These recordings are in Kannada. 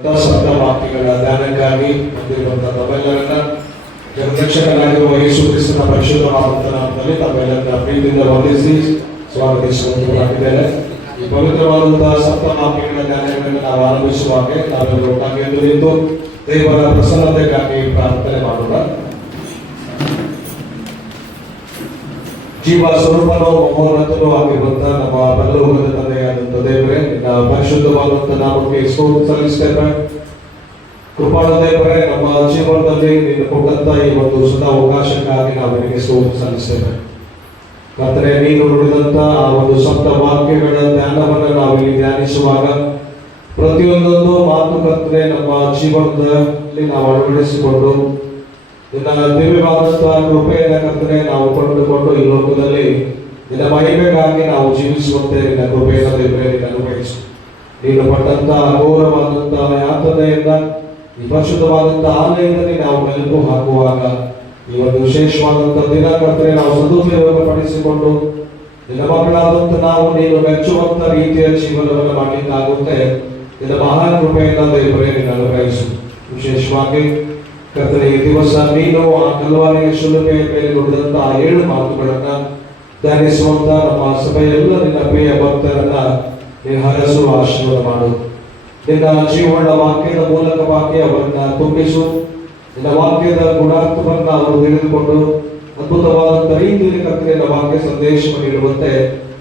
ಸಪ್ತ ವಾಕ್ಯಗಳ ಧ್ಯಾನಕ್ಕಾಗಿ ಬಂದಿರುವಂತಹ ತಮ್ಮೆಲ್ಲರನ್ನ ಜಗದಕ್ಷಕನಾಗಿರುವ ಯೇಸು ಕ್ರಿಸ್ತನ ಪರಿಶುದ್ಧವಾದಂತಹ ನಾಮದಲ್ಲಿ ತಮ್ಮೆಲ್ಲರನ್ನ ಪ್ರೀತಿಯಿಂದ ವಂದಿಸಿ ಸ್ವಾಗತಿಸುವಂತಿದ್ದೇನೆ. ಈ ಪವಿತ್ರವಾದಂತಹ ಸಪ್ತ ವಾಕ್ಯಗಳ ಧ್ಯಾನಗಳನ್ನು ನಾವು ಆರಂಭಿಸುವಾಗ ನಾವೆಲ್ಲರೂ ಒಟ್ಟಾಗಿ ಎದ್ದು ನಿಂತು ದೇವರ ಪ್ರಸನ್ನತೆಗಾಗಿ ಪ್ರಾರ್ಥನೆ ಮಾಡೋಣ. ಜೀವ ಸ್ವರೂಪನೋ ಮಹೋನ್ನತನೋ ಆಗಿರುವಂತಹ ನಮ್ಮ ಪರಲೋಕದ ತಂದೆಯಾದಂಥ ದೇವರೇ, ನಿನ್ನ ಪರಿಶುದ್ಧವಾದಂತಹ ನಾಮಕ್ಕೆ ಸ್ತೋತ್ರ ಸಲ್ಲಿಸ್ತೇವೆ. ಕೃಪಾಳ ದೇವರೇ, ನಮ್ಮ ಜೀವನದಲ್ಲಿ ನೀನು ಕೊಟ್ಟಂತ ಈ ಒಂದು ಸದಾ ಅವಕಾಶಕ್ಕಾಗಿ ನಾವು ನಿನಗೆ ಸ್ತೋತ್ರ ಸಲ್ಲಿಸ್ತೇವೆ. ಕರ್ತನೇ, ನೀನು ನುಡಿದಂತ ಆ ಒಂದು ಸಪ್ತ ವಾಕ್ಯಗಳ ಧ್ಯಾನವನ್ನು ನಾವು ಇಲ್ಲಿ ಧ್ಯಾನಿಸುವಾಗ ಪ್ರತಿಯೊಂದೊಂದು ಮಾತು ಕರ್ತನೆ ನಮ್ಮ ಜೀವನದಲ್ಲಿ ನಾವು ಅಳವಡಿಸಿಕೊಂಡು ನಿನ್ನ ದಿವ್ಯವಾದಂತಹ ಕೃಪೆಯಿಂದ ಕರ್ತನೆ ನಾವು ಕೊಂಡುಕೊಂಡು ಈ ಲೋಕದಲ್ಲಿ ನಿನ್ನ ಮಹಿಮೆಗಾಗಿ ನಾವು ಜೀವಿಸುವಂತೆ ನಿನ್ನ ಕೃಪೆಯಿಂದ ದೇವರೇ ನಿನ್ನ ಅನುಭವಿಸು. ನೀನು ಪಟ್ಟಂತ ಅಘೋರವಾದಂತಹ ಯಾತನೆಯಿಂದ ಈ ಪರಿಶುದ್ಧವಾದಂತಹ ಆಲಯದಲ್ಲಿ ನಾವು ಮೆಲುಕು ಹಾಕುವಾಗ ಈ ಒಂದು ವಿಶೇಷವಾದಂತಹ ದಿನ ಕರ್ತನೆ ನಾವು ಸದುಪಯೋಗ ಪಡಿಸಿಕೊಂಡು ನಿನ್ನ ಮಕ್ಕಳಾದಂತ ನಾವು ನೀನು ಮೆಚ್ಚುವಂತ ರೀತಿಯ ಜೀವನವನ್ನು ಮಾಡಲಿಕ್ಕಾಗುತ್ತೆ. ನಿನ್ನ ಮಹಾನ್ ಕೃಪೆಯಿಂದ ದೇವರೇ ನಿನ್ನ ಅನುಭವಿಸು. ವಿಶೇಷವಾಗಿ ಕರ್ತನೆ, ಈ ದಿವಸ ನೀನು ಆ ಕಲ್ವಾರಿಯ ಶಿಲುಬೆಯ ಮೇಲೆ ನುಡಿದಂತ ಆ 7 ಮಾತುಗಳನ್ನ ಧ್ಯಾನಿಸುವಂತ ನಮ್ಮ ಸಭೆಯೆಲ್ಲ ನಿನ್ನ ಪ್ರಿಯ ಭಕ್ತರನ್ನ ನೀನು ಹರಸು, ಆಶೀರ್ವಾದ ಮಾಡು. ನಿನ್ನ ಜೀವನ ವಾಕ್ಯದ ಮೂಲಕವಾಗಿ ಅವರನ್ನ ತುಂಬಿಸು. ನಿನ್ನ ವಾಕ್ಯದ ಗುಣಾರ್ಥವನ್ನ ಅವರು ತಿಳಿದುಕೊಂಡು ಅದ್ಭುತವಾದಂತ ರೀತಿಯಲ್ಲಿ ಕರ್ತನೆ ನಿನ್ನ ವಾಕ್ಯ ಸಂದೇಶವನ್ನು ನೀಡುವಂತೆ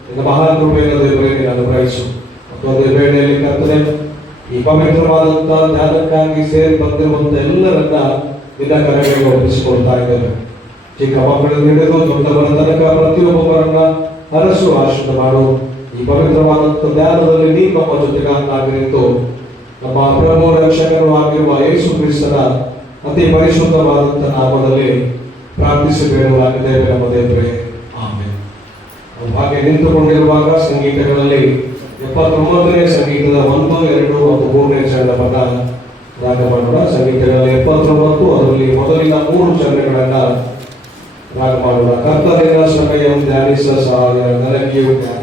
ನಿನ್ನ ಮಹಾನ್ ಕೃಪೆಯನ್ನು ದೇವರೇ ನೀನು ಅನುಗ್ರಹಿಸು. ಮತ್ತು ಅದೇ ವೇಳೆಯಲ್ಲಿ ಕರ್ತನೆ, ಈ ಪವಿತ್ರವಾದಂತಹ ಧ್ಯಾನಕ್ಕಾಗಿ ಸೇರಿ ಬಂದಿರುವಂತ ಎಲ್ಲರನ್ನ ನಿನ್ನ ಕರೆಗಳಿಗೆ ಒಪ್ಪಿಸಿಕೊಳ್ತಾ ಇದ್ದೇವೆ. ಚಿಕ್ಕ ಮಕ್ಕಳನ್ನು ಹಿಡಿದು ದೊಡ್ಡವರ ತನಕ ಪ್ರತಿಯೊಬ್ಬರನ್ನ ಹರಸು, ಆಶೀರ್ವಾದ ಮಾಡು. ಈ ಪವಿತ್ರವಾದಂತಹ ಧ್ಯಾನದಲ್ಲಿ ನೀನು ನಮ್ಮ ಜೊತೆಗಾರನಾಗಿರಿತು ನಮ್ಮ ಪ್ರಭು ರಕ್ಷಕರು ಆಗಿರುವ ಯೇಸು ಕ್ರಿಸ್ತನ ಅತಿ ಪರಿಶುದ್ಧವಾದಂತಹ ನಾಮದಲ್ಲಿ ಪ್ರಾರ್ಥಿಸಿ ಬೇಡವಾಗಿದ್ದೇವೆ ನಮ್ಮ ದೇವರೇ, ಆಮೆನ್. ಹಾಗೆ ನಿಂತುಕೊಂಡಿರುವಾಗ ಸಂಗೀತಗಳಲ್ಲಿ 79ನೇ ಸಂಗೀತದ 1, 2 ಮತ್ತು 3ನೇ ಚರಣದ ಪದ ರಾಗ ಮಾಡೋಣ. ಸಂಗೀತಗಳಲ್ಲಿ 79, ಅದರಲ್ಲಿ ಮೊದಲಿನ 3 ಚರಣಗಳನ್ನ ರಾಗ ಮಾಡೋಣ. ಕರ್ತನಿನ ಶ್ರಮೆಯನ್ನು ಧ್ಯಾನಿಸ ಸಹಾಯ ನನಗಿಯೂ ಜ್ಞಾನ.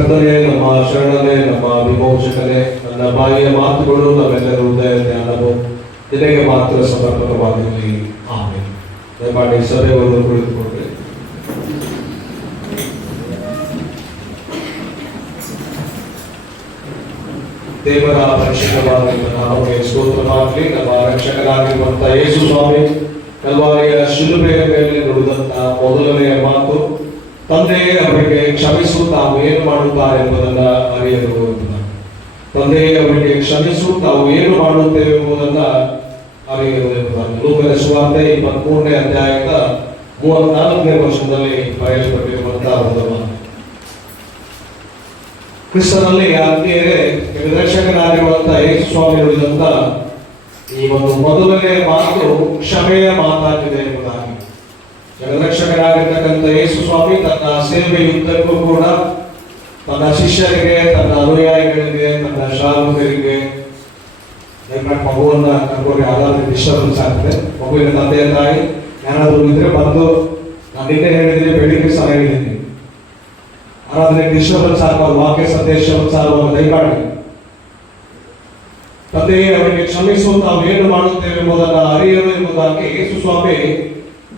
ಕರ್ತನೆ, ನಮ್ಮ ಶರಣನೆ, ನಮ್ಮ ವಿಮೋಚಕನೇ, ನನ್ನ ಬಾಯಿಯ ಮಾತುಗಳು ನಮ್ಮೆಲ್ಲರ ಹೃದಯ ಧ್ಯಾನವು ನಿನಗೆ ಮಾತ್ರ ಸಮರ್ಪಕವಾಗಿರಲಿ. ಆಮೇಲೆ ದಯಮಾಡಿ ಸಭೆಗಳು ಕುಳಿತುಕೊಂಡ್ರೆ ದೇವರ ಪರಿಶುದ್ಧವಾದ ನಾಮಕ್ಕೆ ಸ್ತೋತ್ರವಾಗಲಿ. ನಮ್ಮ ರಕ್ಷಕನಾಗಿರುವಂತಹ ಯೇಸು ಸ್ವಾಮಿ ಕಲ್ವಾರಿಯ ಶಿಲುಬೆಯ ಮೇಲೆ ನುಡಿದಂತ ಮೊದಲನೆಯ ಮಾತು, ತಂದೆ ಅವರಿಗೆ ಕ್ಷಮಿಸು, ತಾವು ಏನು ಮಾಡುತ್ತಾರೆ ಎಂಬುದನ್ನ ಅರಿಯರು. ತಂದೆ ಅವರಿಗೆ ಕ್ಷಮಿಸು, ತಾವು ಏನು ಮಾಡುತ್ತೇವೆ ಎಂಬುದನ್ನ ಅರಿಯರು ಎಂಬುದನ್ನು ಲೂಕನ ಸುವಾರ್ತೆ 23ನೇ ಅಧ್ಯಾಯದ 34ನೇ ವರ್ಷದಲ್ಲಿ ಬರೆಯಲ್ಪಟ್ಟಿರುವಂತಹ ಒಂದು ಮಾತು. ಕ್ರಿಸ್ತನಲ್ಲಿ ಆತ್ಮೀಯರೇ, ನಿರ್ದೇಶಕನಾಗಿರುವಂತಹ ಯೇಸು ಸ್ವಾಮಿ ನುಡಿದಂತ ಈ ಒಂದು ಮೊದಲನೇ ಮಾತು ಕ್ಷಮೆಯ ಮಾತಾಗಿದೆ ಎಂಬುದಾಗಿ. ಜಗರಕ್ಷಕರಾಗಿರ್ತಕ್ಕಂಥ ಯೇಸು ಸ್ವಾಮಿ ತನ್ನ ಸೇವೆಯುದ್ದಕ್ಕೂ ಕೂಡ ತನ್ನ ಶಿಷ್ಯರಿಗೆ, ತನ್ನ ಅನುಯಾಯಿಗಳಿಗೆ, ತನ್ನ ಶ್ರಾವಕರಿಗೆ ಮಗುವನ್ನ ಕರ್ಕೊಂಡು ಯಾವ್ದಾದ್ರು ಡಿಸ್ಟರ್ಬೆನ್ಸ್ ಆಗ್ತದೆ, ಮಗುವಿನ ತಂದೆಯ ತಾಯಿ ಯಾರಾದ್ರೂ ಇದ್ರೆ ಬಂದು, ನಾನು ನಿನ್ನೆ ಹೇಳಿದ್ದೀನಿ, ಬೆಳಿಗ್ಗೆ ಸಹ ಹೇಳಿದ್ದೀನಿ, ಯಾರಾದ್ರೆ ಡಿಸ್ಟರ್ಬೆನ್ಸ್ ಆಗುವ ವಾಕ್ಯ ಸಂದೇಶವನ್ನು ಸಾರುವ ದಯಮಾಡಿ ತಂದೆಯೇ ಅವರಿಗೆ ಕ್ಷಮಿಸು, ನಾವು ಏನು ಮಾಡುತ್ತೇವೆ ಎಂಬುದನ್ನು ಅರಿಯರು ಎಂಬುದಾಗಿ ಯೇಸು ಸ್ವಾಮಿ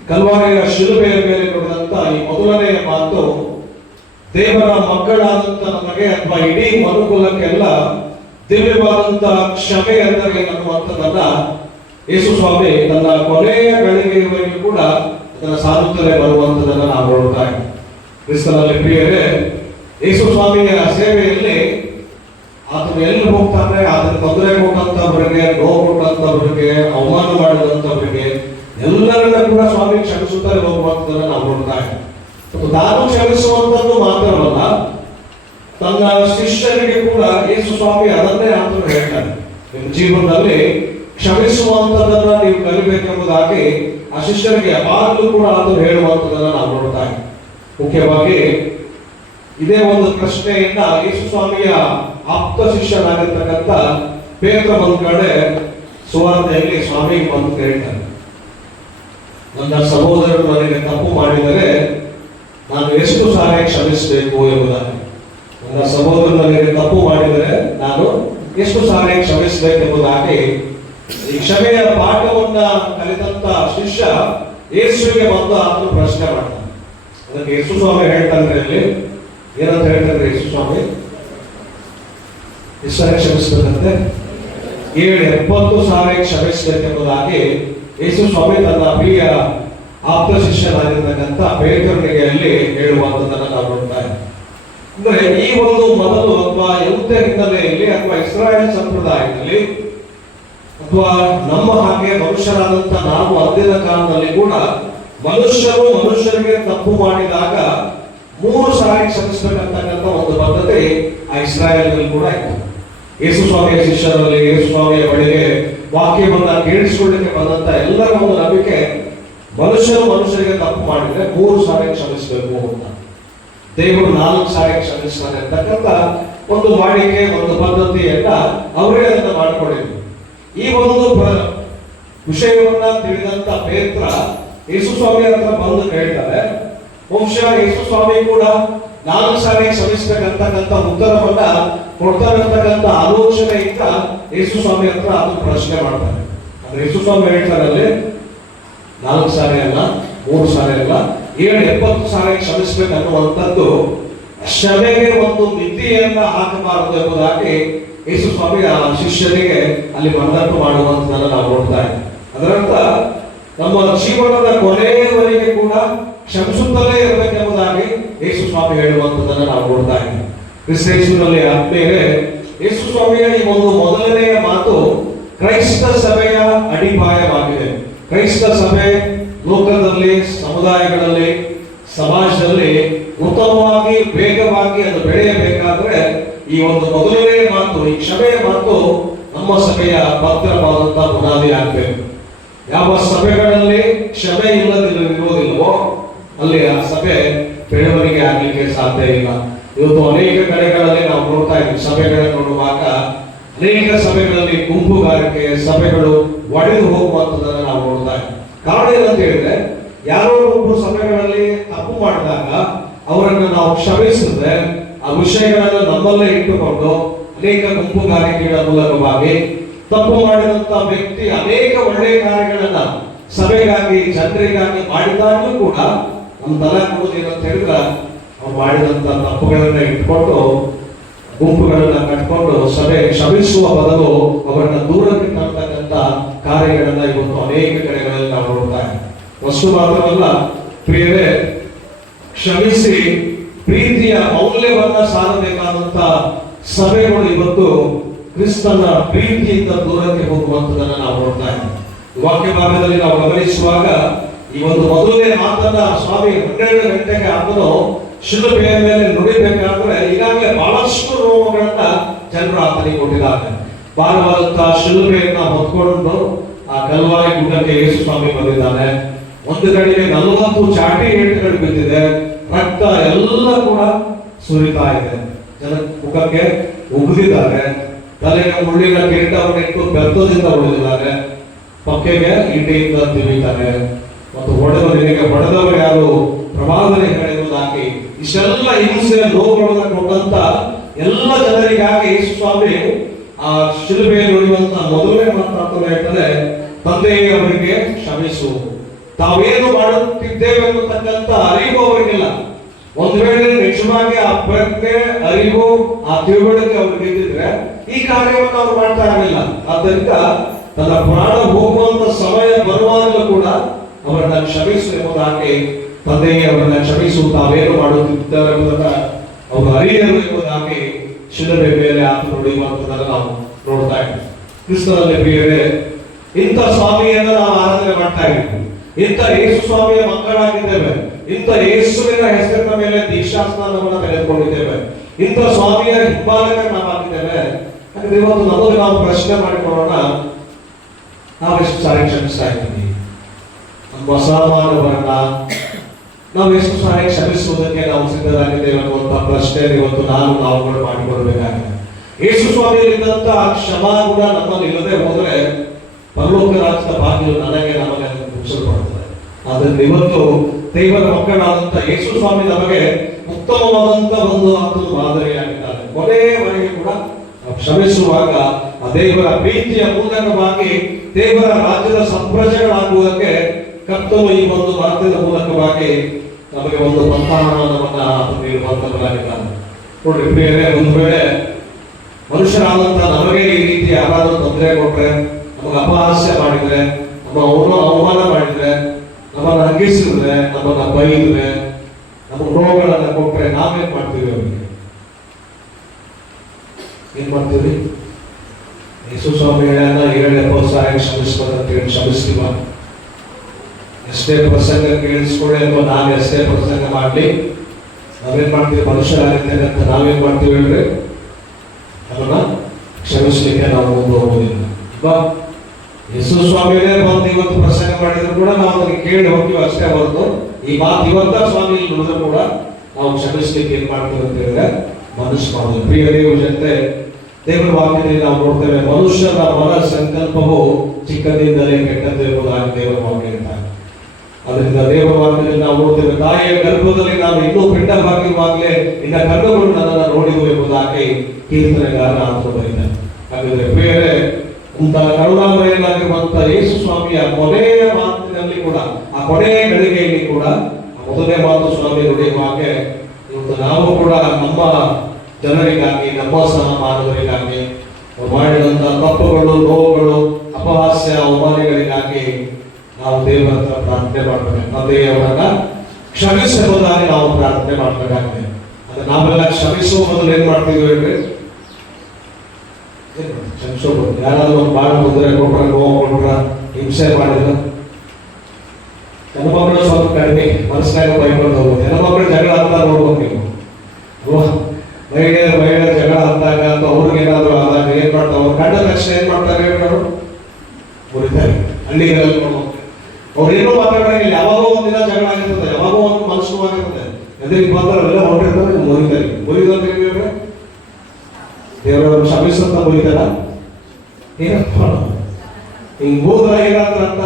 ಕಲ್ವಾರಿಯ ಶಿಲುಬೆಯ ಮೇಲೆ ನುಡಿದಂತ ಈ ಮೊದಲನೆಯ ಮಾತು ದೇವರ ಮಕ್ಕಳಾದಂತ ನಮಗೆ ಅಥವಾ ಇಡೀ ಮನುಕುಲಕ್ಕೆಲ್ಲ ದಿವ್ಯವಾದಂತ ಕ್ಷಮೆ ಎಂದರೆ ಅನ್ನುವಂಥದ್ದನ್ನ ಯೇಸು ಸ್ವಾಮಿ ತನ್ನ ಕೊನೆಯ ಗಳಿಗೆಯವರೆಗೂ ಕೂಡ ಅದನ್ನು ಸಾರುತ್ತಲೇ ಬರುವಂತದನ್ನ ನಾವು ನೋಡ್ತಾ ಇದ್ದೀವಿ. ಕ್ರಿಸ್ತನಲ್ಲಿ ಪ್ರಿಯರೇ, ಯೇಸು ಸ್ವಾಮಿಯ ಸೇವೆಯಲ್ಲಿ ಆತನು ಎಲ್ಲಿ ಹೋಗ್ತಾನೆ, ಆತನ ತೊಂದರೆ ಕೊಟ್ಟಂತವರಿಗೆ, ನೋವು ಕೊಟ್ಟಂತವರಿಗೆ, ಅವಮಾನ ಮಾಡಿದಂತವರಿಗೆ ಎಲ್ಲರನ್ನ ಕೂಡ ಸ್ವಾಮಿ ಕ್ಷಮಿಸುತ್ತಾರೆ ಹೋಗುವಂತದನ್ನ ನಾವು ನೋಡ್ತಾ ಇದ್ದೀವಿ. ತಾನು ಕ್ಷಮಿಸುವಂತದ್ದು ಮಾತ್ರವಲ್ಲ, ತನ್ನ ಶಿಷ್ಯರಿಗೆ ಕೂಡ ಯೇಸು ಸ್ವಾಮಿ ಅದನ್ನೇ ಆತನು ಹೇಳ್ತಾನೆ. ನಿಮ್ಮ ಜೀವನದಲ್ಲಿ ಕ್ಷಮಿಸುವಂತದನ್ನ ನೀವು ಕಲಿಬೇಕೆಂಬುದಾಗಿ ಆ ಶಿಷ್ಯರಿಗೆ ಯಾವಾಗಲೂ ಕೂಡ ಆತನು ಹೇಳುವಂತದನ್ನ ನಾವು ನೋಡ್ತಾ ಇದ್ದೀವಿ. ಮುಖ್ಯವಾಗಿ ಇದೇ ಒಂದು ಪ್ರಶ್ನೆಯನ್ನ ಯೇಸು ಸ್ವಾಮಿಯ ಆಪ್ತ ಶಿಷ್ಯನಾಗಿರ್ತಕ್ಕಂಥ ಪೇತ್ರ ಒಂದು ಕಡೆ ಸುವಾರ್ತೆಯಲ್ಲಿ ಸ್ವಾಮಿಗೆ ಬಂದು ಕೇಳ್ತಾನೆ, ನನ್ನ ಸಹೋದರರು ನನಗೆ ತಪ್ಪು ಮಾಡಿದರೆ ನಾನು ಎಷ್ಟು ಸಾರಿ ಕ್ಷಮಿಸಬೇಕು ಎಂಬುದಾಗಿ. ನನ್ನ ಸಹೋದರರು ನನಗೆ ತಪ್ಪು ಮಾಡಿದರೆ ನಾನು ಎಷ್ಟು ಸಾರಿ ಕ್ಷಮಿಸಬೇಕೆಂಬುದಾಗಿ ಈ ಕ್ಷಮೆಯ ಪಾಠವನ್ನ ಕಲಿತಂತ ಶಿಷ್ಯ ಯೇಸುವಿಗೆ ಬಂದು ಆತನು ಪ್ರಶ್ನೆ ಮಾಡ್ತಾನೆ. ಅದಕ್ಕೆ ಯೇಸು ಸ್ವಾಮಿ ಹೇಳ್ತಾನೆ, ಅಲ್ಲಿ ಏನಂತ ಹೇಳ್ತಾರೆ ಯೇಸು ಸ್ವಾಮಿ? ಎಷ್ಟು ಸಾರಿ ಕ್ಷಮಿಸಬೇಕಂತೆ? 70 ಸಾರಿ ಕ್ಷಮಿಸಬೇಕೆಂಬುದಾಗಿ ಯೇಸು ಸ್ವಾಮಿ ತನ್ನ ಪ್ರಿಯ ಆಪ್ತ ಶಿಷ್ಯನಾಗಿರ್ತಕ್ಕಂಥ ಪೇತ್ರನಿಗೆ ಅಲ್ಲಿ ಹೇಳುವಂತದನ್ನ ನಾವು ನೋಡ್ತಾ ಇದ್ದೀವಿ. ಅಂದ್ರೆ ಈ ಒಂದು ಮೊದಲು ಅಥವಾ ಯಹೂದ್ಯ ಹಿನ್ನೆಲೆಯಲ್ಲಿ ಅಥವಾ ಇಸ್ರಾಯೇಲ್ ಸಂಪ್ರದಾಯದಲ್ಲಿ ಅಥವಾ ನಮ್ಮ ಹಾಗೆ ಮನುಷ್ಯರಾದಂತ ನಾವು ಅಂದಿನ ಕಾಲದಲ್ಲಿ ಕೂಡ ಮನುಷ್ಯರು ಮನುಷ್ಯರಿಗೆ ತಪ್ಪು ಮಾಡಿದಾಗ 3 ಸಾರಿ ಕ್ಷಮಿಸಬೇಕಂತಕ್ಕಂಥ ಒಂದು ಪದ್ಧತಿ ಆ ಇಸ್ರಾಯೇಲ್ನಲ್ಲಿ ಕೂಡ ಇತ್ತು. ಯೇಸು ಸ್ವಾಮಿಯ ಶಿಷ್ಯರಲ್ಲಿ, ಯೇಸು ಸ್ವಾಮಿಯ ಬಳಿಗೆ ವಾಕ್ಯವನ್ನ ಕೇಳಿಸಿಕೊಳ್ಳಿಕ್ಕೆ ಬಂದಂತ ಎಲ್ಲರ ಒಂದು ನಂಬಿಕೆ, ಮನುಷ್ಯರು ಮನುಷ್ಯರಿಗೆ ತಪ್ಪು ಮಾಡಿದ್ರೆ 3 ಸಾರಿ ಕ್ಷಮಿಸಬೇಕು ಅಂತ. ದೇವರು 4 ಸಾರಿ ಕ್ಷಮಿಸ್ತಾರೆ ಅಂತಕ್ಕಂಥ ಒಂದು ವಾಡಿಕೆ, ಒಂದು ಪದ್ಧತಿಯನ್ನ ಅವರೇ ಅದನ್ನ ಮಾಡಿಕೊಂಡಿದ್ರು. ಈ ಒಂದು ವಿಷಯವನ್ನ ತಿಳಿದಂತ ಪೇತ್ರ ಯೇಸು ಸ್ವಾಮಿ ಹತ್ರ ಬಂದು ಹೇಳ್ತಾರೆ. ಬಹುಶಃ ಯೇಸು ಸ್ವಾಮಿ ಕೂಡ 4 ಸಾರಿ ಕ್ಷಮಿಸಬೇಕಂತಕ್ಕಂಥ ಉತ್ತರವನ್ನ ಕೊಡ್ತಾರಂತಕ್ಕಂಥ ಆಲೋಚನೆಯಿಂದ ಯೇಸು ಸ್ವಾಮಿ ಹತ್ರ ಅದು ಪ್ರಶ್ನೆ ಮಾಡ್ತಾರೆ. ಅಂದ್ರೆ ಯೇಸು ಸ್ವಾಮಿ ಹೇಳ್ತಾರೆ, ಅಲ್ಲಿ 4 ಸಾರಿ ಅಲ್ಲ, 3 ಸಾರಿ ಅಲ್ಲ, 70 ಸಾರಿ ಕ್ಷಮಿಸಬೇಕನ್ನುವಂಥದ್ದು ಕ್ಷಮೆಗೆ ಒಂದು ಮಿತಿಯನ್ನ ಹಾಕಬಾರದು ಎಂಬುದಾಗಿ ಯೇಸು ಸ್ವಾಮಿ ಆ ಶಿಷ್ಯರಿಗೆ ಅಲ್ಲಿ ಮನದಟ್ಟು ಮಾಡುವಂತದನ್ನ ನಾವು ನೋಡ್ತಾ ಇದ್ದೀವಿ. ಅದರಂತ ನಮ್ಮ ಜೀವನದ ಕೊನೆಯವರೆಗೆ ಕೂಡ ಕ್ಷಮಿಸುತ್ತಲೇ ಇರಬೇಕೆಂಬುದಾಗಿ ಯೇಸು ಸ್ವಾಮಿ ಹೇಳುವಂತದನ್ನ ನಾವು ನೋಡ್ತಾ ಇದ್ದೀವಿ. ಕ್ರಿಸ್ತೇಶುನಲ್ಲಿ ಆತ್ಮೀಯರೇ, ಯೇಸು ಸ್ವಾಮಿಯ ಈ ಒಂದು ಮೊದಲನೆಯ ಮಾತು ಕ್ರೈಸ್ತ ಸಭೆಯ ಅಡಿಪಾಯವಾಗಿದೆ. ಕ್ರೈಸ್ತ ಸಭೆ ಲೋಕದಲ್ಲಿ, ಸಮುದಾಯಗಳಲ್ಲಿ, ಸಮಾಜದಲ್ಲಿ ಉತ್ತಮವಾಗಿ, ವೇಗವಾಗಿ ಅದು ಬೆಳೆಯಬೇಕಾದ್ರೆ ಈ ಒಂದು ಮೊದಲನೇ ಮಾತು, ಈ ಕ್ಷಮೆಯ ಮಾತು ನಮ್ಮ ಸಭೆಯ ಭದ್ರವಾದಂತಹ ಬುನಾದಿ ಆಗಬೇಕು. ಯಾವ ಸಭೆಗಳಲ್ಲಿ ಕ್ಷಮೆ ಇರುವುದಿಲ್ಲವೋ ಅಲ್ಲಿ ಆ ಸಭೆ ಬೆಳವಣಿಗೆ ಆಗ್ಲಿಕ್ಕೆ ಸಾಧ್ಯ ಇಲ್ಲ. ಇವತ್ತು ಅನೇಕ ಕಡೆಗಳಲ್ಲಿ ನಾವು ನೋಡ್ತಾ ಇದ್ದೀವಿ, ಸಭೆಗಳನ್ನು ನೋಡುವಾಗ ಅನೇಕ ಸಭೆಗಳಲ್ಲಿ ಗುಂಪುಗಾರಿಕೆ, ಸಭೆಗಳು ಒಡೆದು ಹೋಗುವಂತದನ್ನ ನಾವು ನೋಡ್ತಾ ಇದ್ದೀವಿ. ಕಾರಣ ಏನಂತ ಹೇಳಿದ್ರೆ, ಯಾರೋ ಒಬ್ಬರು ಸಭೆಗಳಲ್ಲಿ ತಪ್ಪು ಮಾಡಿದಾಗ ಅವರನ್ನು ನಾವು ಕ್ಷಮಿಸಿದ್ರೆ ಆ ಆ ವಿಷಯಗಳನ್ನು ನಮ್ಮಲ್ಲೇ ಇಟ್ಟುಕೊಂಡು ಅನೇಕ ಗುಂಪುಗಾರಿಕೆಗಳ ಮೂಲಕವಾಗಿ ತಪ್ಪು ಮಾಡಿದಂತ ವ್ಯಕ್ತಿ ಅನೇಕ ಒಳ್ಳೆಯ ಕಾರ್ಯಗಳನ್ನ ಸಭೆಗಾಗಿ ಜನರಿಗಾಗಿ ಮಾಡಿದಾಗಲೂ ಕೂಡ ನಮ್ಮ ತಲೆ ಕೊಡುವುದೇನು ಅಂತ ಹೇಳಿದ್ರೆ ಅವ್ರು ಮಾಡಿದಂತ ತಪ್ಪುಗಳನ್ನ ಇಟ್ಕೊಂಡು ಗುಂಪುಗಳನ್ನ ಕಟ್ಕೊಂಡು ಸಭೆ ಕ್ಷಮಿಸುವ ಬದಲು ಅವರನ್ನ ದೂರಕ್ಕೆ ತರ್ತಕ್ಕಂಥ ಕಾರ್ಯಗಳನ್ನ ಇವತ್ತು ಅನೇಕ ಕಡೆಗಳಲ್ಲಿ ನಾವು ನೋಡ್ತಾ ಇದ್ದೀವಿ. ವಸ್ತು ಮಾತ್ರವಲ್ಲ ಪ್ರಿಯರೇ, ಕ್ಷಮಿಸಿ ಪ್ರೀತಿಯ ಮೌಲ್ಯವನ್ನ ಸಾರಬೇಕಾದಂತ ಸಭೆಗಳು ಇವತ್ತು ಕ್ರಿಸ್ತನ ಪ್ರೀತಿಯಿಂದ ದೂರಕ್ಕೆ ಹೋಗುವಂತದನ್ನ ನಾವು ನೋಡ್ತಾ ಇದ್ದೀವಿ. ವಾಕ್ಯ ಭಾಗದಲ್ಲಿ ನಾವು ಗಮನಿಸುವಾಗ ಈ ಒಂದು ಮೊದಲನೇ ಮಾತನ್ನ ಸ್ವಾಮಿ 12 ಗಂಟೆಗೆ ಆತನು ಶಿಲುಬೆಯ ಮೇಲೆ ನುಡಿಬೇಕಾದ್ರೆ ಈಗಾಗಲೇ ಬಹಳಷ್ಟು ರೋಮಗಳನ್ನ ಜನರು ಆತನಿಗೆ ಕೊಟ್ಟಿದ್ದಾರೆ. ಭಾರವಾದಂತಹ ಶಿಲುಬೆಯನ್ನ ಹೊತ್ಕೊಂಡು ಆ ಕಲ್ವಾರಿ ಗುಡ್ಡಕ್ಕೆ ಯೇಸು ಸ್ವಾಮಿ ಬಂದಿದ್ದಾನೆ. ಒಂದು ಕಡೆಗೆ 40 ಚಾಟಿ ಏಟುಗಳು ಬಿದ್ದಿದೆ, ರಕ್ತ ಎಲ್ಲ ಕೂಡ ಸುರಿತಾ ಇದೆ, ಜನ ಮುಖಕ್ಕೆ ಉಗಿದಿದ್ದಾರೆ, ತಲೆಗೆ ಮುಳ್ಳಿನ ಕಿರೀಟವನ್ನಿಟ್ಟು ಬೆತ್ತದಿಂದ ಉಳಿದಿದ್ದಾರೆ, ಪಕ್ಕೆಗೆ ಈಟಿಯಿಂದ ತಿರುಗಿದ್ದಾರೆ ಮತ್ತು ನಿನಗೆ ಹೊಡೆದವರು ಯಾರು ಪ್ರಭಾವನೆ ಹೇಳುವುದಾಗಿ ಇಷ್ಟೆಲ್ಲ ಹಿಂಸೆ ನೋವುಗಳನ್ನು ಕೊಟ್ಟಂತ ಎಲ್ಲ ಜನರಿಗಾಗಿ ಯೇಸು ಸ್ವಾಮಿ ಆ ಶಿಲುಬೆಯಲ್ಲಿ ಉಳಿಯುವಂತ ಮೊದಲನೇ ಮಾತಾಡ್ತಾನೆ ಹೇಳ್ತಾರೆ, ತಂದೆಯೇ ಅವರಿಗೆ ಕ್ಷಮಿಸು. ತಾವೇನು ಮಾಡುತ್ತಿದ್ದೇವೆ ಅನ್ನತಕ್ಕಂಥ ಅರಿವು ಅವರಿಗಿಲ್ಲ. ಒಂದು ವೇಳೆ ನಿಜವಾಗಿ ಆ ಪ್ರಜ್ಞೆ, ಅರಿವು, ಆ ತಿಳುವಳಿಕೆ ಅವ್ರಿಗೆ ಇದ್ದಿದ್ರೆ ಈ ಕಾರ್ಯವನ್ನು ಅವ್ರು ಮಾಡ್ತಾ ಇರಲಿಲ್ಲ. ಆದ್ದರಿಂದ ತನ್ನ ಪ್ರಾಣ ಹೋಗುವಂತ ಸಮಯ ಬರುವಾಗಲೂ ಕೂಡ ಅವರನ್ನ ಕ್ಷಮಿಸು ಎಂಬುದಾಗಿ, ತಂದೆಗೆ ಅವರನ್ನ ಕ್ಷಮಿಸು, ತಾವೇನು ಮಾಡುತ್ತಿದ್ದಾರೆ ಎಂಬುದನ್ನ ಅವರು ಅರಿಯರು ಎಂಬುದಾಗಿ ಶಿಲುಬೆ ಮೇಲೆ ಆತ ನುಡಿಯುವಂತದನ್ನು ನಾವು ನೋಡ್ತಾ ಇದ್ದೀವಿ. ಕ್ರಿಸ್ತನಲ್ಲಿ ಪ್ರಿಯರೇ, ಇಂಥ ಸ್ವಾಮಿಯನ್ನ ನಾವು ಆರಾಧನೆ ಮಾಡ್ತಾ ಇದ್ದೀವಿ, ಇಂಥ ಯೇಸು ಸ್ವಾಮಿಯ ಮಕ್ಕಳಾಗಿದ್ದೇವೆ, ಇಂಥ ಯೇಸುವಿನ ಹೆಸರಿನ ಮೇಲೆ ದೀಕ್ಷಾಸ್ನಾನವನ್ನು ತೆಗೆದುಕೊಂಡಿದ್ದೇವೆ, ಇಂಥ ಸ್ವಾಮಿಯ ಹಿಂಬಾಲಕ ನಾವಾಗಿದ್ದೇವೆ. ಹಾಗಾದ್ರೆ ಇವತ್ತು ನಮಗೆ ನಾವು ಪ್ರಶ್ನೆ ಮಾಡಿಕೊಳ್ಳೋಣ, ನಾವೆಷ್ಟು ಸಾರಿ ಕ್ಷಮಿಸ್ತಾ ಇದ್ದೀವಿ? ನಮ್ಮ ಅಸಮಾನವನ್ನ ನಾವು ಎಷ್ಟು ಸಾರಿ ಕ್ಷಮಿಸುವುದಕ್ಕೆ ನಾವು ಸಿದ್ಧರಾಗಿದ್ದೇವೆ ಅನ್ನುವಂಥ ಪ್ರಶ್ನೆ ಇವತ್ತು ನಾವುಗಳು ಮಾಡಿಕೊಳ್ಬೇಕಾಗಿದೆ. ಯೇಸು ಸ್ವಾಮಿಯಲ್ಲಿದ್ದಂತ ಕ್ಷಮಾಗುಣ ನಮ್ಮಲ್ಲಿ ಇಲ್ಲದೆ ಹೋದ್ರೆ ಪರಲೋಕ ರಾಜ್ಯದ ಭಾಗ್ಯವು ನಮಗೆ ಮುಗಿಸಲ್ಪಡುತ್ತದೆ. ಆದ್ದರಿಂದ ಇವತ್ತು ದೇವರ ಮಕ್ಕಳಾದಂತ ಯೇಸು ಸ್ವಾಮಿ ನಮಗೆ ಉತ್ತಮವಾದಂತ ಒಂದು ಮಾದರಿಯಾಗಿದ್ದಾರೆ. ಕೊನೆಯವರೆಗೆ ಕೂಡ ಕ್ಷಮಿಸುವಾಗ ಆ ದೇವರ ಪ್ರೀತಿಯ ಮೂಲಕವಾಗಿ ದೇವರ ರಾಜ್ಯದ ಸಂಪ್ರಜೆಗಳಾಗುವುದಕ್ಕೆ ಕರ್ತನು ಈ ಒಂದು ಮಾತಿನ ಮೂಲಕವಾಗಿ ನಮಗೆ ಒಂದು ಸಂತಾನವನ್ನ ನೀಡುವಂತವರಾಗಿದ್ದಾನೆ. ನೋಡಿ ಪ್ರಿಯರೇ, ಒಂದು ವೇಳೆ ಮನುಷ್ಯರಾದಂತ ನಮಗೆ ಈ ರೀತಿ ಯಾರಾದ್ರೂ ತೊಂದರೆ ಕೊಟ್ರೆ, ನಮಗೆ ಅಪಹಾಸ್ಯ ಮಾಡಿದ್ರೆ, ನಮ್ಮ ಅವಮಾನ ಮಾಡಿದ್ರೆ, ನಮ್ಮನ್ನ ಅಂಗಿಸಿದ್ರೆ, ನಮ್ಮನ್ನ ಬೈದ್ರೆ, ನಮಗೆ ರೋಗಗಳನ್ನ ಕೊಟ್ರೆ ನಾವೇನ್ ಮಾಡ್ತೀವಿ? ಅವರಿಗೆ ಏನ್ ಮಾಡ್ತೀವಿ? ಯೇಸು ಸ್ವಾಮಿ 7 ಸಾರಿ ಕ್ಷಮಿಸ್ಬೇಕಂತ ಹೇಳಿ ಕ್ಷಮಿಸ್ತೀವ? ಎಷ್ಟೇ ಪ್ರಸಂಗ ಕೇಳಿಸ್ಕೊಳ್ಳಿ ಅಥವಾ ನಾನು ಎಷ್ಟೇ ಪ್ರಸಂಗ ಮಾಡ್ಲಿ, ನಾವೇನ್ ಮಾಡ್ತೀವಿ? ಮನುಷ್ಯರಾಗಿದ್ದೇನೆ ಅಂತ ನಾವೇನ್ ಮಾಡ್ತೀವಿ ಹೇಳ್ರಿ? ಅದನ್ನ ಕ್ಷಮಿಸ್ಲಿಕ್ಕೆ ನಾವು ಮುಂದೆ ಹೋಗೋದಿಲ್ಲ. ಯೇಸು ಸ್ವಾಮಿನೇ ಬಂದು ಇವತ್ತು ಪ್ರಸಂಗ ಮಾಡಿದ್ರು ಕೂಡ ನಾವು ಅದಕ್ಕೆ ಕೇಳಿ ಹೋಗ್ತೀವಿ ಅಷ್ಟೇ ಹೊರತು ಈ ಮಾತು ಇವತ್ತ ಸ್ವಾಮಿ ನುಡಿದ್ರು ಕೂಡ ನಾವು ಕ್ಷಮಿಸ್ಲಿಕ್ಕೆ ಏನ್ ಮಾಡ್ತೀವಿ ಅಂತ ಹೇಳಿದ್ರೆ ಮನಸ್ಸು ಮಾಡೋದು. ಪ್ರಿಯ ದೇವರ ಜೊತೆ ದೇವರ ವಾಕ್ಯದಲ್ಲಿ ನಾವು ನೋಡ್ತೇವೆ, ಮನುಷ್ಯನ ಮನ ಸಂಕಲ್ಪವು ಚಿಕ್ಕದಿಂದಲೇ ಕೆಟ್ಟದ್ದು ಎಂಬುದಾಗಿ ದೇವರ ವಾಕ್ಯ ಹೇಳ್ತಾರೆ. ಅದರಿಂದ ದೇವರ ವಾಕ್ಯದಲ್ಲಿ ನಾವು ನೋಡ್ತೇವೆ, ತಾಯಿಯ ಗರ್ಭದಲ್ಲಿ ನಾವು ಇನ್ನೂ ಪಿಂಡವಾಗಿರುವಾಗಲೇ ಇನ್ನ ಕಣ್ಣುಗಳು ನನ್ನನ್ನು ನೋಡಿದವು ಎಂಬುದಾಗಿ ಕೀರ್ತನೆಗಾರ ಆತನು ಬರೀತಾರೆ. ಹಾಗಾದ್ರೆ ಪ್ರಿಯರೇ, ಇಂತಹ ಕರುಣಾಮಯನಾಗಿರುವಂತ ಯೇಸು ಸ್ವಾಮಿಯ ಕೊನೆಯ ಮಾತಿನಲ್ಲಿ ಕೂಡ, ಆ ಕೊನೆಯ ಗಳಿಗೆಯಲ್ಲಿ ಕೂಡ ಮೊದಲನೇ ಮಾತು ಸ್ವಾಮಿ ನುಡಿಯುವಾಗೆ ಇವತ್ತು ನಾವು ಕೂಡ ನಮ್ಮ ಜನರಿಗಾಗಿ, ನಮ್ಮ ಸಹ ಮಾನವರಿಗಾಗಿ ಮಾಡಿದಂತ ತಪ್ಪುಗಳು, ನೋವುಗಳು, ಅಪಹಾಸ್ಯ, ಅವಮಾನಗಳಿಗಾಗಿ ನಾವು ದೇವರ ಹತ್ರ ಪ್ರಾರ್ಥನೆ ಮಾಡಬೇಕು. ತಂದೆಯವರನ್ನ ಕ್ಷಮಿಸುವುದಾಗಿ ನಾವು ಪ್ರಾರ್ಥನೆ ಮಾಡಬೇಕಾಗಿದೆ. ಅದು ನಾವೆಲ್ಲ ಕ್ಷಮಿಸುವ ಮೊದಲು ಏನ್ ಮಾಡ್ತೀವಿ ಹೇಳ್ರಿ? ಕ್ಷಮಿಸೋದು. ಯಾರಾದ್ರೂ ಒಂದು ಬಾಳ ತೊಂದರೆ ಕೊಟ್ರ, ನೋವು ಕೊಟ್ರ, ಹಿಂಸೆ ಮಾಡಿದ್ರ, ಹೆಣ್ಮಕ್ಳು ಸ್ವಲ್ಪ ಕಡಿಮೆ ಮನಸ್ಸಿನಾಗ ಬೈಕೊಂಡು ಹೋಗ್ಬೋದು. ಹೆಣ್ಮಕ್ಳು ಜಗಳ ಅಂತ ನೋಡ್ಬೇಕು ನೀವು. ಮಹಿಳೆಯರ ಜಗಳ ಅಂದಾಗ ಅಥವಾ ಅವ್ರಿಗೆ ಏನಾದ್ರು ಆದಾಗ ಏನ್ ಮಾಡ್ತಾರೆ? ಅವ್ರು ಕಂಡ ತಕ್ಷಣ ಏನ್ ಮಾಡ್ತಾರೆ ಹೇಳೋರು? ಮುರಿತಾರೆ. ಹಳ್ಳಿಗಳಲ್ಲಿ ನೋಡ್ಬೇಕು, ಅವ್ರು ಏನೂ ಮಾತಾಡೋಂಗಿಲ್ಲ. ಯಾವಾಗೋ ಒಂದಿನ ಜಗಳ ಆಗಿರ್ತದೆ, ಯಾವಾಗೋ ಒಂದು ಮನಸ್ಸು ಆಗಿರ್ತದೆ, ಎದುರಿಗೆ ಬಂದವರೆಲ್ಲ ಹೊರಟಿರ್ತಾರೆ, ಮುರಿತಾರೆ. ಮುರಿದಂತ ಹೇಳಿದ್ರೆ ದೇವರವ್ರು ಕ್ಷಮಿಸಂತ ಮುರಿತಾರ? ಏನಪ್ಪ ಹಿಂಗ್ ಹೋದ್ರ ಏನಾದ್ರಂತ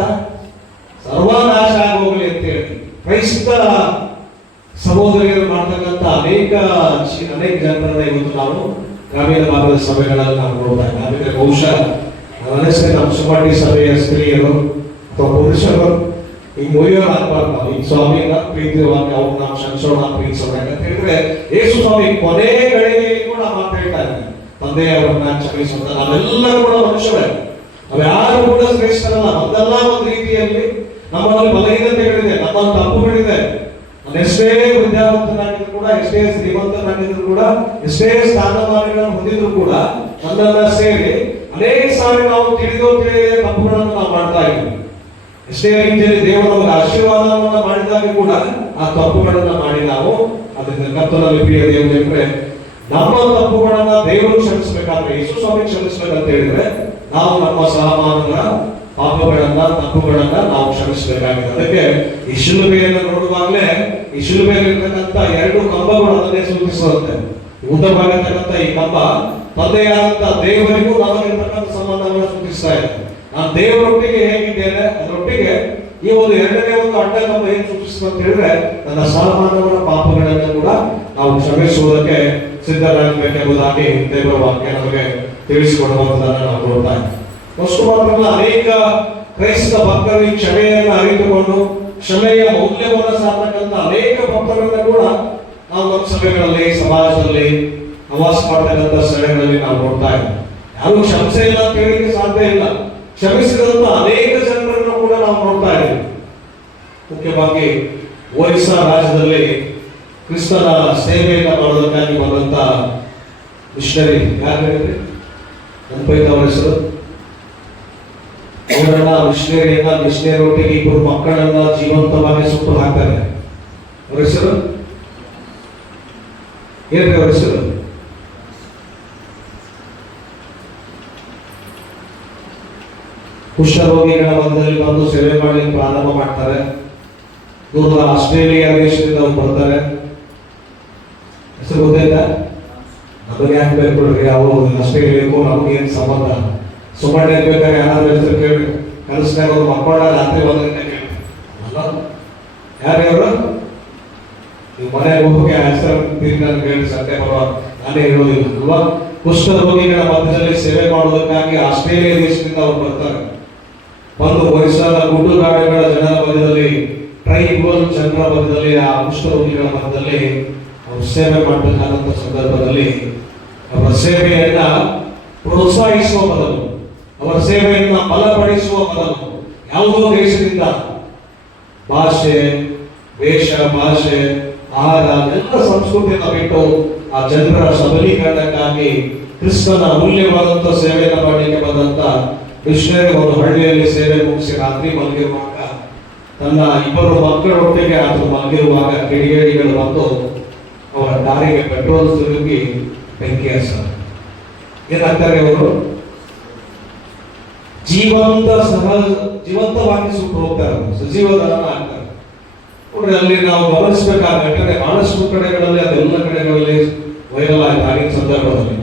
ಸರ್ವನಾಶ ಆಗೋಗ್ಲಿ ಅಂತ ಹೇಳಿ ಕ್ರೈಸ್ತ ಸಹೋದರಿಯರು ಮಾಡ್ತಕ್ಕಂಥ ಅನೇಕ ಜನರನ್ನ ಇವತ್ತು ನಾವು ಗ್ರಾಮೀಣ ಭಾಗದ ಸಭೆಗಳಲ್ಲಿ ನಾವು ನೋಡ್ತಾ ಇದ್ದೇವೆ. ಆಮೇಲೆ ಬಹುಶಃ ನನಗೆ ನಮ್ಮ ಸುಮಾಟಿ ಸಭೆಯ ಸ್ತ್ರೀಯರು ಅಥವಾ ಪುರುಷರು ಈಗ ಮುರಿಯೋರು ಆಗ್ಬಾರ್ದು. ನಾವು ಈ ಸ್ವಾಮಿಯನ್ನ ಪ್ರೀತಿಸುವಾಗ ಅವ್ರು ನಾವು ಕ್ಷಮಿಸೋಣ ಪ್ರೀತಿಸೋಣ ಅಂತ ಹೇಳಿದ್ರೆ ಯೇಸು ಸ್ವಾಮಿ ಕೊನೆ ಗಳಿಗೆಯಲ್ಲಿ ಕೂಡ ಮಾತಾಡ್ತಾರೆ, ತಂದೆಯವರನ್ನ ಕ್ಷಮಿಸುವಂತ. ನಾವೆಲ್ಲರೂ ಕೂಡ ಮನುಷ್ಯರೇ, ನಾವ್ಯಾರು ಕೂಡ ಶ್ರೇಷ್ಠರಲ್ಲ. ಒಂದಲ್ಲ ಒಂದು ರೀತಿಯಲ್ಲಿ ನಮ್ಮಲ್ಲಿ ಬಲಹೀನತೆಗಳಿದೆ, ನಮ್ಮಲ್ಲಿ ತಪ್ಪುಗಳಿದೆ. ಎಷ್ಟೇ ವಿದ್ಯಾವಂತನಾಗಿದ್ರು ಕೂಡ, ಎಷ್ಟೇ ಶ್ರೀಮಂತನಾಗಿದ್ರು ಕೂಡ, ಎಷ್ಟೇ ಸ್ಥಾನಮಾನಗಳನ್ನು ಹೊಂದಿದ್ರು ಕೂಡ ನನ್ನನ್ನ ಸೇರಿ ಅನೇಕ ಸಾರಿ ನಾವು ತಿಳಿಯದೆ ತಪ್ಪುಗಳನ್ನು ನಾವು ಮಾಡ್ತಾ ಇದ್ದೀವಿ. ಎಷ್ಟೇ ರೀತಿಯಲ್ಲಿ ದೇವರು ನಮಗೆ ಆಶೀರ್ವಾದವನ್ನು ಮಾಡಿದಾಗ ಕೂಡ ಆ ತಪ್ಪುಗಳನ್ನ ಮಾಡಿ ನಾವು ಅದರಿಂದ ಕರ್ತನಲ್ಲಿ ಪ್ರಿಯ ದೇವರೇ, ನಮ್ಮ ತಪ್ಪುಗಳನ್ನ ದೇವರು ಕ್ಷಮಿಸಬೇಕಾದ್ರೆ, ಯೇಸು ಸ್ವಾಮಿ ಕ್ಷಮಿಸಬೇಕಂತ ಹೇಳಿದ್ರೆ ನಾವು ನಮ್ಮ ಸಹಮಾನಗಳ ಪಾಪಗಳನ್ನ ತಪ್ಪುಗಳನ್ನ ನಾವು ಕ್ಷಮಿಸಬೇಕಾಗಿದೆ. ಅದಕ್ಕೆ ಈ ಶಿಲುಬೆಯನ್ನು ನೋಡುವಾಗಲೇ ಈ ಶಿಲುಬೆಯಲ್ಲಿರ್ತಕ್ಕಂಥ ಎರಡು ಕಂಬಗಳು ಅದನ್ನೇ ಸೂಚಿಸುತ್ತೆ. ಉದ್ದವಾಗಿರ್ತಕ್ಕಂಥ ಈ ಕಂಬ ತಂದೆಯಾದಂತ ದೇವರಿಗೂ ನಮಗಿರ್ತಕ್ಕಂಥ ಸಂಬಂಧವನ್ನು ಸೂಚಿಸ್ತಾ ಇದೆ. ನಾನು ದೇವರೊಟ್ಟಿಗೆ ಹೇಗಿದ್ದೇನೆ, ಅದರೊಟ್ಟಿಗೆ ಈ ಒಂದು ಎರಡನೇ ಒಂದು ಅಡ್ಡ ಕಂಬ ಏನು ಸೂಚಿಸ್ತದೆ ಅಂತ ಹೇಳಿದ್ರೆ ನನ್ನ ಸಹಮಾನವರ ಪಾಪಗಳನ್ನು ಕೂಡ ನಾವು ಕ್ಷಮಿಸುವುದಕ್ಕೆ ಸಿದ್ಧರಾಗಬೇಕೆಂಬುದಾಗಿ ದೇವರ ವಾಕ್ಯ ನಮಗೆ ತಿಳಿಸಿಕೊಡುವಂತದನ್ನು ನಾವು ನೋಡ್ತಾ ಇದ್ದೇವೆ. ಅಷ್ಟು ಮಾತ್ರ ಅನೇಕ ಕ್ರೈಸ್ತ ಭಕ್ತರು ಈ ಕ್ಷಮೆಯನ್ನು ಅರಿತುಕೊಂಡು ಕ್ಷಮೆಯ ಮೌಲ್ಯವನ್ನು ಸಾಧತಕ್ಕಂಥ ಅನೇಕ ಭಕ್ತರನ್ನ ಕೂಡ ನಾವು ನಮ್ಮ ಸಭೆಗಳಲ್ಲಿ, ಸಮಾಜದಲ್ಲಿ, ಪ್ರವಾಸ ಮಾಡತಕ್ಕಂಥ ಸ್ಥಳಗಳಲ್ಲಿ ನಾವು ನೋಡ್ತಾ ಇದ್ದೇವೆ. ಯಾರು ಕ್ಷಮಿಸೇ ಇಲ್ಲ ಅಂತ ಹೇಳಲಿಕ್ಕೆ ಸಾಧ್ಯ ಇಲ್ಲ. ಕ್ಷಮಿಸಿದಂತ ಅನೇಕ ಜನರನ್ನು ಕೂಡ ನಾವು ನೋಡ್ತಾ ಇದ್ದೇವೆ. ಮುಖ್ಯವಾಗಿ ಒರಿಸ್ಸಾ ರಾಜ್ಯದಲ್ಲಿ ಕ್ರಿಸ್ತನ ಸೇವೆಯನ್ನು ಮಾಡೋದಕ್ಕಾಗಿ ಬಂದಂತ ಮಿಷನರಿ ಯಾರು ಹೇಳಿದ್ರಿ? ನೆನಪೈತವರ ಹೆಸರು? ಅವರನ್ನ ಮಿಷನರಿ ಒಟ್ಟಿಗೆ ಇಬ್ಬರು ಮಕ್ಕಳನ್ನ ಜೀವಂತವಾಗಿ ಸುಟ್ಟು ಹಾಕ್ತಾರೆ. ಅವರ ಹೆಸರು ಏನ್ರಿ? ಅವರ ಹೆಸರು ಕುಷ್ಠರೋಗಿಗಳ ಮಧ್ಯದಲ್ಲಿ ಬಂದು ಸೇವೆ ಮಾಡಲಿಕ್ಕೆ ಪ್ರಾರಂಭ ಮಾಡ್ತಾರೆ. ದೂರದ ಆಸ್ಟ್ರೇಲಿಯಾ ದೇಶದಿಂದ ಅವ್ರು ಬರ್ತಾರೆ. ಹೆಸರು ಗೊತ್ತಾಯ್ತಾ? ನಮಗೆ ಯಾಕೆ ಬೇಕು ಅವರು ಆಸ್ಟ್ರೇಲಿಯಾಕ್ಕೂ ನಮಗೆ ಏನು ಸಂಬಂಧ? ಸುಮ್ಮನೆ ಇರ್ಬೇಕಾದ್ರೆ ಯಾರಾದ್ರೂ ಹೆಸರು ಕೇಳಿ ಕಲಿಸ್ದಾಗ ಅವ್ರು ಮಕ್ಕಳ ರಾತ್ರಿ ಬಂದ್ರೆ ಯಾರ್ಯಾರು ನೀವು ಮನೆಗೆ ಹೋಗಿ ಹೆಸರು ನಾನು ಕೇಳಿ ಸತ್ಯ ಬರುವ ನಾನೇ ಹೇಳೋದಿಲ್ಲ ಅಲ್ವಾ? ಕುಷ್ಠ ರೋಗಿಗಳ ಮಧ್ಯದಲ್ಲಿ ಸೇವೆ ಮಾಡುವುದಕ್ಕಾಗಿ ಆಸ್ಟ್ರೇಲಿಯಾ ದೇಶದಿಂದ ಅವ್ರು ಬರ್ತಾರೆ. ಬಂದು ಒರಿಸ್ಸಾದ ಗುಡ್ಡುಗಾಡುಗಳ ಜನರ ಮಧ್ಯದಲ್ಲಿ, ಟ್ರೈಬಲ್ ಜನರ ಮಧ್ಯದಲ್ಲಿ, ಆ ಕುಷ್ಠ ರೋಗಿಗಳ ಮಧ್ಯದಲ್ಲಿ ಅವರು ಸೇವೆ ಮಾಡಬೇಕಾದಂತ ಸಂದರ್ಭದಲ್ಲಿ ಅವರ ಸೇವೆಯನ್ನ ಪ್ರೋತ್ಸಾಹಿಸುವ ಬದಲು, ಅವರ ಸೇವೆಯನ್ನ ಬಲಪಡಿಸುವ ಬದಲು ಯಾವುದೋ ದೇಶದಿಂದ ಭಾಷೆ, ವೇಷ, ಭಾಷೆ, ಆಹಾರ ಎಲ್ಲ ಸಂಸ್ಕೃತಿಯನ್ನು ಬಿಟ್ಟು ಆ ಜನರ ಸಬಲೀಕರಣಕ್ಕಾಗಿ ಕ್ರಿಸ್ತನ ಅಮೂಲ್ಯವಾದಂತ ಸೇವೆಯನ್ನು ಮಾಡಲಿಕ್ಕೆ ಬಂದಂತ ಮಿಷನರಿ ಒಂದು ಹಳ್ಳಿಯಲ್ಲಿ ಸೇವೆ ಮುಗಿಸಿ ರಾತ್ರಿ ಮಲಗಿರುವಾಗ ತನ್ನ ಇಬ್ಬರು ಮಕ್ಕಳೊಟ್ಟಿಗೆ ಆತನು ಮಲಗಿರುವಾಗ ಕಿಡಿಗೇಡಿಗಳು ಬಂದು ಅವರ ದಾರಿಗೆ ಪೆಟ್ರೋಲ್ ಸುರುಗಿ ಬೆಂಕಿ ಹಚ್ತಾರೆ. ಏನಾಗ್ತಾರೆ? ಅವರು ಜೀವಂತವಾಗಿ ಸುಟ್ಟು ಹೋಗ್ತಾರೆ, ಸಜೀವದನ್ನ ಆಗ್ತಾರೆ. ನೋಡ್ರಿ, ಅಲ್ಲಿ ನಾವು ಗಮನಿಸಬೇಕಾದ ಘಟನೆ ಬಹಳಷ್ಟು ಕಡೆಗಳಲ್ಲಿ, ಅದೆಲ್ಲ ಕಡೆಗಳಲ್ಲಿ ವೈರಲ್ ಆಯ್ತು. ಆಗಿನ ಸಂದರ್ಭದಲ್ಲಿ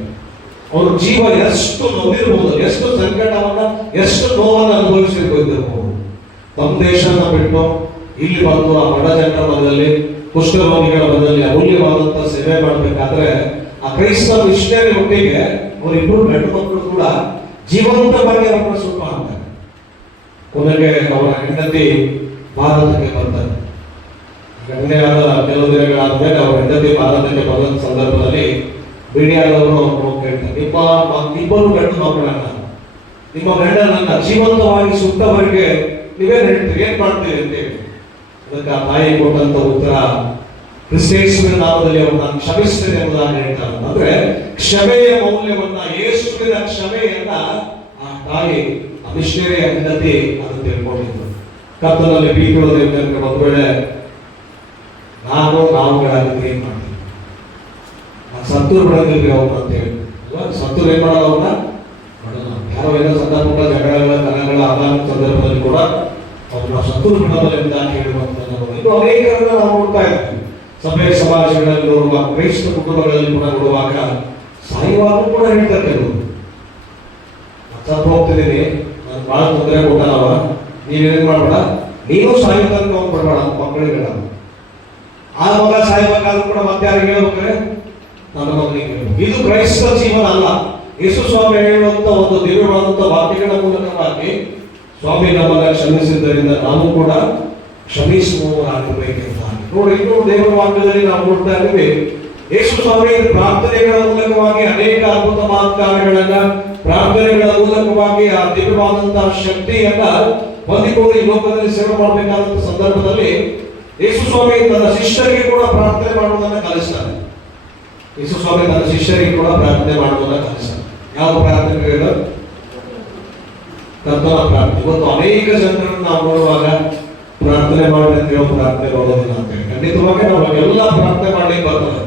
ಅವ್ರ ಜೀವ ಎಷ್ಟು ನೋವಿರ್ಬೋದು, ಎಷ್ಟು ಸಂಕಟವನ್ನ, ಎಷ್ಟು ನೋವನ್ನು ಅನುಭವಿಸಿರ್ಬೋದು. ನಮ್ಮ ದೇಶನ ಬಿಟ್ಟು ಇಲ್ಲಿ ಬಂದು ಆ ಬಡ ಜನರ ಮಧ್ಯದಲ್ಲಿ, ಕುಷ್ಠರೋಗಿಗಳ ಮಧ್ಯದಲ್ಲಿ ಅಮೂಲ್ಯವಾದಂತ ಸೇವೆ ಮಾಡಬೇಕಾದ್ರೆ ಆ ಕ್ರೈಸ್ತ ಮಿಷನರಿ ಒಟ್ಟಿಗೆ ಅವರಿಬ್ಬರು ಗಂಡು ಮಕ್ಕಳು ಕೂಡ ಜೀವಂತವಾಗಿ ಅವರನ್ನ ಸುಟ್ಟು ಹಾಕ್ತಾರೆ. ಕೊನೆಗೆ ಅವರ ಹೆಂಡತಿ ಭಾರತಕ್ಕೆ ಬರ್ತಾರೆ. ಗಣ್ಯವಾದ ಕೆಲವು ದಿನಗಳಾದ್ಮೇಲೆ ಅವರ ಹೆಂಡತಿ ಭಾರತಕ್ಕೆ ಬಂದ ಸಂದರ್ಭದಲ್ಲಿ ಮೀಡಿಯಾದವರು ಕೇಳ್ತಾರೆ, ಇಬ್ಬರು ಗಂಡು ಮಕ್ಕಳನ್ನ, ನಿಮ್ಮ ಗಂಡನನ್ನ ಜೀವಂತವಾಗಿ ಸುಟ್ಟವರಿಗೆ ನೀವೇನ್ ಹೇಳ್ತೀರಿ, ಏನ್ ಮಾಡ್ತೀರಿ ಅಂತ ಹೇಳಿ ಅದಕ್ಕೆ ಆ ತಾಯಿ ಕೊಟ್ಟಂತ ಉತ್ತರ, ಕ್ರಿಸ್ತೇಸುವಿನ ನಾಮದಲ್ಲಿ ಅವ್ರನ್ನ ಕ್ಷಮಿಸ್ತೇನೆ ಎಂಬುದಾಗಿ ಹೇಳ್ತಾರೆ. ಅಂದ್ರೆ ಕ್ಷಮೆಯ ಮೌಲ್ಯವನ್ನ, ಯೇಸುವಿನ ಕ್ಷಮೆಯನ್ನ ಆ ತಾಯಿ, ಆ ಮಿಷನರಿಯ ಹೆಂಡತಿ ಅದು ತಿಳ್ಕೊಂಡಿದ್ರು. ಕರ್ತನಲ್ಲಿ ಪ್ರೀತಿಯುಳ್ಳವರಿಗೆ ಒಂದು ವೇಳೆ ನಾವುಗಳಾಗಿದ್ರೆ ಏನ್ ಮಾಡ್ತೀವಿ? ಸತ್ತೂರು ಬಿಡೋದಿಲ್ರಿ ಅವ್ರನ್ನ ಅಂತ ಹೇಳಿ, ಸತ್ತೂರು ಏನ್ ಮಾಡೋದು? ಅವ್ರನ್ನ ಮಾಡಲ್ಲ. ಯಾರೋ ಏನೋ ಸಣ್ಣ ಪುಟ್ಟ ಜಗಳಗಳ ತನಗಳ ಆದಾನ ಸಂದರ್ಭದಲ್ಲಿ ಕೂಡ ಅವ್ರನ್ನ ಸತ್ತೂರು ಬಿಡೋದಿಲ್ಲ ಎಂಬುದಾಗಿ ಹೇಳುವಂಥದ್ದು ಇದು ಅನೇಕರನ್ನ ನಾವು ನೋಡ್ತಾ ಇರ್ತೀವಿ. ಸಭೆ ಸಮಾಜಗಳಲ್ಲಿ ನೋಡುವಾಗ, ಕ್ರೈಸ್ತ ಕುಟುಂಬಗಳಲ್ಲಿ ಕೂಡ ನೋಡುವಾಗ ಸಾಯುವಾಗ ಕೂಡ ಹೇಳ್ತಾರೆ ಕೆಲವರು, ಸತ್ತು ಹೋಗ್ತಿದ್ದೀನಿ, ನಾನು ಬಹಳ ತೊಂದರೆ ಕೊಟ್ಟನವ, ನೀವೇನ್ ಮಾಡ್ಬೇಡ, ನೀನು ಸಾಯುವುದನ್ನು ನಾವು ಕೊಡಬೇಡ ಮಕ್ಕಳಿಗೆ. ಆ ಮಗ ಸಾಯ್ಬೇಕಾದ್ರೂ ಕೂಡ ಮತ್ತೆ ಯಾರಿಗೆ ಹೇಳ್ಬೇಕಾರೆ ನನ್ನ ಮಗನಿಗೆ ಹೇಳ್ಬೇಕು. ಇದು ಕ್ರೈಸ್ತ ಜೀವನ ಅಲ್ಲ. ಯೇಸು ಸ್ವಾಮಿ ಹೇಳುವಂತ ಒಂದು ದಿವ್ಯವಾದಂತಹ ವಾಕ್ಯಗಳ ಮೂಲಕವಾಗಿ ಸ್ವಾಮಿ ನಮ್ಮನ್ನ ಕ್ಷಮಿಸಿದ್ದರಿಂದ ನಾವು ಕೂಡ ಕ್ಷಮಿಸುವವರಾಗಬೇಕೆಂದು ನೋಡಿ. ಇನ್ನು ದೇವರ ವಾಕ್ಯದಲ್ಲಿ ನಾವು ನೋಡ್ತಾ ಇದ್ದೀವಿ, ಯೇಸು ಸ್ವಾಮಿ ಪ್ರಾರ್ಥನೆಗಳ ಮೂಲಕವಾಗಿ ಅನೇಕ ಅದ್ಭುತ ಕಾರ್ಯಗಳನ್ನ, ಪ್ರಾರ್ಥನೆಗಳ ಮೂಲಕವಾಗಿ ಆ ದಿವ್ಯವಾದಂತಹ ಶಕ್ತಿಯನ್ನ ಹೊಂದಿಕೊಂಡು ಈ ಲೋಕದಲ್ಲಿ ಸೇವೆ ಮಾಡಬೇಕಾದಂತ ಸಂದರ್ಭದಲ್ಲಿ ಯೇಸು ಸ್ವಾಮಿ ತನ್ನ ಶಿಷ್ಯರಿಗೆ ಕೂಡ ಪ್ರಾರ್ಥನೆ ಮಾಡುವುದನ್ನು ಕಲಿಸ್ತಾರೆ. ಯೇಸು ಸ್ವಾಮಿ ತನ್ನ ಶಿಷ್ಯರಿಗೆ ಕೂಡ ಪ್ರಾರ್ಥನೆ ಮಾಡುವುದನ್ನು ಕಲಿಸ್ತಾರೆ. ಯಾವ ಪ್ರಾರ್ಥನೆ? ಕರ್ತನ ಪ್ರಾರ್ಥನೆ. ಇವತ್ತು ಅನೇಕ ಜನರನ್ನು ನಾವು ನೋಡುವಾಗ ಪ್ರಾರ್ಥನೆ ಮಾಡಿ ಅಂತ ಹೇಳೋ ಪ್ರಾರ್ಥನೆ ನೋಡೋದಿಲ್ಲ ಅಂತ ಹೇಳಿ, ಖಂಡಿತವಾಗಿ ನಾವು ಎಲ್ಲ ಪ್ರಾರ್ಥನೆ ಮಾಡ್ಲಿಕ್ಕೆ ಬರ್ತದೆ.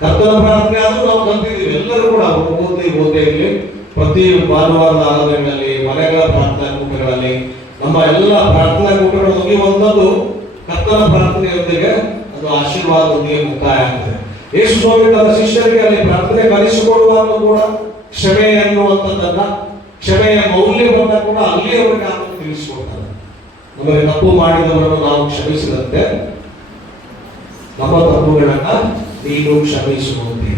ಕರ್ತನ ಪ್ರಾರ್ಥನೆ ಆದ್ರೂ ನಾವು ಕಲ್ತಿದ್ದೀವಿ ಎಲ್ಲರೂ ಕೂಡ. ಓದಿಯಲ್ಲಿ ಪ್ರತಿ ಭಾನುವಾರದ ಆರಾಧನೆಗಳಲ್ಲಿ, ಮನೆಗಳ ಪ್ರಾರ್ಥನಾ ಕೂಟಗಳಲ್ಲಿ, ನಮ್ಮ ಎಲ್ಲ ಪ್ರಾರ್ಥನಾ ಕೂಟಗಳು ಮುಗಿಯುವಂಥದ್ದು ಕರ್ತನ ಪ್ರಾರ್ಥನೆಯೊಂದಿಗೆ, ಅದು ಆಶೀರ್ವಾದದೊಂದಿಗೆ ಮುಕ್ತಾಯ ಆಗ್ತದೆ. ಯೇಸು ಸ್ವಾಮಿ ತನ್ನ ಶಿಷ್ಯರಿಗೆ ಅಲ್ಲಿ ಪ್ರಾರ್ಥನೆ ಕಲಿಸಿಕೊಡುವಾಗಲೂ ಕೂಡ ಕ್ಷಮೆ ಅನ್ನುವಂಥದ್ದನ್ನ, ಕ್ಷಮೆಯ ಮೌಲ್ಯವನ್ನ ಕೂಡ ಅಲ್ಲಿ ಅವರಿಗೆ ತಿಳಿಸಿಕೊಡ್ತಾರೆ. ನಮಗೆ ತಪ್ಪು ಮಾಡಿದವರನ್ನು ನಾವು ಕ್ಷಮಿಸಿದಂತೆ ನಮ್ಮ ತಪ್ಪುಗಳನ್ನ ನೀನು ಕ್ಷಮಿಸುವಂತೆ.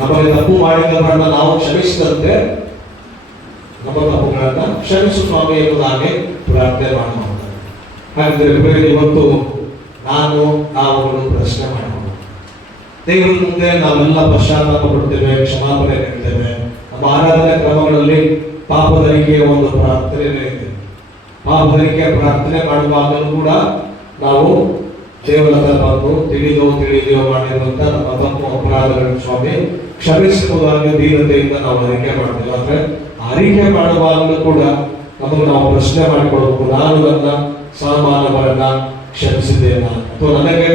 ನಮಗೆ ತಪ್ಪು ಮಾಡಿದವರನ್ನ ನಾವು ಕ್ಷಮಿಸಿದಂತೆ ನಮ್ಮ ತಪ್ಪುಗಳನ್ನ ಕ್ಷಮಿಸು ಸ್ವಾಮಿ ಎಂಬುದಾಗಿ ಪ್ರಾರ್ಥನೆ ಮಾಡಬಹುದು. ಹಾಗಿದ್ರೆ ಇವತ್ತು ನಾವುಗಳು ಪ್ರಶ್ನೆ ಮಾಡಬಹುದು. ದೇವರ ಮುಂದೆ ನಾವೆಲ್ಲ ಪಶ್ಚಾತ್ತಾಪ ಪಡ್ತೇವೆ, ಕ್ಷಮಾಪಣೆ ನೀಡ್ತೇವೆ. ನಮ್ಮ ಆರಾಧನಾ ಕ್ರಮಗಳಲ್ಲಿ ಪಾಪದರಿಕೆಯ ಒಂದು ಪ್ರಾರ್ಥನೆ ಇದೆ. ಪಾಪದರಿಕೆಯ ಪ್ರಾರ್ಥನೆ ಮಾಡುವಾಗಲೂ ಕೂಡ ನಾವು ದೇವರ ಹತ್ರ ಬಂದು ತಿಳಿದೋ ಮಾಡಿರುವಂತ ನಮ್ಮ ತಪ್ಪು ಅಪರಾಧಗಳನ್ನು ಸ್ವಾಮಿ ಕ್ಷಮಿಸುವುದಾಗಿ ದೀನತೆಯಿಂದ ನಾವು ಅರಿಕೆ ಮಾಡ್ತೇವೆ. ಆದ್ರೆ ಅರಿಕೆ ಮಾಡುವಾಗಲೂ ಕೂಡ ನಮಗೆ ನಾವು ಪ್ರಶ್ನೆ ಮಾಡಿಕೊಳ್ಬೇಕು, ನಾನು ನನ್ನ ಸಹಮಾನವರನ್ನ ಕ್ಷಮಿಸಿದ್ದೇನಾ, ಅಥವಾ ನನಗೆ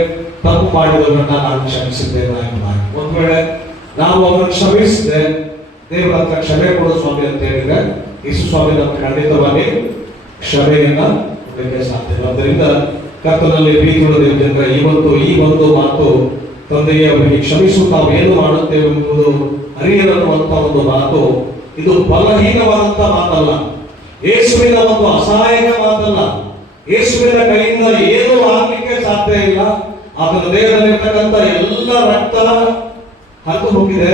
ತಪ್ಪು ಮಾಡಿದವರನ್ನ ನಾನು ಕ್ಷಮಿಸಿದ್ದೇನಾ ಎಂಬುದಾಗಿ. ಒಂದ್ ವೇಳೆ ನಾವು ಅವರನ್ನು ಕ್ಷಮಿಸಿದೆ, ದೇವರ ಹತ್ರ ಕ್ಷಮೆ ಕೊಡು ಸ್ವಾಮಿ ಅಂತ ಹೇಳಿದ್ರೆ ಯೇಸು ಸ್ವಾಮಿ ನಮಗೆ ಖಂಡಿತವಾಗಿ ಕ್ಷಮೆಯನ್ನ ಕೊಡಲಿಕ್ಕೆ ಸಾಧ್ಯ. ಆದ್ದರಿಂದ ಕರ್ತನಲ್ಲಿ ಪ್ರೀತಿಯುಳ್ಳ ದೇವಜನರ ಇವತ್ತು ಈ ಒಂದು ಮಾತು, ತಂದೆಗೆ ಅವರಿಗೆ ಕ್ಷಮಿಸು ತಾವು ಏನು ಮಾಡುತ್ತೇವೆ ಎಂಬುದು ಅರಿಯಲನ್ನುವಂತ ಒಂದು ಮಾತು, ಇದು ಬಲಹೀನವಾದಂತ ಮಾತಲ್ಲ, ಯೇಸುವಿನ ಒಂದು ಅಸಹಾಯಕ ಮಾತಲ್ಲ. ಯೇಸುವಿನ ಕೈಯಿಂದ ಏನು ಆಗ್ಲಿಕ್ಕೆ ಸಾಧ್ಯ ಇಲ್ಲ. ಆತನ ದೇಹದಲ್ಲಿರ್ತಕ್ಕಂಥ ಎಲ್ಲ ರಕ್ತ ಹರಿದು ಹೋಗಿದೆ,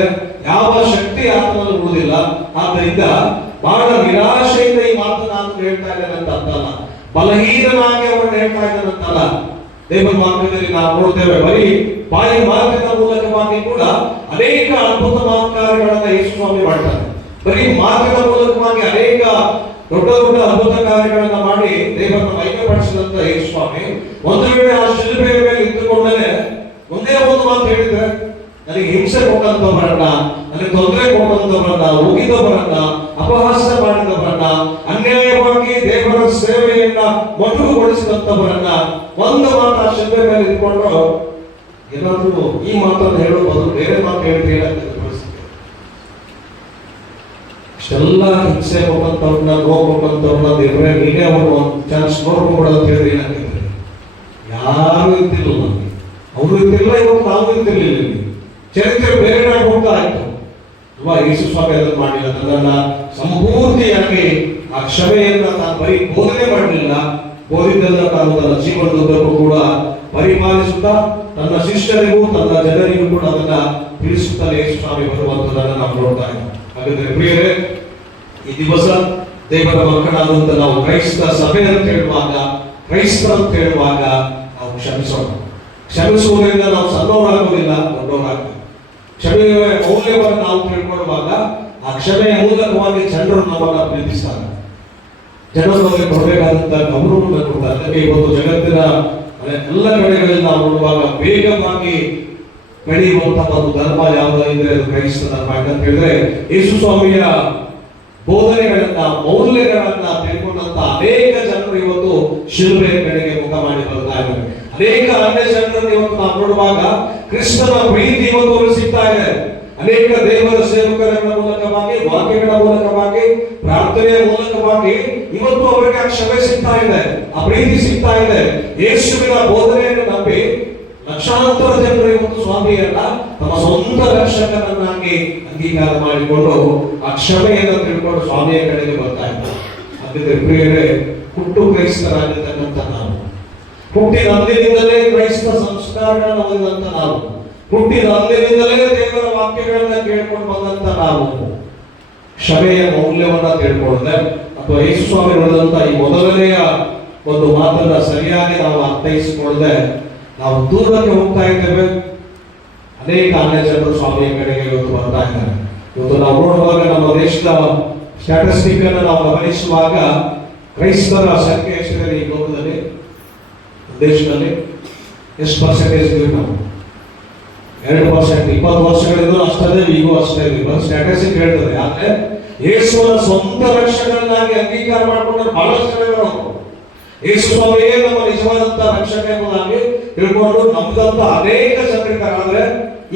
ಯಾವ ಶಕ್ತಿ ಆತನಲ್ಲಿ ಉಳಿದಿಲ್ಲ. ಆದ್ದರಿಂದ ಬಹಳ ನಿರಾಶೆಯಿಂದ ಈ ಮಾತು ನಾನು ಹೇಳ್ತಾ ಇದ್ದೇನೆ ಅಂತ ಅರ್ಥಲ್ಲ, ಬಲಹೀನನಾಗಿ ಅವರನ್ನು ಹೇಳ್ತಾ ಇದ್ದೇನೆ ಅಂತಲ್ಲ. ದೇವರ ವಾಕ್ಯದಲ್ಲಿ ನಾವು ನೋಡ್ತೇವೆ, ಬರೀ ಬಾಯಿ ಮಾತಿನ ಮೂಲಕವಾಗಿ ಕೂಡ ಅನೇಕ ಅದ್ಭುತ ಕಾರ್ಯಗಳನ್ನ ಯೇಸು ಸ್ವಾಮಿ ಮಾಡ್ತಾರೆ. ಬರೀ ಮಾತಿನ ಮೂಲಕವಾಗಿ ಅನೇಕ ದೊಡ್ಡ ದೊಡ್ಡ ಅದ್ಭುತ ಕಾರ್ಯಗಳನ್ನ ಮಾಡಿ ದೇವರನ್ನ ಮಹಿಮೆಪಡಿಸಿದಂತ ಯೇಸು ಸ್ವಾಮಿ ಒಂದು ವೇಳೆ ಆ ಶಿಲುಬೆಯ ಮೇಲೆ ಇದ್ದುಕೊಂಡೇ ಒಂದೇ ಒಂದು ಮಾತು ಹೇಳಿದ್ರೆ, ನನಗೆ ಹಿಂಸೆ ಕೊಟ್ಟಂತವರನ್ನ, ನನಗೆ ತೊಂದರೆ ಕೊಟ್ಟಂತವರನ್ನ, ಹೋಗಿದವರನ್ನ, ಅಪಹಾಸ್ಯ ಮಾಡಿದವರನ್ನ, ಅನ್ಯಾಯವಾಗಿ ದೇವರ ಸೇವೆಯನ್ನ ಮೊಟಕುಗೊಳಿಸಿದಂತವರನ್ನ ಒಂದು ಮಾತು ಆ ಶಿಲ್ಪೆ ಮೇಲೆ ಇಟ್ಕೊಂಡು ಏನಾದ್ರೂ ಈ ಮಾತನ್ನು ಹೇಳೋ ಬದಲು ಬೇರೆ ಮಾತು ಹೇಳಿದ್ರೆ ಇಷ್ಟೆಲ್ಲ ಹಿಂಸೆ ಕೊಟ್ಟಂತವ್ರನ್ನ, ನೋವು ಕೊಟ್ಟಂತವ್ರನ್ನ ದೇವರೇ ನೀನೇ ಅವರು ಒಂದು ಚಾನ್ಸ್ ನೋಡ್ಕೊಂಡ್ಬಿಡ ಅಂತ ಹೇಳಿದ್ರೆ ಏನಾಗ್ತದೆ? ಯಾರು ಇರ್ತಿಲ್ಲ, ನಮಗೆ ಅವರು ಇರ್ತಿಲ್ಲ, ಇವತ್ತು ನಾವು ಇರ್ತಿರ್ಲಿಲ್ಲ. ಚರಿತ್ರೆ ಬೇರೆ ಕಡೆ ಹೋಗ್ತಾ ಇತ್ತು ಅಲ್ವಾ? ಯೇಸು ಸ್ವಾಮಿ ಅದನ್ನು ಮಾಡಿಲ್ಲ. ತನ್ನನ್ನ ಸಂಪೂರ್ತಿಯಾಗಿ ಆ ಕ್ಷಮೆಯನ್ನ ತಾನು ಬರೀ ಬೋಧನೆ ಮಾಡಲಿಲ್ಲ, ಬೋಧಿದ್ದೆಲ್ಲ ತಾನು ತನ್ನ ಜೀವನದುದ್ದಕ್ಕೂ ಕೂಡ ಪರಿಪಾಲಿಸುತ್ತಾ ತನ್ನ ಶಿಷ್ಯರಿಗೂ ತನ್ನ ಜನರಿಗೂ ಕೂಡ ಅದನ್ನ ತಿಳಿಸುತ್ತಾನೆ ಯೇಸು ಸ್ವಾಮಿ ಬರುವಂತದನ್ನ ನಾವು ನೋಡ್ತಾ ಇದ್ದೀವಿ. ಹಾಗಾದ್ರೆ ಪ್ರಿಯರೇ, ಈ ದಿವಸ ದೇವರ ಮಕ್ಕಳಾದಂತ ನಾವು ಕ್ರೈಸ್ತ ಸಭೆ ಅಂತ ಹೇಳುವಾಗ, ಕ್ರೈಸ್ತ ಅಂತ ಹೇಳುವಾಗ ನಾವು ಕ್ಷಮಿಸೋಣ. ಕ್ಷಮಿಸುವುದರಿಂದ ನಾವು ಸಣ್ಣವರಾಗುವುದಿಲ್ಲ, ದೊಡ್ಡವರಾಗ್ತೇವೆ. ಕ್ಷಮೆಯ ಮೌಲ್ಯವನ್ನು ನಾವು ತಿಳ್ಕೊಳ್ಳುವಾಗ ಆ ಕ್ಷಮೆಯ ಮೂಲಕವಾಗಿ ಜನರು ನಮ್ಮನ್ನ ಪ್ರೀತಿಸ್ತಾರೆ, ಜನರು ನಮಗೆ ಕೊಡಬೇಕಾದಂತ ಗೌರವವನ್ನು ಕೊಡ್ತಾರೆ. ಅದಕ್ಕೆ ಇವತ್ತು ಜಗತ್ತಿನ ಎಲ್ಲ ಕಡೆಗಳಲ್ಲಿ ನಾವು ನೋಡುವಾಗ ವೇಗವಾಗಿ ಬೆಳೆಯುವಂತಹ ಒಂದು ಧರ್ಮ ಯಾವುದಾದ್ರೆ ಅದು ಕ್ರೈಸ್ತ ಧರ್ಮ. ಯಾಕಂತ ಹೇಳಿದ್ರೆ ಯೇಸು ಸ್ವಾಮಿಯ ಬೋಧನೆಗಳನ್ನ, ಮೌಲ್ಯಗಳನ್ನ ತಿಳ್ಕೊಂಡಂತ ಅನೇಕ ಜನರು ಇವತ್ತು ಶಿಲುಬೆಯ ಕಡೆಗೆ ಮುಖ ಮಾಡಿ ಬರ್ತಾ ಇದ್ದಾರೆ. ಅನೇಕ ಅನ್ಯ ಜನರನ್ನು ಇವತ್ತು ನಾವು ನೋಡುವಾಗ ಕ್ರಿಸ್ತನ ಪ್ರೀತಿ ಇವತ್ತು ಸಿಗ್ತಾ ಇದೆ. ಅನೇಕ ದೇವರ ಸೇವಕರ ಮೂಲಕವಾಗಿ, ವಾಕ್ಯಗಳ ಮೂಲಕವಾಗಿ, ಪ್ರಾರ್ಥನೆಯ ಮೂಲಕವಾಗಿ ಇವತ್ತು ಅವರಿಗೆ ಆ ಕ್ಷಮೆ ಸಿಗ್ತಾ ಇದೆ, ಆ ಪ್ರೀತಿ ಸಿಗ್ತಾ ಇದೆ. ಯೇಸುವಿನ ಬೋಧನೆಯನ್ನು ನಂಬಿ ಲಕ್ಷಾಂತರ ಜನರು ಇವತ್ತು ಸ್ವಾಮಿಯನ್ನ ತಮ್ಮ ಸ್ವಂತ ರಕ್ಷಕನನ್ನಾಗಿ ಅಂಗೀಕಾರ ಮಾಡಿಕೊಂಡು ಆ ಕ್ಷಮೆಯನ್ನು ತಿಳ್ಕೊಂಡು ಸ್ವಾಮಿಯ ಕಡೆಗೆ ಬರ್ತಾ ಇದ್ದಾರೆ. ಹಾಗಿದ್ರೆ ಪ್ರಿಯರೇ, ಹುಟ್ಟು ಕ್ರೈಸ್ತರಾಗಿರ್ತಕ್ಕಂಥ ನಾವು ಹುಟ್ಟಿದ ಅಂದಿನಿಂದಲೇ ಕ್ರೈಸ್ತ ಸಂಸ್ಕಾರಗಳನ್ನು ಓದಿದಂತ ನಾವು, ಹುಟ್ಟಿದ ಅಂದಿನಿಂದಲೇ ದೇವರ ವಾಕ್ಯಗಳನ್ನ ಕೇಳ್ಕೊಂಡು ಬಂದಂತ ನಾವು ಕ್ಷಮೆಯ ಮೌಲ್ಯವನ್ನ ತಿಳ್ಕೊಳ್ಳದೆ ಅಥವಾ ಯೇಸು ಸ್ವಾಮಿ ಹೇಳಿದಂತ ಈ ಮೊದಲನೆಯ ಒಂದು ಮಾತನ್ನ ಸರಿಯಾಗಿ ನಾವು ಅರ್ಥೈಸಿಕೊಳ್ಳದೆ ನಾವು ದೂರಕ್ಕೆ ಹೋಗ್ತಾ ಇದ್ದೇವೆ. ಅನೇಕ ಅನ್ಯ ಜನರು ಸ್ವಾಮಿಯ ಕಡೆಗೆ ಇವತ್ತು ಬರ್ತಾ ಇದ್ದಾರೆ. ಇವತ್ತು ನಾವು ನೋಡುವಾಗ ನಮ್ಮ ದೇಶದ ಸ್ಟ್ಯಾಟಿಸ್ಟಿಕ್ ಅನ್ನು ನಾವು ಗಮನಿಸುವಾಗ ಕ್ರೈಸ್ತರ ಸಂಖ್ಯೆ ಎಷ್ಟಿದೆ ಈ ಲೋಕದಲ್ಲಿ, ದೇಶದಲ್ಲಿ ಎಷ್ಟು ಪರ್ಸೆಂಟೇಜ್ ಇದ್ದೀವಿ ನಾವು? 2%. 20 ವರ್ಷಗಳಿಂದ ಅಷ್ಟೇ, ಈಗೂ ಅಷ್ಟೇ ಇದೆ. ಸ್ಟ್ಯಾಟಿಸ್ಟಿಕ್ ಹೇಳ್ತದೆ. ಆದ್ರೆ ಯೇಸುವನ ಸ್ವಂತ ರಕ್ಷಕರನ್ನಾಗಿ ಅಂಗೀಕಾರ ಮಾಡಿಕೊಂಡ್ರೆ ಬಹಳಷ್ಟು ಜನರು ಯೇಸು ಸ್ವಾಮಿಯೇ ನಮ್ಮ ನಿಜವಾದಂತ ರಕ್ಷಕ ಎಂಬುದಾಗಿ ತಿಳ್ಕೊಂಡು ನಮ್ದಂತ ಅನೇಕ ಜನರಿದ್ದಾರೆ. ಆದ್ರೆ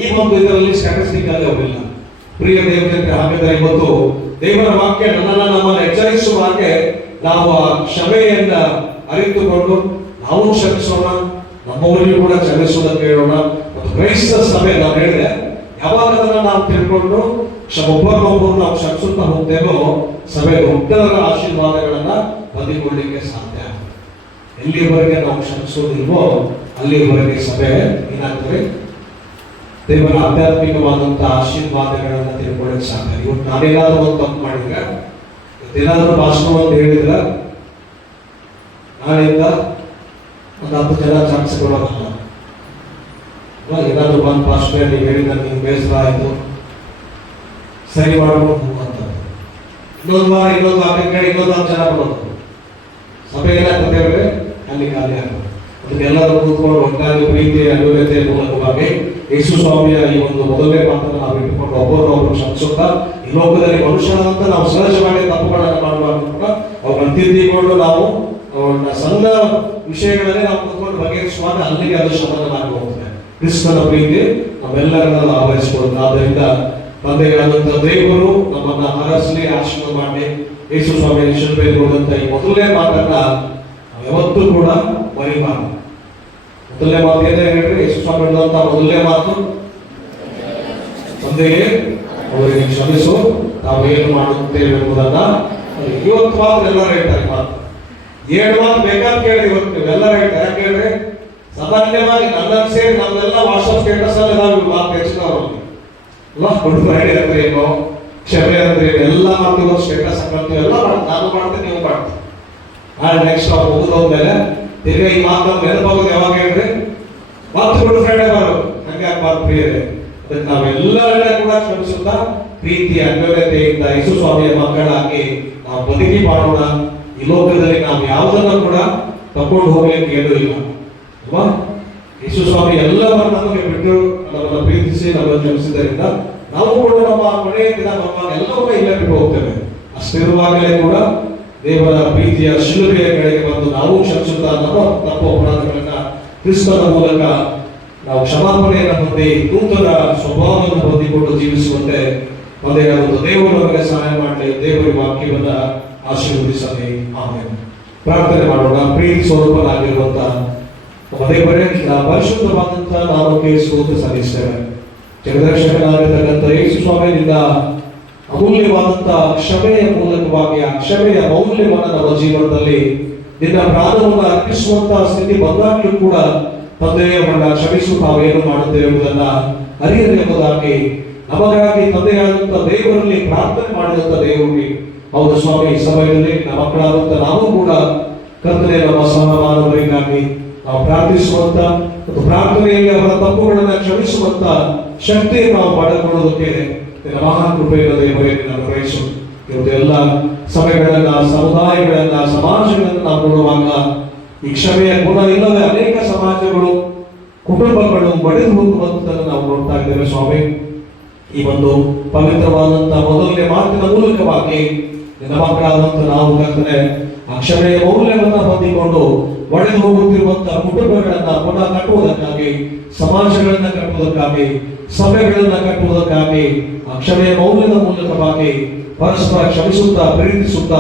ಈ ಒಂದು ಇದರಲ್ಲಿ ಸ್ಟ್ಯಾಟಿಸ್ಟಿಕ್ ಅಲ್ಲಿ ಅವರಿಲ್ಲ. ಪ್ರಿಯ ದೇವತೆ, ಹಾಗಾದ್ರೆ ಇವತ್ತು ದೇವರ ವಾಕ್ಯ ನಮ್ಮನ್ನು ಎಚ್ಚರಿಸುವ ಹಾಗೆ ನಾವು ಆ ಕ್ಷಮೆಯನ್ನ ಅರಿತುಕೊಂಡು ನಾವು ಕ್ಷಮಿಸೋಣ, ನಮ್ಮವರಿಗೂ ಕೂಡ ಕ್ಷಮಿಸುವುದಕ್ಕೆ ಹೇಳೋಣ. ಮತ್ತು ಕ್ರೈಸ್ತ ಸಭೆ ನಾವು ಹೇಳಿದೆ, ಯಾವಾಗ ಅದನ್ನ ನಾವು ತಿಳ್ಕೊಂಡು ಒಬ್ಬರನ್ನೊಬ್ಬರು ನಾವು ಕ್ಷಮಿಸುತ್ತಾ ಹೋಗ್ತೇವೋ ಸಭೆ ದೊಡ್ಡರ ಆಶೀರ್ವಾದಗಳನ್ನ ಹೊಂದಿಕೊಳ್ಳಿಕ್ಕೆ ಸಾಧ್ಯ. ಎಲ್ಲಿವರೆಗೆ ನಾವು ಕ್ಷಮಿಸೋದಿಲ್ವೋ ಅಲ್ಲಿವರೆಗೆ ಸಭೆ ಏನಾಗ್ತದೆ, ದೇವರ ಆಧ್ಯಾತ್ಮಿಕವಾದಂತಹ ಆಶೀರ್ವಾದಗಳನ್ನ ತಿಳ್ಕೊಳ್ಳಿಕ್ಕೆ ಸಾಧ್ಯ. ಇವತ್ತು ನಾನೇನಾದ್ರೂ ಒಂದು ತಪ್ಪು ಮಾಡಿದ್ರೆ, ಏನಾದ್ರೂ ಭಾಷಣ ಒಂದು ಹೇಳಿದ್ರೆ, ನಾಳೆಯಿಂದ ಒಂದು 10 ಜನ ಕ್ಷಮಿಸಿಕೊಳ್ಳೋದಲ್ಲ. ಏನಾದ್ರೂ ಬಂದು ಭಾಷಣ ನೀವು ಹೇಳಿದ ನಿಮ್ಗೆ ಬೇಸರ ಆಯಿತು, ಸರಿ ಮಾಡ್ಬೋದು ಅಂತ ಇನ್ನೊಂದು ವಾರ ಇನ್ನೊಂದು ವಾಕ್ಯ ಇನ್ನೊಂದು 10 ಜನ ಬರೋದು, ಸಭೆ ಏನಾಗ್ತದೆ ಅಲ್ಲಿ ಖಾಲಿ ಆಗ್ತದೆ. ಅದಕ್ಕೆಲ್ಲರೂ ಕೂತ್ಕೊಂಡು ಒಟ್ಟಾಗಿ ಪ್ರೀತಿ ಅನ್ಯೋನ್ಯತೆಯ ಮೂಲಕವಾಗಿ ಯೇಸು ಸ್ವಾಮಿಯ ಈ ಒಂದು ಮೊದಲನೇ ಮಾತನ್ನು ನಾವು ಇಟ್ಟುಕೊಂಡು ಒಬ್ಬರನ್ನೊಬ್ಬರು ಕ್ಷಮಿಸುತ್ತಾ ಈ ಲೋಕದಲ್ಲಿ ಮನುಷ್ಯನಂತ ನಾವು ಸಹಜವಾಗಿ ತಪ್ಪುಗಳನ್ನು ಮಾಡುವಾಗ ಕೂಡ ಅವುಗಳನ್ನು ತಿದ್ದಿಕೊಂಡು ನಾವು ಸಣ್ಣ ವಿಷಯಗಳನ್ನೇ ನಾವು ಕೂತ್ಕೊಂಡು ಬಗೆಹರಿಸುವಾಗ ಅಲ್ಲಿಗೆ ಅದು ಸಮಾಧಾನ ಹೋಗ್ತದೆ. ಕ್ರಿಸ್ತನ ಪ್ರೀತಿ ನಮ್ಮೆಲ್ಲರನ್ನ ಆವರಿಸಿಕೊಳ್ಳುತ್ತೆ. ಆದ್ದರಿಂದ ತಂದೆಗಳಾದಂಥ ದೇವರು ನಮ್ಮನ್ನ ಹರಸಲಿ, ಆಶೀರ್ವಾದ ಮಾಡಿ ಯೇಸು ಸ್ವಾಮಿ ಶಿಲ್ಪೆಯಲ್ಲಿ ನೋಡಿದಂತ ಈ ಮೊದಲನೇ ಮಾತನ್ನ ನಾವು ಯಾವತ್ತೂ ಕೂಡ ಮರಿಬಾರದು. ಮೊದಲನೇ ಮಾತು ಏನೇ ಹೇಳ್ರಿ, ಯೇಸು ಸ್ವಾಮಿ ಹೇಳಿದಂತ ಮೊದಲನೇ ಮಾತು, ತಂದೆಯೇ ಅವರಿಗೆ ಕ್ಷಮಿಸು, ನಾವು ಏನು ಮಾಡುತ್ತೇವೆ ಎಂಬುದನ್ನ. ಇವತ್ತು ಮಾತ್ರ ಎಲ್ಲರೂ ಹೇಳ್ತಾರೆ ಮಾತು, 7 ಮಾತು ಬೇಕಾದ್ ಕೇಳಿ ಇವತ್ತು ನೀವೆಲ್ಲರೂ ಹೇಳ್ತಾರೆ. ಯಾಕೆ ಹೇಳ್ರಿ, ಸಾಮಾನ್ಯವಾಗಿ ನನ್ನ ಸೇರಿ ನಮ್ಮೆಲ್ಲ ವಾಟ್ಸ್ಆಪ್ ಸ್ಟೇಟಸ್ ಅಲ್ಲಿ ನಾವು ಮಾತು ಹೆಚ್ಚಿದವರು ಗುಡ್ ಫ್ರೈಡೆ ಅಂದ್ರೆ ಏನು, ಕ್ಷಮೆ ಅಂದ್ರೆ ಎಲ್ಲ ಮಾಡ್ತೀವಿ, ಸ್ಟೇಟಸ್ ಹಾಕ್ತೀವಿ, ಎಲ್ಲ ನಾನು ಮಾಡ್ತೀನಿ, ನೀವು ಮಾಡ್ತೀವಿ. ನಾಳೆ ನೆಕ್ಸ್ಟ್ ಅವ್ರು ಮುಗಿದೋದ್ಮೇಲೆ ತಿರ್ಗಿ ಈ ಮಾತು ನೆನಪಾಗೋದು ಯಾವಾಗ ಹೇಳ್ರಿ, ಮತ್ತೆ ಗುಡ್ ಫ್ರೈಡೆ ಬರೋದು. ಹಂಗೆ ಆಗ್ಬಾರ್ದು ಪ್ರಿಯರೇ. ಅದಕ್ಕೆ ನಾವೆಲ್ಲರನ್ನ ಕೂಡ ಕ್ಷಮಿಸುತ್ತಾ ಪ್ರೀತಿ ಅನ್ಯೋನ್ಯತೆಯಿಂದ ಯೇಸು ಸ್ವಾಮಿಯ ಮಕ್ಕಳಾಗಿ ನಾವು ಬದುಕಿ ಮಾಡೋಣ. ಈ ಲೋಕದಲ್ಲಿ ನಾವು ಯಾವುದನ್ನು ಕೂಡ ತಕೊಂಡು ಹೋಗ್ಲಿಕ್ಕೆ ಏನೂ ಇಲ್ಲ ಅಲ್ವಾ? ಯೇಸು ಸ್ವಾಮಿ ಎಲ್ಲವನ್ನ ನಮಗೆ ಬಿಟ್ಟು ನಮ್ಮನ್ನು ಪ್ರೀತಿಸಿ ನಮ್ಮನ್ನು ಕ್ಷಮಿಸಿದ್ದರಿಂದ ನಾವು ಕೂಡ ನಮ್ಮ ಕೊನೆಯ ದಿನ ನಮ್ಮ ಎಲ್ಲವನ್ನ ಇಲ್ಲೇ ಬಿಟ್ಟು ಹೋಗ್ತೇವೆ. ಅಷ್ಟಿರುವಾಗಲೇ ಕೂಡ ದೇವರ ಪ್ರೀತಿಯ ಶಿಲುಬೆಯ ಕೆಳಗೆ ಬಂದು ನಾವು ಕ್ಷಮಿಸುತ್ತಾ ನಮ್ಮ ತಪ್ಪು ಅಪರಾಧಗಳನ್ನ ಕ್ರಿಸ್ತನ ಮೂಲಕ ನಾವು ಕ್ಷಮಾಪಣೆಯನ್ನು ಹೊಂದಿ ನೂತನ ಸ್ವಭಾವವನ್ನು ಹೊಂದಿಕೊಂಡು ಜೀವಿಸುವಂತೆ ಒಂದೇನಾದರೂ ದೇವರು ನಮಗೆ ಸಹಾಯ ಮಾಡಲಿ. ದೇವರ ವಾಕ್ಯವನ್ನ ಆಶೀರ್ವದಿಸಲಿ. ಆಮೇಲೆ ಪ್ರಾರ್ಥನೆ ಮಾಡೋಣ. ಪ್ರೀತಿ ಸ್ವರೂಪನಾಗಿರುವಂತಹ ದೇವರೇ, ಪರಿಶುದ್ಧವಾದಂತಹ ನಾಮಕ್ಕೆ ಸ್ತೋತ್ರ ಸಲ್ಲಿಸ್ತೇವೆ. ಜಗದರ್ಶಕನಾಗಿರ್ತಕ್ಕಂಥ ಯೇಸು ಸ್ವಾಮಿಯಿಂದ ಅಮೂಲ್ಯವಾದಂತಹ ಕ್ಷಮೆಯ ಮೂಲಕವಾಗಿ ಆ ಕ್ಷಮೆಯ ಮೌಲ್ಯವನ್ನು ನಮ್ಮ ಜೀವನದಲ್ಲಿ ನಿನ್ನ ಪ್ರಾಣವನ್ನು ಅರ್ಪಿಸುವಂತಹ ಸ್ಥಿತಿ ಬಂದಾಗಲೂ ಕೂಡ ತಂದೆಯವನ್ನ ಕ್ಷಮಿಸು ತಾವೇನು ಮಾಡುತ್ತೇವೆ ಎಂಬುದನ್ನ ಅರಿಯದೆ ಎಂಬುದಾಗಿ ನಮಗಾಗಿ ತಂದೆಯಾದಂಥ ದೇವರಲ್ಲಿ ಪ್ರಾರ್ಥನೆ ಮಾಡಿದಂಥ ದೇವರಿಗೆ ಹೌದು ಸ್ವಾಮಿ, ಈ ಸಮಯದಲ್ಲಿ ನಮ್ಮ ಮಕ್ಕಳಾದಂಥ ನಾವು ಕೂಡ ಕರ್ತನೆ ನಮ್ಮ ಸಹಮಾನವರಿಗಾಗಿ ನಾವು ಪ್ರಾರ್ಥಿಸುವಂತ ಮತ್ತು ಪ್ರಾರ್ಥನೆಯಲ್ಲಿ ಅವರ ತಪ್ಪುಗಳನ್ನು ಕ್ಷಮಿಸುವಂತ ಶಕ್ತಿಯನ್ನು ನಾವು ಪಡೆದುಕೊಳ್ಳೋದಕ್ಕೆ ಮಹಾನ್ ಕೃಪೆಯನ್ನು ದೇವರೇ ನಾನು ಗ್ರಹಿಸು. ಇವತ್ತು ಎಲ್ಲ ಸಭೆಗಳನ್ನ, ಸಮುದಾಯಗಳನ್ನ, ಸಮಾಜಗಳನ್ನ ನಾವು ನೋಡುವಾಗ ಈ ಕ್ಷಮೆಯ ಗುಣ ಇಲ್ಲದೆ ಅನೇಕ ಸಮಾಜಗಳು, ಕುಟುಂಬಗಳು ಒಡೆದು ಹೋಗುವಂತದನ್ನು ನಾವು ನೋಡ್ತಾ ಇದ್ದೇವೆ. ಸ್ವಾಮಿ, ಈ ಒಂದು ಪವಿತ್ರವಾದಂತಹ ಮೊದಲನೇ ಮಾತಿನ ಮೂಲಕವಾಗಿ ನಿನ್ನ ಮಕ್ಕಳಾದಂತ ನಾವು ಕರ್ತನೆ ಆ ಕ್ಷಮೆಯ ಮೌಲ್ಯವನ್ನ ಹೊಂದಿಕೊಂಡು ಒಡೆದು ಹೋಗುತ್ತಿರುವಂತಹ ಕುಟುಂಬಗಳನ್ನ ಪುನಃ ಕಟ್ಟುವುದಕ್ಕಾಗಿ, ಸಮಾಜಗಳನ್ನ ಕಟ್ಟುವುದಕ್ಕಾಗಿ, ಸಭೆಗಳನ್ನ ಕಟ್ಟುವುದಕ್ಕಾಗಿ ಆ ಕ್ಷಮೆಯ ಮೌಲ್ಯದ ಮೂಲಕವಾಗಿ ಪರಸ್ಪರ ಕ್ಷಮಿಸುತ್ತಾ ಪ್ರೀತಿಸುತ್ತಾ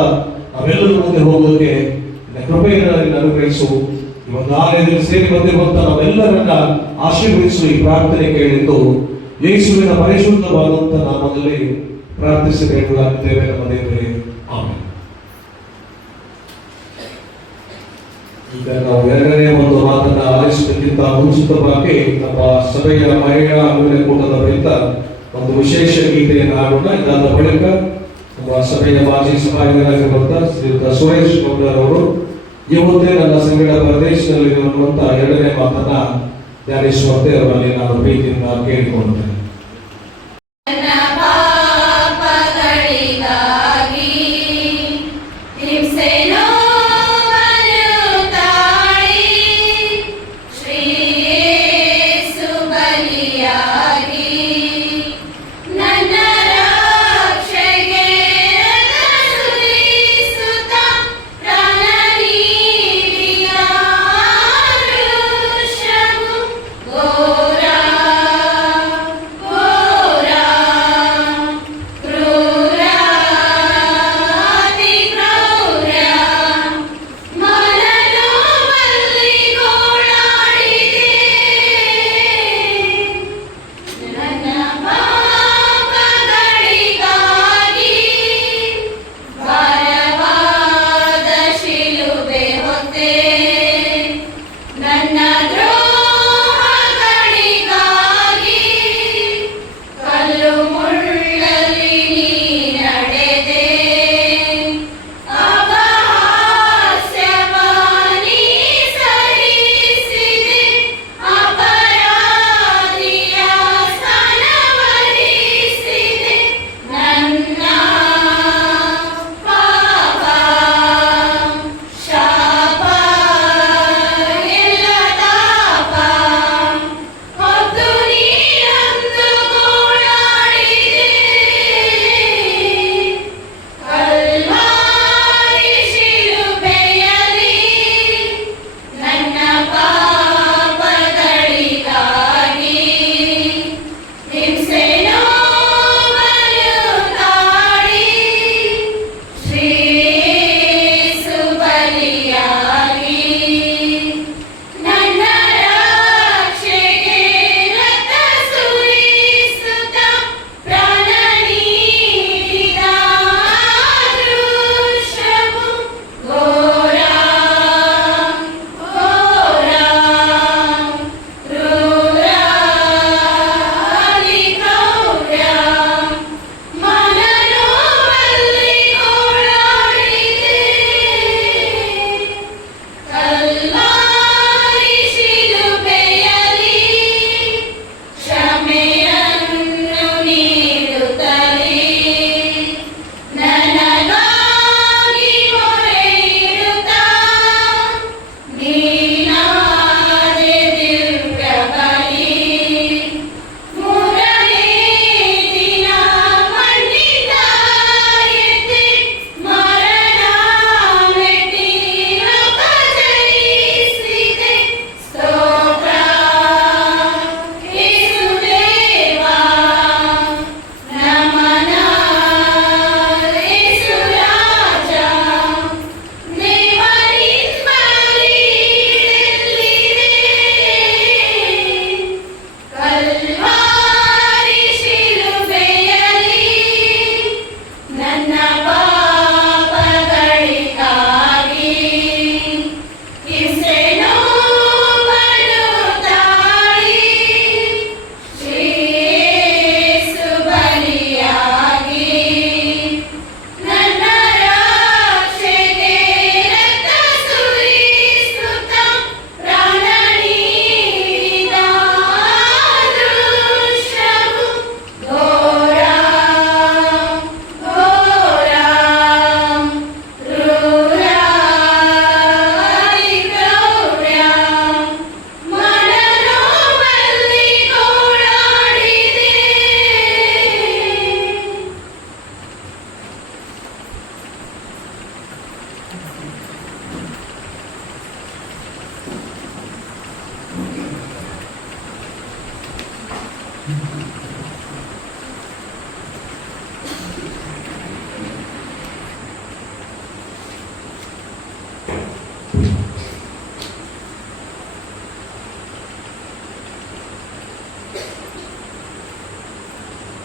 ನಾವೆಲ್ಲರೂ ಮುಂದೆ ಹೋಗುವುದಕ್ಕೆ ಕೃಪೆಯನ್ನು ಅನುಗ್ರಹಿಸು. ಇವತ್ತು ಆಲಯದಲ್ಲಿ ಸೇರಿ ಬಂದಿರುವಂತಹ ನಾವೆಲ್ಲರನ್ನ ಆಶೀರ್ವದಿಸು. ಈ ಪ್ರಾರ್ಥನೆ ಕೇಳಿದ್ದು ಯೇಸುವಿನ ಪರಿಶುದ್ಧವಾದಂತಹ ನಾಮದಲ್ಲಿ ಪ್ರಾರ್ಥಿಸಿ ಬೇಡಲಾಗುತ್ತೇವೆ ನಮ್ಮ ದೇವರೇ. ಆಮೆನ್. ಈಗ ನಾವು ಎರಡನೇ ಒಂದು ಮಾತನ್ನ ಆಲಿಸಬೇಕಿಂತ ಮುಂಚಿತವಾಗಿ ನಮ್ಮ ಸಭೆಯ ಮಹಿಳಾ ಅಭಿನಯ ಕೂಟದ ಬಳಿಕ ಒಂದು ವಿಶೇಷ ಗೀತೆಯನ್ನು ಹಾಡೋಣ. ಇದಾದ ಬಳಿಕ ನಮ್ಮ ಸಭೆಯ ಮಾಜಿ ಸಭಾಧ್ಯಕ್ಷರಾಗಿರುವಂತಹ ಶ್ರೀಯುತ ಸುರೇಶ್ ಗೌಡರವರು ಇವತ್ತೇ ನನ್ನ ಸಂಗಡ ಪ್ರದೇಶದಲ್ಲಿ ಇರುವಂತಹ ಎರಡನೇ ಮಾತನ್ನ ಧ್ಯಾನಿಸುವಂತೆ ಅವರಲ್ಲಿ ನಾನು ಪ್ರೀತಿಯಿಂದ ಕೇಳಿಕೊಳ್ತೇನೆ.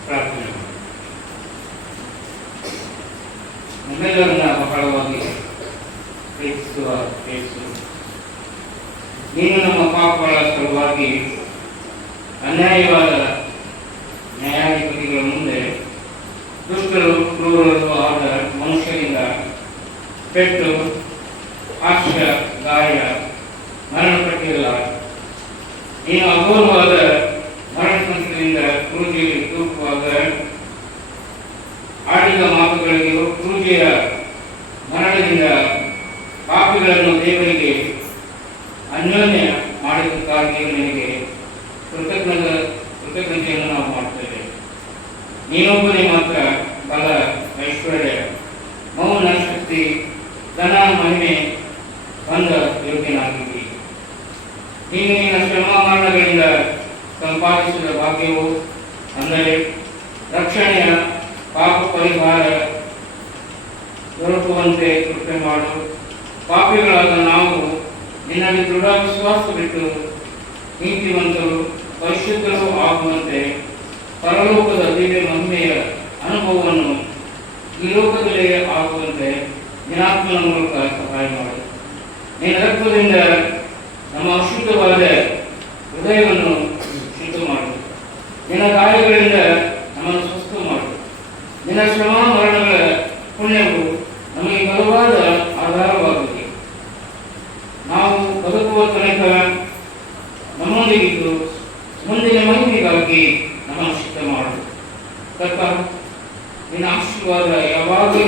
ಪ್ರಾರ್ಥನೆ. ನಮ್ಮೆಲ್ಲರನ್ನ ಬಹಳವಾಗಿ ಪ್ರೀತಿಸುವ ಯೇಸು ನೀನು ನಮ್ಮ ಪಾಪಗಳ ಸಲುವಾಗಿ ಅನ್ಯಾಯವಾದ ನ್ಯಾಯಾಧಿಪತಿಗಳ ಮುಂದೆ ದುಷ್ಟರು ಕ್ರೂರರು ಆದ ಮನುಷ್ಯರಿಂದ ಪೆಟ್ಟು, ಹಾಸ್ಯ, ಗಾಯ, ಮರಣಪಟ್ಟಿರಲ್ಲ. ನೀನು ಅಗೌರವಾದ ಮರಣತಂತ್ರದಿಂದ ಕ್ರೂಜಿಯಲ್ಲಿ ತೂಕುವಾಗ ಆಡಿದ ಮಾತುಗಳಿಗೂ ಕ್ರೂಜಿಯ ಮರಣದಿಂದ ಪಾಪಿಗಳನ್ನು ದೇವರಿಗೆ ಅನ್ಯೋನ್ಯ ಮಾಡಿದ್ದಕ್ಕಾಗಿಯೂ ನಿನಗೆ ಕೃತಜ್ಞತೆಯನ್ನು ನಾವು ಮಾಡ್ತೇವೆ. ನೀನೊಬ್ಬನೇ ಮಾತ್ರ ಬಲ, ಐಶ್ವರ್ಯ, ಮೌನ, ಶಕ್ತಿ, ಧನ, ಮಹಿಮೆ ಬಂದ ಯೋಗ್ಯನಾಗಿದ್ದಿ. ನೀನು ನಿನ್ನ ಶ್ರಮ ಮರಣಗಳಿಂದ ಸಂಪಾದಿಸಿದ ಭಾಗ್ಯವು, ಅಂದರೆ ರಕ್ಷಣೆಯ ಪಾಪ ಪರಿಹಾರ ದೊರಕುವಂತೆ ಕೃಪೆ ಮಾಡು. ಪಾಪಿಗಳಾದ ನಾವು ನಿನ್ನಲ್ಲಿ ದೃಢ ವಿಶ್ವಾಸವಿಟ್ಟು ನೀತಿವಂತರು, ಪರಿಶುದ್ಧರು ಆಗುವಂತೆ ಪರಲೋಕದ ದಿವ್ಯ ಮಹಿಮೆಯ ಅನುಭವವನ್ನು ಈ ಲೋಕದಲ್ಲೇ ಆಗುವಂತೆ ನಿನ್ನಾತ್ಮನ ಮೂಲಕ ಸಹಾಯ ಮಾಡು. ನಿನ್ನ ರಕ್ತದಿಂದ ನಮ್ಮ ಅಶುದ್ಧವಾದ ಹೃದಯವನ್ನು ಶುದ್ಧ ಮಾಡು. ನಿನ್ನ ಗಾಯಗಳಿಂದ ನಮ್ಮನ್ನು ಸ್ವಸ್ಥ ಮಾಡು. ನಿನ್ನ ಶ್ರಮ ಮರಣಗಳ ಪುಣ್ಯವು ನಮಗೆ ಬಲವಾದ ಆಧಾರವಾಗಿದೆ. ನಾವು ಬದುಕುವ ತನಕ ನಮ್ಮೊಂದಿಗಿದ್ದು ಮುಂದಿನ ಮಹಿಮೆಗಾಗಿ ನಮ್ಮನ್ನು ಸಿದ್ಧ ಮಾಡು. ಕರ್ತ, ನಿನ್ನ ಆಶೀರ್ವಾದ ಯಾವಾಗಲೂ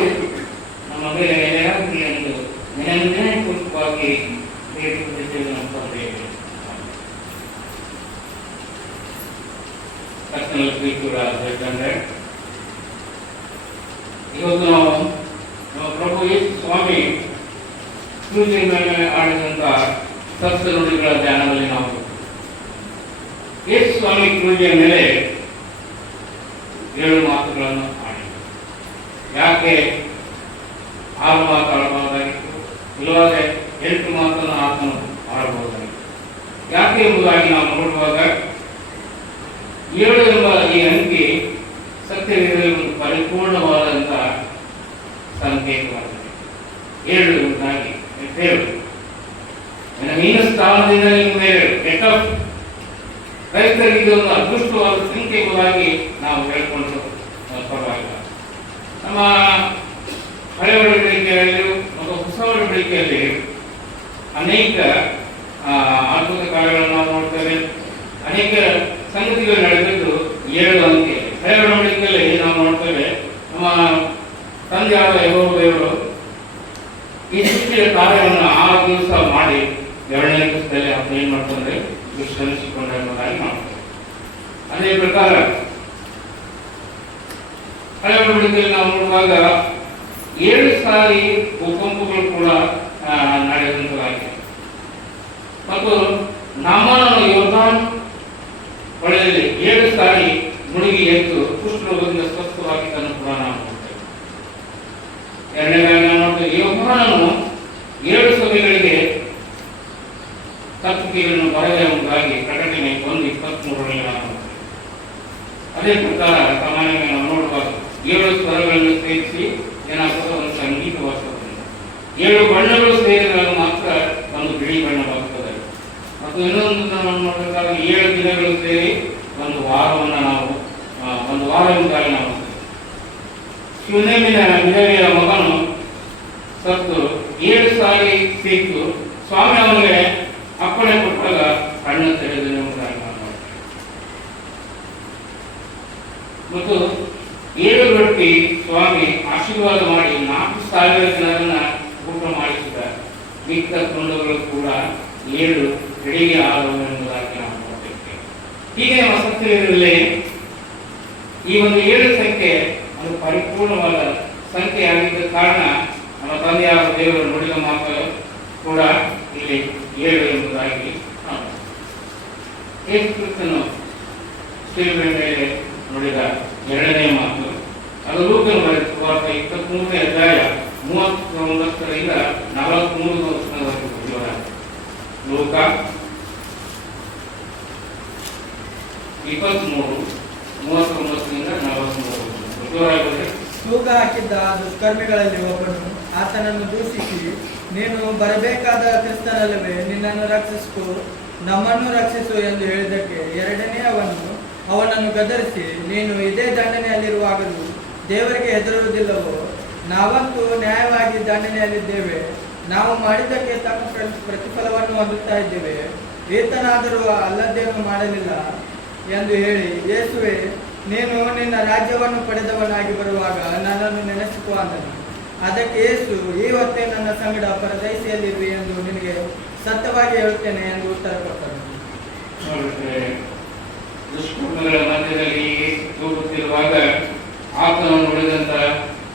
ನಮ್ಮ ಮೇಲೆ ನೆಲೆಯಾಗಲಿ ಎಂದು ನೆನಪೂರ್ವಕವಾಗಿ ಬೇಡಿಕೊಳ್ಳುತ್ತೇವೆ ನಮ್ಮ ತಂದೆಯೇ. ಕರ್ತನಲ್ಲಿ ಪ್ರೀತಿಯುಳ್ಳ ಇವತ್ತು ನಾವು ನಮ್ಮ ಪ್ರಭು ಯೇಸು ಸ್ವಾಮಿ ಕ್ರೂಜಿನ ಮೇಲೆ ಆಡಿದಂಥ ಸತ್ಯ ನುಡಿಗಳ ಧ್ಯಾನದಲ್ಲಿ ನಾವು ಯೇಸು ಸ್ವಾಮಿ ಕ್ರೂಜಿಯ ಮೇಲೆ 7 ಮಾತುಗಳನ್ನು ಆಡಿದರು. ಯಾಕೆ 6 ಮಾತು ಆಡಬಹುದಾಗಿತ್ತು, ಇಲ್ಲವಾದರೆ 8 ಮಾತನ್ನು ಆತನು ಆಡಬಹುದಾಗಿತ್ತು? ಯಾಕೆ ಎಂಬುದಾಗಿ ನಾವು ನೋಡುವಾಗ 7 ಎಂಬ ಈ ಅಂಕಿ ಸತ್ಯವೇದದಲ್ಲಿ ಒಂದು ಪರಿಪೂರ್ಣವಾದಂತಹ ಸಂಕೇತವಾಗಿದೆ. 7 ಎಂಬುದಾಗಿ ಮೀನ ಸ್ಥಾನದಿಂದ ನಿಮ್ಮ ಮೇಲೆ ರೈತರಿಗೆ ಒಂದು ಅದೃಷ್ಟವಾದ ಸಂಖ್ಯೆ ಎಂಬುದಾಗಿ ನಾವು ಹೇಳ್ಕೊಂಡು ಪರವಾಗಿಲ್ಲ. ನಮ್ಮ ಹಳೆ ಒಡಂಬಡಿಕೆಯಲ್ಲಿ ಮತ್ತು ಹೊಸ ಒಡಂಬಡಿಕೆಯಲ್ಲಿ ಅನೇಕ ಅದ್ಭುತ ಕಾರ್ಯಗಳನ್ನು ನಾವು ನೋಡ್ತೇವೆ. ಅನೇಕ ಸಂಗತಿಗಳು ನಡೆದಿದ್ದು 7 ಅಂಕೆ. ಹಳೆ ಒಡಂಬಡಿಕೆಯಲ್ಲಿ ನಾವು ನೋಡ್ತೇವೆ, ನಮ್ಮ ತಂದೆಯಾದ ಯೆಹೋವ ದೇವರು ಈ ಸೃಷ್ಟಿಯ ಕಾರ್ಯವನ್ನು 6 ದಿವಸ ಮಾಡಿ 7ನೇ ದಿವಸದಲ್ಲಿ ಅದನ್ನು ಏನು ಮಾಡ್ತಾರೆ, ವಿಶ್ರಮಿಸಿಕೊಂಡ ಎಂಬುದಾಗಿ ಮಾಡ್ತಾರೆ. ಅದೇ ಪ್ರಕಾರ ಹಳೆ ಒಡಂಬಡಿಕೆಯಲ್ಲಿ ನಾವು ನೋಡುವಾಗ 7 ಸಾರಿ ಭೂಕಂಪಗಳು ಕೂಡ ನಡೆದಂತಾಗಿದೆ. ಮತ್ತು ನಾಮಾನನು ಯೋರ್ದಾನ್ ಹೊಳೆಯಲ್ಲಿ 7 ಸಾರಿ ಮುಳುಗಿ ಎದ್ದು ಕುಷ್ಠರೋಗದಿಂದ ಸ್ವಸ್ಥವಾಗಿದ್ದನ್ನು ಕೂಡ ನಾವು ನೋಡ್ತೇವೆ. 2ನೇದಾಗಿ ನಾವು ನೋಡ್ತೇವೆ, ಯೋಹಾನನು 7 ಸಭೆಗಳಿಗೆ ಪತ್ರಿಕೆಗಳನ್ನು ಬರೆದ ಎಂಬುದಾಗಿ ಪ್ರಕಟಣೆ 1:23 ನಾವು ನೋಡ್ತೇವೆ. ಅದೇ ಪ್ರಕಾರ ಸಾಮಾನ್ಯವಾಗಿ ನಾವು ನೋಡುವಾಗ 7 ಸ್ವರಗಳನ್ನು ಸೇರಿಸಿ ಏನಾಗ್ತದೆ, ಒಂದು ಸಂಗೀತವಾಗ್ತದೆ. 7 ಬಣ್ಣಗಳು ಸೇರಿದಾಗ ಮಾತ್ರ ಒಂದು ಬಿಳಿ ಬಣ್ಣವಾಗ್ತದೆ. ಮತ್ತು ಇನ್ನೊಂದು ನಾವು ನೋಡಬೇಕಾದ್ರೆ 7 ದಿನಗಳು ಸೇರಿ ಒಂದು ವಾರವನ್ನು ನಾವು ಒಂದು ವಾರ ಎಂಬುದಾಗಿ ನಾವು ಶಿವನೇಮಿನ ವಿಧವೆಯ ಮಗನು ಸತ್ತು 7 ಸಾರಿ ಸಿಕ್ಕು ಸ್ವಾಮಿ ಅವನಿಗೆ ಅಪ್ಪಣೆ ಕೊಟ್ಟಾಗ ಕಣ್ಣು ತೆರೆದು ಎಂಬುದಾಗಿ ನಾವು ನೋಡ್ತೇವೆ. ಮತ್ತು 7 ರೊಟ್ಟಿ ಸ್ವಾಮಿ ಆಶೀರ್ವಾದ ಮಾಡಿ 4,000 ಜನರನ್ನ ಊಟ ಮಾಡಿಸಿದ. ಮಿಕ್ಕ ತುಂಡುಗಳು ಕೂಡ 7 ಬೆಳಿಗ್ಗೆ ಆದವು ಎಂಬುದಾಗಿ ನಾವು ನೋಡ್ತೇವೆ. ಹೀಗೆ ನಮ್ಮ ಸತ್ಯವೇದದಲ್ಲಿ ಈ ಒಂದು 7 ಸಂಖ್ಯೆ ಅದು ಪರಿಪೂರ್ಣವಾದ ಸಂಖ್ಯೆಯಾಗಿದ್ದ ಕಾರಣ ನಮ್ಮ ತಂದೆಯಾದ ದೇವರು ನುಡಿದ ಮಾತು ಕೂಡ ಇಲ್ಲಿ 7 ಎಂಬುದಾಗಿ ನಾವು ಯೇಸು ಕ್ರಿಸ್ತನು ಶಿಲುಬೆ ಮೇಲೆ ನುಡಿದ 2ನೇ ಮಾತು ಅದು ಲೂಕನ ಬರೆದ ಸುವಾರ್ತೆ 23ನೇ ಅಧ್ಯಾಯ 39ರಿಂದ 43 ವರ್ಷದವರೆಗೂ ಬರೆಯುವ ಲೂಕ 23:39ರಿಂದ 43. ತೂಗ ಹಾಕಿದ್ದ ದುಷ್ಕರ್ಮಿಗಳಲ್ಲಿ ಒಬ್ಬನು ಆತನನ್ನು ದೂಷಿಸಿ, ನೀನು ಬರಬೇಕಾದ ಕ್ರಿಸ್ತನಲ್ಲವೇ, ನಿನ್ನನ್ನು ರಕ್ಷಿಸು, ನಮ್ಮನ್ನು ರಕ್ಷಿಸು ಎಂದು ಹೇಳಿದ್ದಕ್ಕೆ ಎರಡನೆಯವನು ಅವನನ್ನು ಗದರಿಸಿ, ನೀನು ಇದೇ ದಂಡನೆಯಲ್ಲಿರುವಾಗಲೂ ದೇವರಿಗೆ ಹೆದರುವುದಿಲ್ಲವೋ? ನಾವಂತೂ ನ್ಯಾಯವಾಗಿ ದಂಡನೆಯಲ್ಲಿದ್ದೇವೆ, ನಾವು ಮಾಡಿದ್ದಕ್ಕೆ ತಕ್ಕ ಪ್ರತಿಫಲವನ್ನು ಹೊಂದುತ್ತಾ ಇದ್ದೇವೆ, ಈತನಾದರೂ ಅಲ್ಲದ್ದೇನು ಮಾಡಲಿಲ್ಲ ಎಂದು ಹೇಳಿ, ಯೇಸುವೆ, ನೀನು ನಿನ್ನ ರಾಜ್ಯವನ್ನು ಪಡೆದವನಾಗಿ ಬರುವಾಗ ನನ್ನನ್ನು ನೆನೆಸಿಕೊ ಅಂದನು. ಅದಕ್ಕೆ ಯೇಸು, ಈ ಹೊತ್ತೇ ನನ್ನ ಸಂಗಡ ಪರದೈಸಿಯಲ್ಲಿರುವೆ ಎಂದು ನಿನಗೆ ಸತ್ಯವಾಗಿ ಹೇಳುತ್ತೇನೆ ಎಂದು ಉತ್ತರ ಕೊಟ್ಟನು. ದುಷ್ಕರ್ಮಗಳ ಮಧ್ಯದಲ್ಲಿ ತೂಗುತ್ತಿರುವಾಗ ಆತನು ನುಡಿದಂತ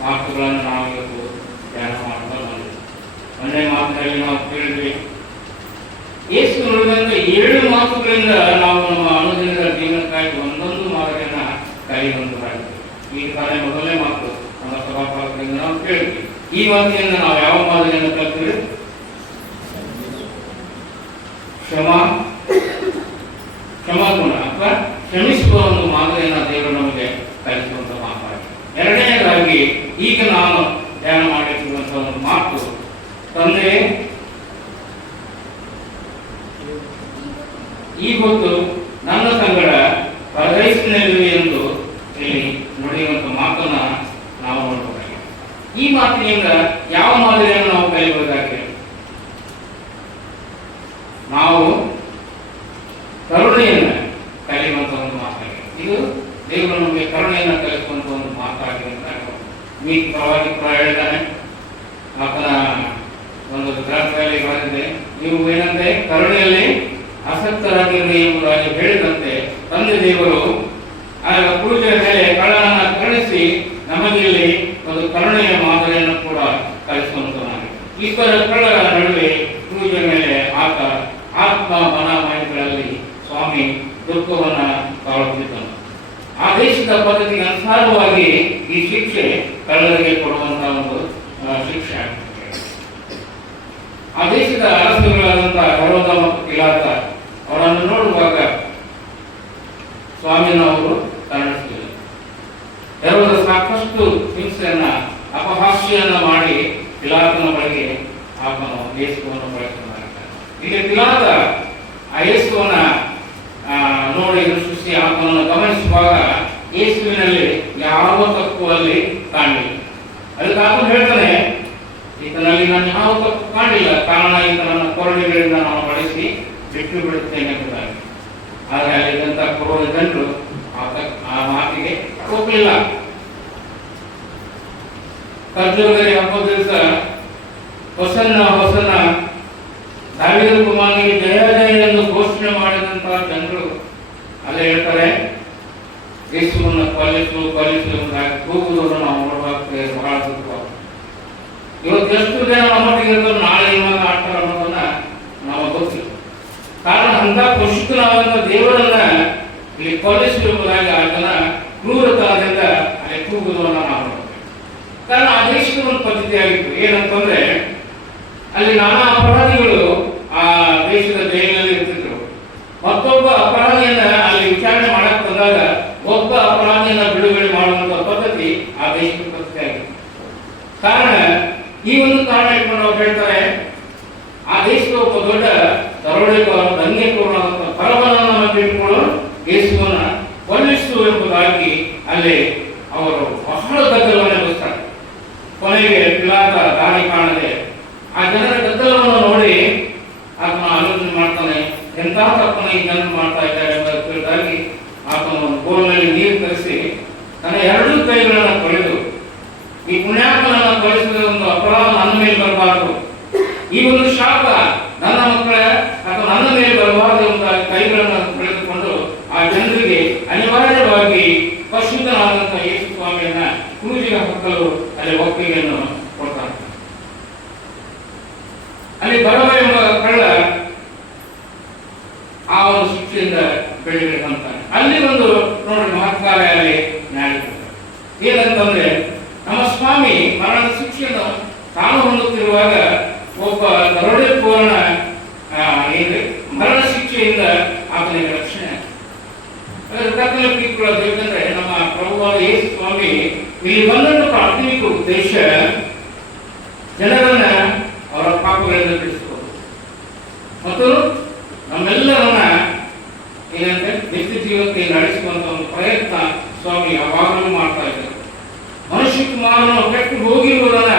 ಮಾತುಗಳನ್ನು ನಾವು ಇವತ್ತು ಧ್ಯಾನ ಮಾಡ್ತಾ ಬಂದಿದ್ದೇವೆ. ಒಂದೇ ಮಾತಿನಲ್ಲಿ ನಾವು ಕೇಳಿದ್ವಿ, ಯೇಸು ನುಡಿದಂತ 7 ಮಾತುಗಳಿಂದ ನಾವು ನಮ್ಮ ಅನುದಿನದ ಜೀವನಕ್ಕಾಗಿ ಒಂದೊಂದು ಮಾದರಿಯನ್ನ ಕಲಿಯುವಂತಾಗಿದೆ. ಈಗ ತಾನೇ ಮೊದಲನೇ ಮಾತು ನಮ್ಮ ಸಭಾಪಾಲಕರಿಂದ ನಾವು ಕೇಳಿದ್ವಿ. ಈ ಮಾತಿನಿಂದ ನಾವು ಯಾವ ಮಾದರಿಯನ್ನು ಕಲ್ತೀವಿ? ಕ್ಷಮಾಗುಣ ಅಥವಾ ಕ್ಷಮಿಸುವ ಒಂದು ಮಾದರಿಯನ್ನು ದೇವರು ನಮಗೆ ಕಲಿಸುವಂತ ಮಾತಾಡಿ. ಎರಡನೇದಾಗಿ ಈಗ ನಾನು ಧ್ಯಾನ ಮಾಡಿರುವಂತಹ ಒಂದು ಮಾತು, ತಂದೆ, ಈ ಹೊತ್ತು ನನ್ನ ಸಂಗಡ ಪರದೈಸಿನಲ್ಲಿರುವೆ ಎಂದು ಇಲ್ಲಿ ನುಡಿಯುವಂತ ಮಾತನ್ನ ನಾವು ನೋಡಬೇಕಾಗಿದೆ. ಈ ಮಾತಿನಿಂದ ಯಾವ ಮಾದರಿಯನ್ನು ನಾವು ಕಲಿಯಬೇಕಾಗಿದೆ? ನಾವು ಕರುಣೆಯನ್ನು ಕಲಿಯುವಂತ ಒಂದು ಮಾತಾಗಿದೆ. ಇದು ದೇವರು ನಮಗೆ ಕರುಣೆಯನ್ನು ಕಲಿಸುವಂತ ಒಂದು ಮಾತಾಗಿದೆ ಅಂತ ಈ ಪ್ರವಾದಿ ಹೇಳಿದ್ದಾನೆ. ಆತನ ಒಂದು ಗ್ರಂಥದಲ್ಲಿ ಬರೆದಿದೆ, ನೀವು ಏನಂತೆ ಕರುಣೆಯಲ್ಲಿ ಆಸಕ್ತರಾಗಿರಿ ಎಂಬುದಾಗಿ ಹೇಳಿದಂತೆ ತಂದೆ ದೇವರು ಆ ಪೂಜೆಯ ಮೇಲೆ ಕಳ್ಳನನ್ನ ಕರುಣಿಸಿ ನಮಗೆ ಇಲ್ಲಿ ಒಂದು ಕರುಣೆಯ ಮಾದರಿಯನ್ನು ಕೂಡ ಕಲಿಸುವಂತನಾಗಿದೆ. ಇಬ್ಬರ ಕಳ್ಳರ ನಡುವೆ ಪೂಜೆಯ ಮೇಲೆ ಆತ ಆತ್ಮ ಮನ ಮನೆಗಳಲ್ಲಿ ಸ್ವಾಮಿ ದುಃಖವನ್ನ ತಾಳುತ್ತಿದ್ದನು. ಆ ದೇಶದ ಪದ್ಧತಿಗೆ ಅನುಸಾರವಾಗಿ ಈ ಶಿಕ್ಷೆ ಕಳ್ಳರಿಗೆ ಕೊಡುವಂತಹ ಒಂದು ಶಿಕ್ಷೆ ಆಗ್ತದೆ. ಆ ದೇಶದ ಅರಸುಗಳಾದಂತಹ ಹೆರೋದ ಮತ್ತು ಪಿಲಾತ ಅವರನ್ನು ನೋಡುವಾಗ ಸ್ವಾಮಿನವರು ಕರುಣಿಸಿದರು. ಹೆರೋದ ಸಾಕಷ್ಟು ಹಿಂಸೆಯನ್ನ ಅಪಹಾಸ್ಯನ್ನ ಮಾಡಿ ಪಿಲಾತನ ಬಳಿಗೆ ಆತನು ಯೇಸುವನ್ನು ಬಳಸಿಕೊಂಡಿದ್ದಾನೆ. ಇಲ್ಲಿ ಪಿಲಾತ ಆ ಯೇಸುವನ್ನ ನೋಡಿ ದೃಷ್ಟಿಸಿ ಆತನನ್ನು ಗಮನಿಸುವಾಗ ಯೇಸುವಿನಲ್ಲಿ ಯಾವ ತಪ್ಪು ಅಲ್ಲಿ ಕಾಣಲಿಲ್ಲ. ಅದಕ್ಕೆ ಆತನು ಹೇಳ್ತಾನೆ, ಈತನಲ್ಲಿ ನಾನು ಯಾವ ತಪ್ಪು ಕಾಣಲಿಲ್ಲ, ಕಾರಣ ಈತನನ್ನು ಕೊರಳಿಗಳಿಂದ ನಾನು ಬಳಸಿ ಬಿಟ್ಟು ಬಿಡುತ್ತೇನೆ ಎಂಬುದಾಗಿ. ಆದರೆ ಅಲ್ಲಿದ್ದಂತ ಕೊರೋನ ಜನರು ಆ ಮಾತಿಗೆ ಹೋಗಲಿಲ್ಲ. ಕರ್ತೃಗರಿ ಹಬ್ಬದ ದಿವಸ ಹೊಸನ್ನ ದಾವೀದ ಕುಮಾರನಿಗೆ ಜಯ ಜಯ ಎಂದು ಘೋಷಣೆ ಮಾಡಿದಂತಹ ಜನರು ಅಲ್ಲೇ ಹೇಳ್ತಾರೆ, ಯೇಸುವನ್ನು ಕೊಲ್ಲಿಸು ಎಂಬುದಾಗಿ ಕೂಗುವುದನ್ನು ನಾವು ನೋಡುವಾಗ ಬಹಳ ದುಃಖ. ಇವತ್ತು ಎಷ್ಟು ಜನ ನಮ್ಮೊಟ್ಟಿಗೆ ನಾಳೆ ಇವಾಗ ಆಡ್ತಾರೆ ಅನ್ನೋದನ್ನ ನಾವು ಗೊತ್ತಿಲ್ಲ. ಕಾರಣ ಅಂತ ಪುರುಷನಾದಂತ ದೇವರನ್ನ ಇಲ್ಲಿ ಕೊಲ್ಲಿಸು ಎಂಬುದಾಗಿ ಆತನ ಕ್ರೂರತನದಿಂದ ಅಲ್ಲಿ ಕೂಗುವುದನ್ನು ನಾವು ನೋಡ್ತೇವೆ. ಕಾರಣ ಆ ದೇಶದ ಒಂದು ಪದ್ಧತಿ ಆಗಿತ್ತು. ಏನಂತಂದ್ರೆ ಅಲ್ಲಿ ನಾನಾ ಅಪರಾಧಿಗಳು ಆ ದೇಶದ ಜೈಲಿನಲ್ಲಿ ಇರ್ತಿದ್ರು. ಮತ್ತೊಬ್ಬ ಅಪರಾಧಿಯನ್ನ ಅಲ್ಲಿ ವಿಚಾರಣೆ ಮಾಡಕ್ ಬಂದಾಗ ಒಬ್ಬ ಅಪರಾಧಿಯನ್ನ ಬಿಡುಗಡೆ ಮಾಡುವಂತ ಪದ್ಧತಿ ಆ ದೇಶದ ಪದ್ಧತಿ ಆಗಿತ್ತು. ಕಾರಣ ಈ ಒಂದು ಕಾರಣ ಇಟ್ಕೊಂಡು ಅವ್ರು ಹೇಳ್ತಾರೆ, ಆ ದೇಶದ ಒಬ್ಬ ದೊಡ್ಡ ದರೋಡೆಕೋರ ದಂಗೆಕೋರನಾದಂತ ಪರವನನ್ನ ಮಧ್ಯೆ ಇಟ್ಕೊಂಡು ಯೇಸುವನ್ನ ಕೊಲ್ಲಿಸು ಎಂಬುದಾಗಿ ಅಲ್ಲಿ ಅವರು ಬಹಳ ಗದ್ದಲವನ್ನು ಎಬ್ಬಿಸ್ತಾರೆ. ಕೊನೆಗೆ ಪಿಲಾತ ದಾರಿ ಕಾಣದೆ ಆ ಜನರ ಗದ್ದಲವನ್ನು ನೋಡಿ ಆತನ ಆಲೋಚನೆ ಮಾಡ್ತಾನೆ, ಎಂಥ ತಪ್ಪನ ಈ ಜನರು ಮಾಡ್ತಾ ಇದ್ದಾರೆ ಎಂಬುದಾಗಿ ಆತನ ಒಂದು ಬೋಲ್ನಲ್ಲಿ ನೀರು ತರಿಸಿ ತನ್ನ 2 ಕೈಗಳನ್ನು ತೊಳೆದು, ಈ ಪುಣ್ಯಾತ್ಮನನ್ನು ತೊಳೆಸಿದ ಒಂದು ಅಪರಾಧ ನನ್ನ ಮೇಲೆ ಬರಬಾರದು, ಈ ಒಂದು ಶಾಪ ನನ್ನ ಮಕ್ಕಳ ಅಥವಾ ನನ್ನ ಮೇಲೆ ಬರಬಾರದು ಎಂಬುದಾಗಿ ಕೈಗಳನ್ನು ತೊಳೆದುಕೊಂಡು ಆ ಜನರಿಗೆ ಅನಿವಾರ್ಯವಾಗಿ ಪರಿಶುದ್ಧನಾದಂತಹ ಯೇಸು ಸ್ವಾಮಿಯನ್ನ ಕ್ರೂಜಿಗೆ ಹಾಕಲು ಅಲ್ಲಿ ಒಪ್ಪಿಗೆಯನ್ನು ಕೊಡ್ತಾನೆ. ಅಲ್ಲಿ ಬರವ ಎಂಬ ಕಳ್ಳ ಆ ಒಂದು ಶಿಕ್ಷೆಯಿಂದ ಬಿಡುಗಡೆ ಹೊಂದ್ತಾನೆ. ಅಲ್ಲಿ ಒಂದು ನೋಡಿ ಮಹತ್ಕಾರ್ಯಲ್ಲಿ ನ್ಯಾಯ ಏನಂತಂದ್ರೆ, ನಮ್ಮ ಸ್ವಾಮಿ ಮರಣದ ಶಿಕ್ಷೆಯನ್ನು ತಾನು ಹೊಂದುತ್ತಿರುವಾಗ ಒಬ್ಬ ದರೋಡೆಕೋರನ ಮರಣ ಶಿಕ್ಷೆಯಿಂದ ಆತನಿಗೆ ರಕ್ಷಣೆ. ಕರ್ತನ ಪ್ರೀತಿಗೊಳ್ಳೋದು. ಯಾಕಂದ್ರೆ ನಮ್ಮ ಪ್ರಭುವಾದ ಯೇಸು ಸ್ವಾಮಿ ಇಲ್ಲಿ ಬಂದನ್ನು ಮುಖ್ಯ ಉದ್ದೇಶ ಜನರನ್ನ ಅವರ ಪಾಪಗಳಿಂದ ಬಿಡಿಸಿಕೊಳ್ಳುವುದು ಮತ್ತು ನಮ್ಮೆಲ್ಲರನ್ನ ಏನಂದ್ರೆ ನಿತ್ಯ ಜೀವಕ್ಕೆ ನಡೆಸುವಂತ ಒಂದು ಪ್ರಯತ್ನ ಸ್ವಾಮಿ ಯಾವಾಗಲೂ ಮಾಡ್ತಾ ಇದ್ದಾರೆ. ಮನುಷ್ಯ ಕುಮಾರನು ಕೆಟ್ಟು ಹೋಗಿರುವುದನ್ನ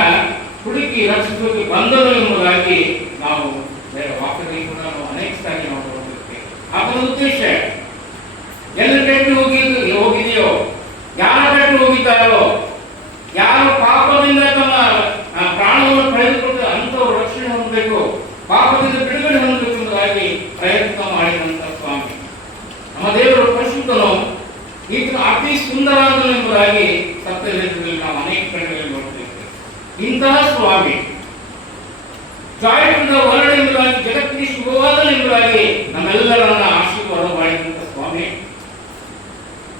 ಹುಡುಕಿ ರಕ್ಷಿಸೋಕೆ ಬಂದನು ಎಂಬುದಾಗಿ ನಾವು ಬೇರೆ ವಾಕ್ಯದಲ್ಲಿ ಕೂಡ ನಾವು ಅನೇಕ ಸಾರಿ ನಾವು ನೋಡಿರ್ತೇವೆ. ಅದರ ಉದ್ದೇಶ ಎಲ್ಲ ಕೆಟ್ಟು ಹೋಗಿದೆಯೋ, ಯಾರು ಕೆಟ್ಟು ಹೋಗಿದ್ದಾರೋ, ಯಾರು ಪಾಪದಿಂದ ತಮ್ಮ ಪ್ರಾಣವನ್ನು ಕಳೆದುಕೊಂಡು ಅಂಥವ್ರು ರಕ್ಷಣೆ ಹೊಂದಬೇಕು, ಪಾಪದಿಂದ ಬಿಡುಗಡೆ ಹೊಂದಬೇಕು ಎಂಬುದಾಗಿ ಪ್ರಯತ್ನ ಮಾಡಿದಂತ ಸ್ವಾಮಿ ನಮ್ಮ ದೇವರು ಪರಿಶುದ್ಧನು, ಈತನು ಅತಿ ಸುಂದರಾದನು ಎಂಬುದಾಗಿ ಸತ್ಯವೇದದಲ್ಲಿ ನಾವು ಅನೇಕ ಕಡೆಗಳಲ್ಲಿ ನೋಡ್ತಿದ್ದೇವೆ. ಇಂತಹ ಸ್ವಾಮಿ ಜಾಯದ ವರ್ಣ ಎಂಬುದಾಗಿ ಜಗತ್ತಿಗೆ ಶುಭವಾದನು ಎಂಬುದಾಗಿ ನಮ್ಮೆಲ್ಲರನ್ನ ಆಶೀರ್ವಾದ ಮಾಡಿದಂತ ಸ್ವಾಮಿ,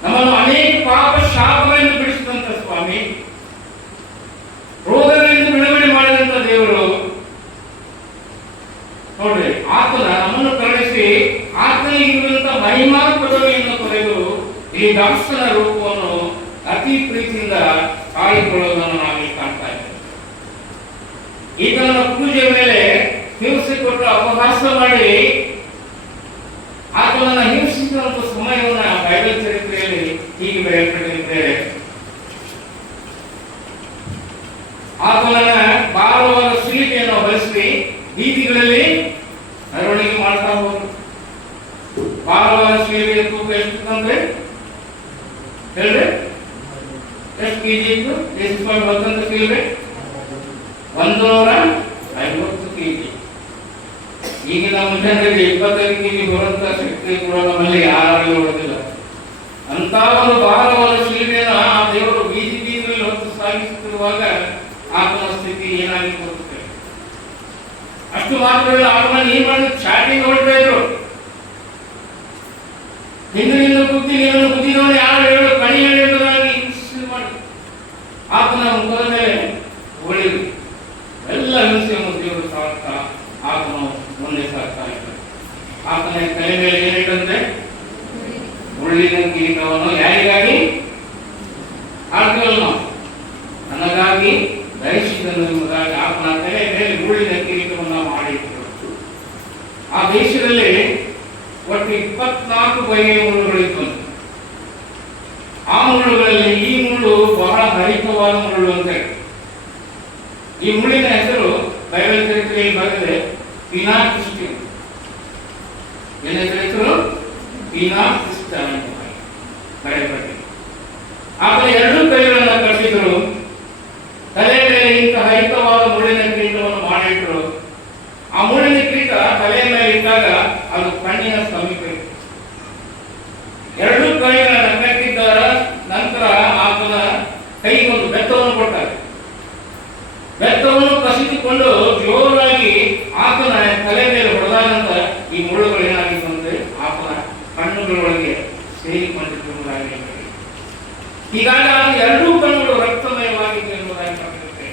ನಮ್ಮನ್ನು ಅನೇಕ ಪಾಪ ಶಾಪಗಳಿಂದ ಬಿಡಿಸಿದಂತ ಸ್ವಾಮಿ, ರೋಗಗಳಿಂದ ಬಿಡುಗಡೆ ಮಾಡಿದಂತ ದೇವರು ನೋಡ್ರಿ, ಆತನ ನಮ್ಮನ್ನು ಕರುಣಿಸಿ ಆತನಿಗಿರುವಂತ ಮಹಿಮಾ ಪದವಿಯನ್ನು ತೊರೆದು ಈ ದಾಸನ ರೂಪವನ್ನು ಅತಿ ಪ್ರೀತಿಯಿಂದ ಕಾಯ್ದುಕೊಳ್ಳುವುದನ್ನು ನಾವೀಗ ಕಾಣ್ತಾ ಇದ್ದೇವೆ. ಈತನ ಪೂಜೆ ಮೇಲೆ ಹಿಂಸಿಕೊಟ್ಟು ಅಪಹಾಸ ಮಾಡಿ ಆತನನ್ನ ಹಿಂಸಿಸುವಂತ ಸಮಯವನ್ನ ಬೈಬಲ್ ಚರಿತ್ರೆಯಲ್ಲಿ ಹೀಗೆ ಬರೆಯಲ್ಪಟ್ಟಿದ್ದೇವೆ. ಆತನನ್ನ ಭಾರವಾದ ಶಿಲಿಕೆಯನ್ನು ಹೊರಿಸಿ ಬೀದಿಗಳಲ್ಲಿ ಮೆರವಣಿಗೆ ಮಾಡ್ತಾ ಹೋದ್ರು. ಭಾರವಾದ ಶಿಲಿಕೆಯ ತೂಕ ಎಷ್ಟು ಅಂದ್ರೆ ಹೇಳ್ರಿ, ಎಷ್ಟು ಕೆಜಿ ಇತ್ತು? ಎಷ್ಟು ಬಂದಂತ ಶಿಲಿಕೆ 150 ಕೆಜಿ. ಈಗಿನ ಮುಂಜಾನೆಗೆ 25 ಕೆಜಿ ಬರುವಂತ ಶಕ್ತಿ ಕೂಡ ನಮ್ಮಲ್ಲಿ ಯಾರು ಇರುವುದಿಲ್ಲ. ಅಂತ ಒಂದು ಭಾರವಾದ ಶಿಲಿಕೆಯನ್ನು ಆ ದೇವರು ಬೀದಿ ಬೀದಿಗಳಲ್ಲಿ ಹೊತ್ತು ಸಾಗಿಸುತ್ತಿರುವಾಗ ಆತನ ಸ್ಥಿತಿ ಏನಾಗಿ ಬರುತ್ತೆ. ಅಷ್ಟು ಮಾತ್ರವಲ್ಲ, ಆತನ ಏನ್ ಮಾಡಿದ್ರು, ಚಾಟಿಂಗ್ ಹೊರಡ್ತಾ ಇದ್ರು. ಹಿಂದಿನಿಂದ ಬುದ್ಧಿ ನೀನು ಬುದ್ಧಿದವನು ಯಾರು ಹೇಳು ಕಣಿ ಹೇಳುವುದಾಗಿ ಹಿಂಸೆ ಮಾಡಿ ಆತನ ಮುಖದ ಮೇಲೆ ಹೊಳೆದು ಎಲ್ಲ ಹಿಂಸೆಯನ್ನು ದೇವರು ಸಾಕ್ತಾ ಆತನು ಮುಂದೆ ಸಾಕ್ತಾ ಇದ್ದಾರೆ. ಆತನ ತಲೆ ಮೇಲೆ ಏನಿಟ್ಟಂತೆ ಮುಳ್ಳಿನ ಕಿರೀಟವನ್ನು ಯಾರಿಗಾಗಿ ಆಡ್ತೀವಲ್ಲ ನಾವು, ನನಗಾಗಿ ಧರಿಸಿದನು ಎಂಬುದಾಗಿ ಆತನ ತಲೆ ಮೇಲೆ ಮುಳ್ಳಿನ ಕಿರೀಟವನ್ನು ಮಾಡಿದ್ರು. ಆ ದೇಶದಲ್ಲಿ ಒಟ್ಟು 24 ಬಗೆಯ ಮುಳ್ಳುಗಳಿತ್ತು. ಆ ಮುಳ್ಳುಗಳಲ್ಲಿ ಈ ಮುಳ್ಳು ಬಹಳ ಹರಿತವಾದ ಮುಳ್ಳು ಅಂತ ಹೇಳಿ. ಈ ಮುಳ್ಳಿನ ಹೆಸರು ಬೈಬಲ್ ಚರಿತ್ರೆಯಲ್ಲಿ ಬರೆದರೆ ಪೀನಾ ಕ್ರಿಸ್ಟಿನ್. ಏನ ಹೆಸರು? ಪೀನಾ ಕ್ರಿಸ್ಟನ್ ಬರೆಯಲ್ಪಟ್ಟಿದೆ. ಆತನ 2 ಕೈಗಳನ್ನು ಕಟ್ಟಿದ್ರು, ತಲೆ ಮೇಲೆ ಇಂಥ ಹರಿತವಾದ ಮುಳ್ಳಿನ ಕಿರೀಟವನ್ನು ಮಾಡಿಟ್ರು. ಆ ಮುಳ್ಳಿನ ಕಿರೀಟ ತಲೆಯ ಮೇಲೆ ಇದ್ದಾಗ ಅದು ಕಣ್ಣಿನ ಸಮೀಪ ಇತ್ತು. 2 ಕೈಗಳನ್ನು ಕಟ್ಟಿದ್ದ ನಂತರ ಆತನ ಕೈಗೊಂದು ಬೆತ್ತವನ್ನು ಕೊಟ್ಟಾರೆ. ಬೆತ್ತವನ್ನು ಕಸಿದುಕೊಂಡು ಜೋರಾಗಿ ಆತನ ತಲೆ ಮೇಲೆ ಹೊಡೆದ ನಂತರ ಈ ಮುಳ್ಳುಗಳು ಏನಾಗಿತ್ತು ಅಂದ್ರೆ ಆತನ ಕಣ್ಣುಗಳೊಳಗೆ ಸೇರಿಕೊಂಡಿರುವುದಾಗಿ. ಹೀಗಾಗಿ ಆ 2 ಕಣ್ಣುಗಳು ರಕ್ತಮಯವಾಗಿತ್ತು ಎಂಬುದಾಗಿ ನಮಗೆ.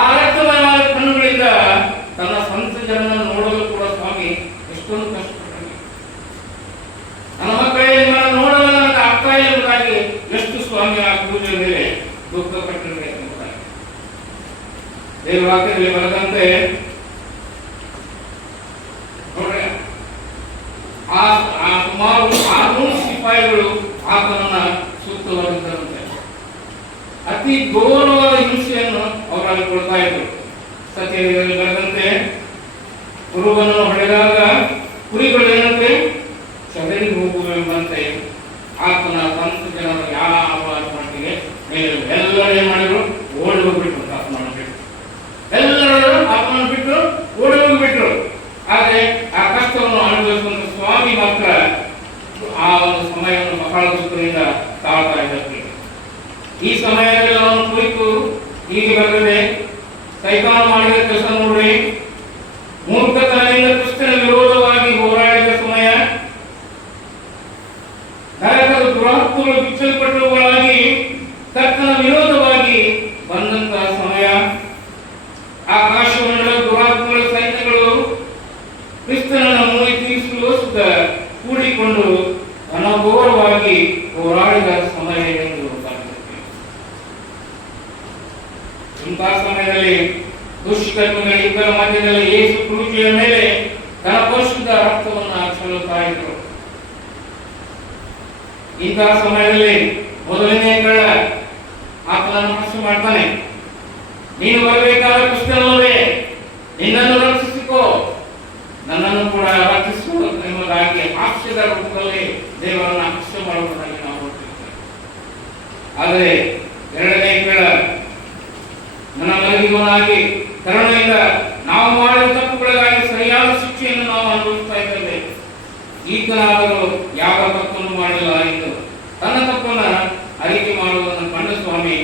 ಆ ರಕ್ತಮಯವಾದ ಕಣ್ಣುಗಳಿಂದ ತನ್ನ ಸ್ವಂತ ಜನನ ನೋಡಲು ಕೂಡ ಸ್ವಾಮಿ ಎಷ್ಟೊಂದು ಕಷ್ಟಪಟ್ಟರು. ನನ್ನ ಮಕ್ಕಳೇ ನಿಮ್ಮನ್ನು ನೋಡಲು ನನಗೆ ಆಗ್ತಾ ಇಲ್ಲ ಎಂಬುದಾಗಿ ಎಷ್ಟು ಸ್ವಾಮಿ ಆ ಪೂಜೆ ಮೇಲೆ ದುಃಖಪಟ್ಟಿರಬೇಕು ಎಂಬುದಾಗಿ ದೇವರ ವಾಕ್ಯದಲ್ಲಿ ಬರೆದಂತೆ ನೋಡ್ರಿ, ಆ ಸುಮಾರು 600 ಸಿಪಾಯಿಗಳು ಆತನನ್ನ ಸುತ್ತುವರೆದಂತೆ ಅತಿ ಘೋರವಾದ ಹಿಂಸೆಯನ್ನು ಅವರಲ್ಲಿ ಕೊಡ್ತಾ ಇದ್ರು. ಸತ್ಯದಲ್ಲಿ ಬರೆದಂತೆ ಕುರುಬನನ್ನು ಹೊಡೆದಾಗ ಕುರಿಗಳು ಏನಂತೆ ಚದರಿ ಹೋಗುವೆಂಬಂತೆ ಆತನ ಸ್ವಂತ ಜನರು ಯಾವ ಮಟ್ಟಿಗೆ ಮೇಲೆ ಎಲ್ಲರೂ ಏನ್ ಮಾಡಿದ್ರು, ಓಡಿ ಹೋಗ್ಬಿಟ್ರು. ಆತ್ಮನ ಬಿಟ್ಟು ಎಲ್ಲರೂ ಆತ್ಮನ ಬಿಟ್ಟು ಓಡಿ ಹೋಗ್ಬಿಟ್ರು. ಆದ್ರೆ ಆ ಕಷ್ಟವನ್ನು ಅನುಭವಿಸುವಂತ ಸ್ವಾಮಿ ಮಾತ್ರ ಆ ಒಂದು ಸಮಯವನ್ನು ಬಹಳ ದುಃಖದಿಂದ ತಾಳ್ತಾ ಇದ್ದಾರೆ. ಈ ಸಮಯದಲ್ಲಿ ಅವನು ಕುರಿತು ಹೀಗೆ ಬರ್ತದೆ, ಸೈತಾನ ಮಾಡಿದ ಕೆಲಸ ನೋಡ್ರಿ, ಮೂರ್ಖತನದಿಂದ ಕೃಷ್ಣನ ವಿರೋಧವಾಗಿ ಹೋರಾಡಿದ ಸಮಯ, ನರಕದ ದುರಾತ್ಮಗಳು ಬಿಚ್ಚಲ್ಪಟ್ಟವುಗಳಾಗಿ ಕರ್ತನ ವಿರೋಧವಾಗಿ ಬಂದಂತಹ ಸಮಯ, ಆಕಾಶವನ್ನು ದುರಾತ್ಮಗಳ ಸೈನ್ಯಗಳು ಕ್ರಿಸ್ತನನ್ನು ಮೂಡಿ ತೀರಿಸಲು ಕೂಡಿಕೊಂಡು ಅನಘೋರವಾಗಿ ಹೋರಾಡಿದ ಸಮಯ ಎಂದು ಇಂತಹ ಸಮಯದಲ್ಲಿ ದುಷ್ಕರ್ಮಿಗಳ ಇಬ್ಬರ ಮಧ್ಯದಲ್ಲಿ ಯೇಸು ಕ್ರೂಚಿಯ ಮೇಲೆ ತನ್ನ ಪರಿಶುದ್ಧ ರಕ್ತವನ್ನು ಚೆಲ್ಲುತ್ತಾ ಇದ್ರು. ಇಂತಹ ಸಮಯದಲ್ಲಿ ಮೊದಲನೇ ಕಳ್ಳ ಆತನನ್ನು ಪ್ರಶ್ನೆ ಮಾಡ್ತಾನೆ, ನೀನು ಬರಬೇಕಾದ ಕ್ರಿಸ್ತನಲ್ಲವೇ? ನಿನ್ನನ್ನು ರಕ್ಷಿಸಿಕೋ, ನನ್ನನ್ನು ಕೂಡ ರಕ್ಷಿಸು ಎಂಬುದಾಗಿ ಹಾಸ್ಯದ ರೂಪದಲ್ಲಿ ದೇವರನ್ನು ಹಾಸ್ಯ ಮಾಡುವುದಾಗಿ ನಾವು ನೋಡ್ತಿದ್ದೇವೆ. ಆದರೆ ಎರಡನೇ ಕಳ್ಳ ನನ್ನ ಮಲಗಿವನಾಗಿ ಕರುಣೆಯಿಂದ ನಾವು ಮಾಡಿದ ತಪ್ಪುಗಳಿಗಾಗಿ ಸರಿಯಾದ ಶಿಕ್ಷೆಯನ್ನು ನಾವು ಅನುಭವಿಸ್ತಾ ಇದ್ದೇವೆ. ಈತನಾದರೂ ಯಾವ ತಪ್ಪನ್ನು ಮಾಡಿಲ್ಲ ಎಂದು ತನ್ನ ತಪ್ಪನ್ನು ಅರಿಕೆ ಮಾಡುವುದನ್ನು ಕಂಡ ಸ್ವಾಮಿ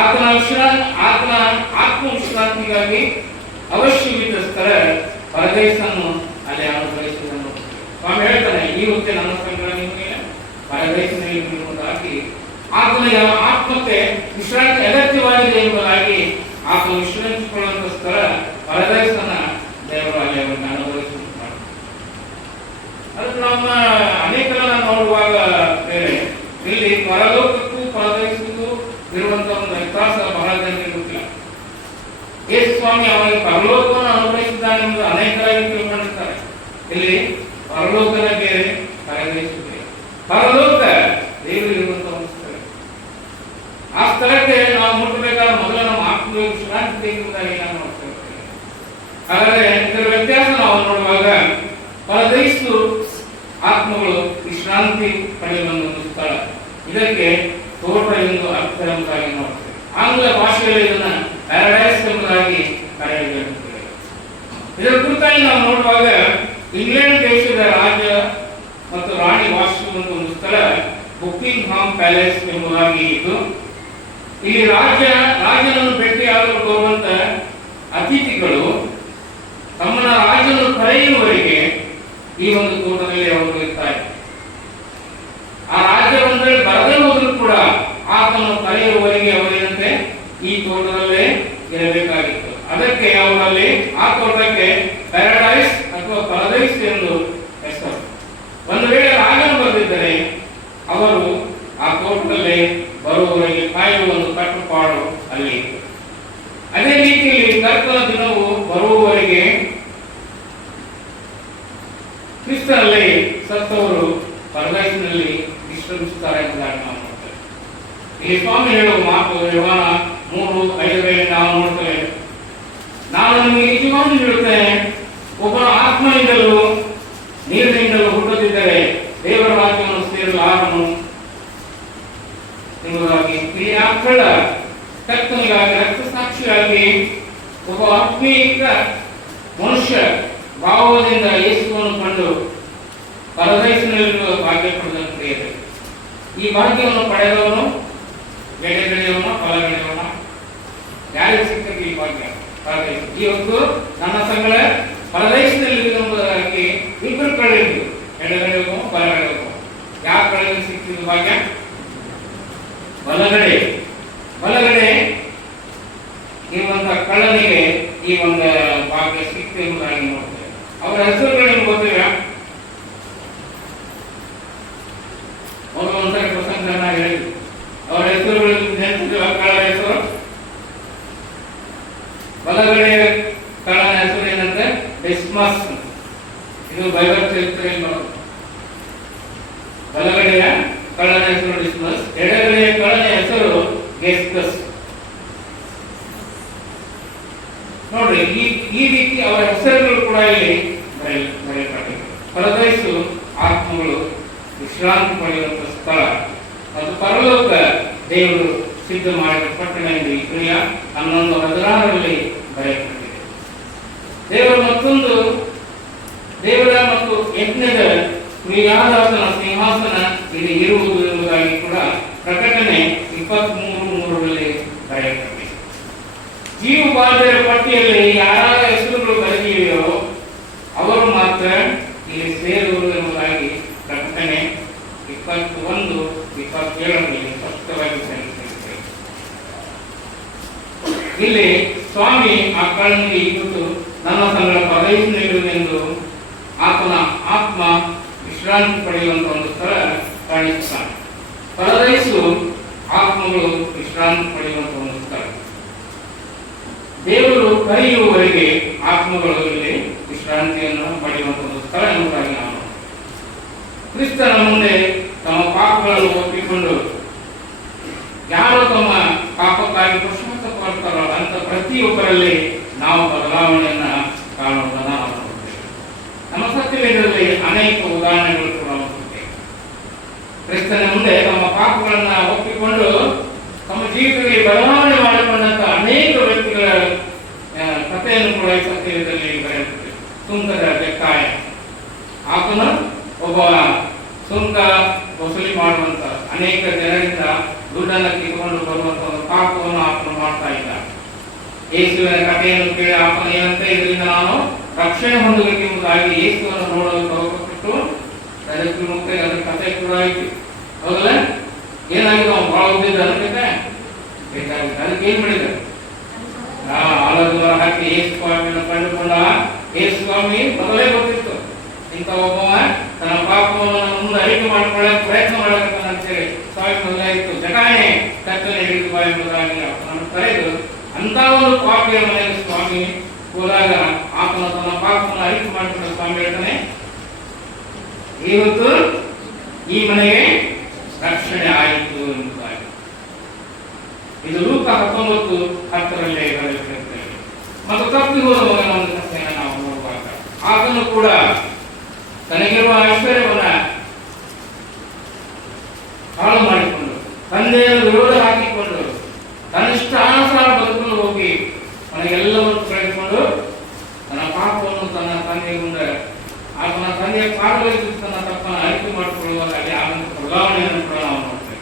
ಆತನ ಆತ್ಮವಿಶ್ರಾಂತಿಗಾಗಿ ಅವಶ್ಯವಿದ್ದ ಸ್ಥಳ ಪರದೇಶನ್ನು ಅಲ್ಲಿ ಅನುಭವಿಸಿದನು. ಸ್ವಾಮಿ ಹೇಳ್ತಾನೆ, ಈ ಹೊತ್ತೆ ನನ್ನ ಸಂಗಡ ನಿಮಗೆ ಪರದೇಶದಲ್ಲಿ ಇರುವುದಾಗಿ ಆತನ ಆತ್ಮಕ್ಕೆ ವಿಶ್ರಾಂತಿ ಅಗತ್ಯವಾಗಿದೆ ಎಂಬುದಾಗಿ ಆತನ ವಿಶ್ರಾಂತಿಕೊಳ್ಳುವಂತ ಸ್ಥಳ ಪರದೇಶನ ದೇವರು ಅಲ್ಲಿ ಅವರನ್ನು ಅನುಭವಿಸುತ್ತಾರೆ. ಅದಕ್ಕೆ ನಮ್ಮ ಅನೇಕರನ್ನ ನೋಡುವಾಗ ಬೇರೆ ಇಲ್ಲಿ ಪರಲೋಕಕ್ಕೂ ಪರದೇಶಕ್ಕೂ ಇರುವಂತಹ ಒಂದು ವ್ಯತ್ಯಾಸ ಬಹಳ ಜನರಿಗೆ ಗೊತ್ತಿಲ್ಲ. ಯೇಸು ಸ್ವಾಮಿ ಅವರಿಗೆ ಪರಲೋಕವನ್ನು ಅನುಭವಿಸಿದ್ದಾನೆ ಎಂದು ಅನೇಕರಾಗಿ ತಿಳ್ಕೊಂಡಿರ್ತಾರೆ. ಇಲ್ಲಿ ಪರಲೋಕದ ಬೇರೆ, ಪರದೇಶ ಬೇರೆ. ಪರಲೋಕ ದೇವರು ಇರುವಂತಹ ಒಂದು ಸ್ಥಳ. ಆ ಸ್ಥಳಕ್ಕೆ ನಾವು ಮುಟ್ಟಬೇಕಾದ ಮೊದಲ ನಮ್ಮ ಆತ್ಮೀಯ ವಿಶ್ರಾಂತಿ ಬೇಕೆಂಬುದಾಗಿ ನಾವು ನೋಡ್ತಾ ಇರ್ತೇವೆ. ಹಾಗಾದ್ರೆ ಇದರ ವ್ಯತ್ಯಾಸ ನಾವು ನೋಡುವಾಗ ಪರದೇಶು ಆತ್ಮಗಳು ವಿಶ್ರಾಂತಿ ಪಡೆಯುವ ಒಂದು ಸ್ಥಳ, ಇದಕ್ಕೆ ತೋಟ ಎಂದು ಅರ್ಥ ಎಂಬುದಾಗಿ ನೋಡ್ತೇವೆ. ಆಂಗ್ಲ ಭಾಷೆಯಲ್ಲಿ ಇದನ್ನ ಪ್ಯಾರಡೈಸ್ ಎಂಬುದಾಗಿ ಕರೆಯಲಾಗುತ್ತದೆ. ಇದರ ಕುರಿತಾಗಿ ನಾವು ನೋಡುವಾಗ ಇಂಗ್ಲೆಂಡ್ ದೇಶದ ರಾಜ ಮತ್ತು ರಾಣಿ ವಾಸಿಸುವಂತ ಒಂದು ಸ್ಥಳ ಬುಕಿಂಗ್ ಹಾಮ್ ಪ್ಯಾಲೇಸ್ ಎಂಬುದಾಗಿ ಇದ್ದು, ಇಲ್ಲಿ ರಾಜನನ್ನು ಭೇಟಿಯಾಗಲು ಬರುವಂತ ಅತಿಥಿಗಳು ತಮ್ಮನ್ನ ರಾಜನು ಕರೆಯುವವರೆಗೆ ಈ ಒಂದು ತೋಟದಲ್ಲಿ ಅವರು ಇರ್ತಾರೆ. ಆ ರಾಜ್ಯ ಬಂದರೆ ಬರದೇ ಹೋದ್ರು ಕೂಡ ಆತನು ಕರೆಯುವವರೆಗೆ ಅವರೇನಂತೆ ಈ ತೋಟದಲ್ಲೇ ಇರಬೇಕಾಗಿತ್ತು. ಅದಕ್ಕೆ ಅವರಲ್ಲಿ ಆ ತೋಟಕ್ಕೆ ಪ್ಯಾರಡೈಸ್ ಅಥವಾ ಪರದೇಶ ಎಂದು ಹೆಸರು. ಒಂದು ವೇಳೆ ರಾಜನು ಬಂದಿದ್ದರೆ ಅವರು ಆ ತೋಟದಲ್ಲಿ ಬರುವವರೆಗೆ ಕಾಯುವ ಒಂದು ಕಟ್ಟುಪಾಡು ಅಲ್ಲಿ ಇತ್ತು. ಅದೇ ರೀತಿಯಲ್ಲಿ ಕರ್ತನ ದಿನವು ಬರುವವರೆಗೆ ಕ್ರಿಸ್ತನಲ್ಲಿ ಸತ್ತವರು ಪರದೇಶದಲ್ಲಿ ವಿಶ್ರಮಿಸುತ್ತಾರೆ ಎಂಬುದಾಗಿ ನಾವು ನೋಡ್ತೇವೆ. ಇಲ್ಲಿ ಸ್ವಾಮಿ ಹೇಳುವ ಮಾತು ಯೋಹಾನ 3:5 ನಾವು ನೋಡ್ತೇವೆ. ನಾನು ನಿಮಗೆ ನಿಜವಾಗಿ ಹೇಳುತ್ತೇನೆ, ಒಬ್ಬ ಆತ್ಮನಿಂದಲೂ ನೀರಿನಿಂದಲೂ ಹುಟ್ಟುತ್ತಿದ್ದರೆ ದೇವರ ರಾಜ್ಯವನ್ನು ಸೇರಲಾರನು ಎಂಬುದಾಗಿ. ಈ ಆಕಳ ಕರ್ತನಿಗಾಗಿ ರಕ್ತಸಾಕ್ಷಿಯಾಗಿ ಒಬ್ಬ ಆತ್ಮೀಯ ಮನುಷ್ಯ ಭಾವದಿಂದ ಯೇಸುವನ್ನು ಕಂಡು ಪರದೇಶದಲ್ಲಿರುವ ಭಾಗ್ಯ ಪಡೆದಂತೆ ಇದೆ. ಈ ಭಾಗ್ಯವನ್ನು ಪಡೆದವನು ಎಡೆಗಡೆಯವನ ಫಲಗಡೆಯವನ ಯಾರಿಗೆ ಸಿಕ್ಕಕ್ಕೆ ಈ ಭಾಗ್ಯ? ಪರದೇಶ. ಇವತ್ತು ನನ್ನ ಸಂಗಡ ಪರದೇಶದಲ್ಲಿ ಎಂಬುದಾಗಿ ಇಬ್ಬರು ಕಳೆಯಿದ್ರು, ಎಡಗಡೆ ಹೋಗುವ ಬಲಗಡೆ ಹೋಗುವ. ಯಾವ ಕಳೆದು ಸಿಕ್ಕಿದ ಭಾಗ್ಯ? ಬಲಗಡೆ. ಬಲಗಡೆ ಇರುವಂತಹ ಕಳ್ಳನಿಗೆ ಈ ಒಂದು ಭಾಗ್ಯ ಸಿಕ್ತು ಎಂಬುದಾಗಿ ನೋಡ್ತೇವೆ. ಅವರ ಹೆಸರುಗಳನ್ನು ಗೊತ್ತಿಲ್ಲ. ಅವರು ಒಂದ್ಸರಿ ಪ್ರಸಂಗ ಹೇಳಿದ್ರು, ಅವರ ಹೆಸರುಗಳು ನೆನಪಿಲ್ಲ. ಕಳ್ಳನ ಹೆಸರು, ಬಲಗಡೆ ಕಳ್ಳನ ಹೆಸರು ಏನಂತೆ? ಡಿಸ್ಮಸ್. ಇದು ಬೈಬಲ್ ಚರಿತ್ರೆಯಲ್ಲಿ ಬರುತ್ತೆ. ಬಲಗಡೆಯ ಕಳ್ಳನ ಹೆಸರು ಡಿಸ್ಮಸ್, ಎಡಗಡೆಯ ಕಳ್ಳನ ಹೆಸರು ಗೆಸ್ಕಸ್. ನೋಡ್ರಿ, ಈ ರೀತಿ ಅವರ ಹೆಸರುಗಳು ಕೂಡ ಇಲ್ಲಿ ಬರೆಯಲ್ಪಟ್ಟಿವೆ. ಪರದೇಶು ಆತ್ಮಗಳು ವಿಶ್ರಾಂತಿ ಪಡೆಯುವಂತ ಸ್ಥಳ ಮತ್ತು ಪರಲೋಕ ದೇವರು ಸಿದ್ಧ ಮಾಡಿದ ಪಟ್ಟಣ ಎಂದು ಇಬ್ರಿಯ 11:16 ಬರೆಯಲ್ಪಟ್ಟಿದೆ. ದೇವರ ಮತ್ತು ಯಜ್ಞದ ಕ್ರಿಯಾದಾಸನ ಸಿಂಹಾಸನ ಇಲ್ಲಿ ಇರುವುದು ಎಂಬುದಾಗಿ ಕೂಡ ಪ್ರಕಟಣೆ 23:3 ಬರೆಯಲ್ಪಟ್ಟಿದೆ. ಜೀವಬಾಧ್ಯರ ಪಟ್ಟಿಯಲ್ಲಿ ಯಾರ ಹೆಸರುಗಳು ಬರೆದಿವೆಯೋ ಅವರು ಮಾತ್ರ ಇಲ್ಲಿ ಸೇರುವರು ಎಂಬುದಾಗಿ ಪ್ರಕಟಣೆ 21:27 ಸ್ಪಷ್ಟವಾಗಿ ಸಲ್ಲಿಸಿದೆ. ಇಲ್ಲಿ ಸ್ವಾಮಿ ಆ ಕಳ್ಳನಿಗೆ ಇವತ್ತು ನನ್ನ ಸಂಗಡ ಪರದೇಶದಲ್ಲಿರುವುದೆಂದು ಆತನ ಆತ್ಮ ವಿಶ್ರಾಂತಿ ಪಡೆಯುವಂತ ಒಂದು ಸ್ಥಳ ಕಾಣಿಸುತ್ತಾನೆ. ಪರದೇಶು ಆತ್ಮಗಳು ವಿಶ್ರಾಂತಿ ಪಡೆಯುವಂತ ಒಂದು ಸ್ಥಳ. ಕರೆಯುವವರೆಗೆ ಆತ್ಮಗಳು ಇಲ್ಲಿ ವಿಶ್ರಾಂತಿಯನ್ನು ಪಡೆಯುವಂತಹ ಒಂದು ಸ್ಥಳ ಎಂಬುದಾಗಿ ನಾವು ಕ್ರಿಸ್ತನ ಮುಂದೆ ತಮ್ಮ ಪಾಪಗಳನ್ನು ಒಪ್ಪಿಕೊಂಡು ಯಾರು ತಮ್ಮ ಪಾಪಕ್ಕಾಗಿ ಪಶ್ಚಾತ್ತಾಪಡ್ತಾರೋ ಅಂತ ಪ್ರತಿಯೊಬ್ಬರಲ್ಲಿ ನಾವು ಬದಲಾವಣೆಯನ್ನ ಕಾಣುವುದನ್ನು ನಾವು ನೋಡುತ್ತೇವೆ. ನಮ್ಮ ಸತ್ಯವೇದದಲ್ಲಿ ಅನೇಕ ಉದಾಹರಣೆಗಳು ಕೂಡ ನೋಡುತ್ತೇವೆ. ಕ್ರಿಸ್ತನ ಮುಂದೆ ತಮ್ಮ ಪಾಪಗಳನ್ನ ಒಪ್ಪಿಕೊಂಡು ತಮ್ಮ ಜೀವಿತದಲ್ಲಿ ಬದಲಾವಣೆ ಮಾಡಿಕೊಂಡಂತ ಅನೇಕ ವ್ಯಕ್ತಿಗಳ ಕಥೆಯನ್ನು ಕೂಡ ಈ ಸತ್ಯವೇದದಲ್ಲಿ ಬರೆಯುತ್ತದೆ. ಸುಂಕದ ಬೆಕ್ಕಾಯ, ಆತನು ಒಬ್ಬ ಸುಂಕ ವಸೂಲಿ ಮಾಡುವಂತ ಅನೇಕ ಜನರಿಂದ ದುಡ್ಡನ್ನು ಕಿತ್ಕೊಂಡು ಬರುವಂತ ಒಂದು ಪಾಪವನ್ನು ಆತನು ಮಾಡ್ತಾ ಇದ್ದ. ಯೇಸುವಿನ ಕಥೆಯನ್ನು ಕೇಳಿ ಆತನ ಏನಂತ ಇದರಿಂದ ನಾನು ರಕ್ಷಣೆ ಹೊಂದಬೇಕೆಂಬುದಾಗಿ ಯೇಸುವನ್ನು ನೋಡಲು ತಗೋಬಿಟ್ಟು ಅದಕ್ಕೆ ಮುಕ್ತ ಅದ್ರ ಕಥೆ ಕೂಡ ಆಯ್ತು. ಹೌದಲ್ಲ? ಏನಾಗಿದೆ? ಅವನು ಬಹಳ ಉದ್ದಿದ್ದ ಅದಕ್ಕೆ ಬೇಕಾಗಿದೆ. ಅದಕ್ಕೆ ಏನ್ ಮಾಡಿದ? ಆಲದ ಹಾಕಿ ಯೇಸು ಸ್ವಾಮಿಯನ್ನು ಕಂಡುಕೊಂಡ. ಯೇಸು ಸ್ವಾಮಿ ಮೊದಲೇ ಗೊತ್ತಿತ್ತು ಇಂಥ ಒಬ್ಬವ ತನ್ನ ಪಾಪವನ್ನು ಮುಂದೆ ಅರಿಕೆ ಮಾಡಿಕೊಳ್ಳಕ್ಕೆ ಪ್ರಯತ್ನ ಮಾಡಬೇಕಂತ ಅಂತೇಳಿ ಸ್ವಾಮಿ ಮೊದಲೇ ಇತ್ತು. ಜಟಾಣೆ ಕತ್ತಲೆ ಹಿಡಿದು ಬಾ ಎಂಬುದಾಗಿ ಆತನನ್ನು ಕರೆದು ಅಂತ ಒಂದು ಪಾಪಿಯ ಮನೆಗೆ ಸ್ವಾಮಿ ಹೋದಾಗ ಆತನ ತನ್ನ ಪಾಪವನ್ನು ಅರಿಕೆ ಮಾಡಿಕೊಂಡ ಸ್ವಾಮಿ ಹೇಳ್ತಾನೆ, ಇವತ್ತು ಈ ಮನೆಗೆ ರಕ್ಷಣೆ ಆಯಿತು ಎಂಬುದಾಗಿ. ಇದು ಲೂಕ 19:10 ಬರೆದಿರುತ್ತೇವೆ. ಮತ್ತು ತಪ್ಪಿ ಹೋದ ಮಗನ ಒಂದು ಕಥೆಯನ್ನು ನಾವು ನೋಡುವಾಗ ಆತನು ಕೂಡ ತನಗಿರುವ ಐಶ್ವರ್ಯವನ್ನ ಹಾಳು ಮಾಡಿಕೊಂಡು ತಂದೆಯನ್ನು ವಿರೋಧ ಹಾಕಿಕೊಂಡು ತನ್ನಿಷ್ಟಾನುಸಾರ ಬದುಕಲು ಹೋಗಿ ತನಗೆಲ್ಲವನ್ನು ಕಳೆದುಕೊಂಡು ತನ್ನ ಪಾಪವನ್ನು ತನ್ನ ತಂದೆಯ ಮುಂದೆ ಆತನ ತಂದೆಯ ಪಾದಗಳಿಗೆ ತನ್ನ ತಪ್ಪನ್ನು ಅರಿಕೆ ಮಾಡಿಕೊಳ್ಳುವಾಗ ಅಲ್ಲಿ ಆದಂತ ಬದಲಾವಣೆಯನ್ನು ಕೂಡ ನಾವು ನೋಡ್ತೇವೆ.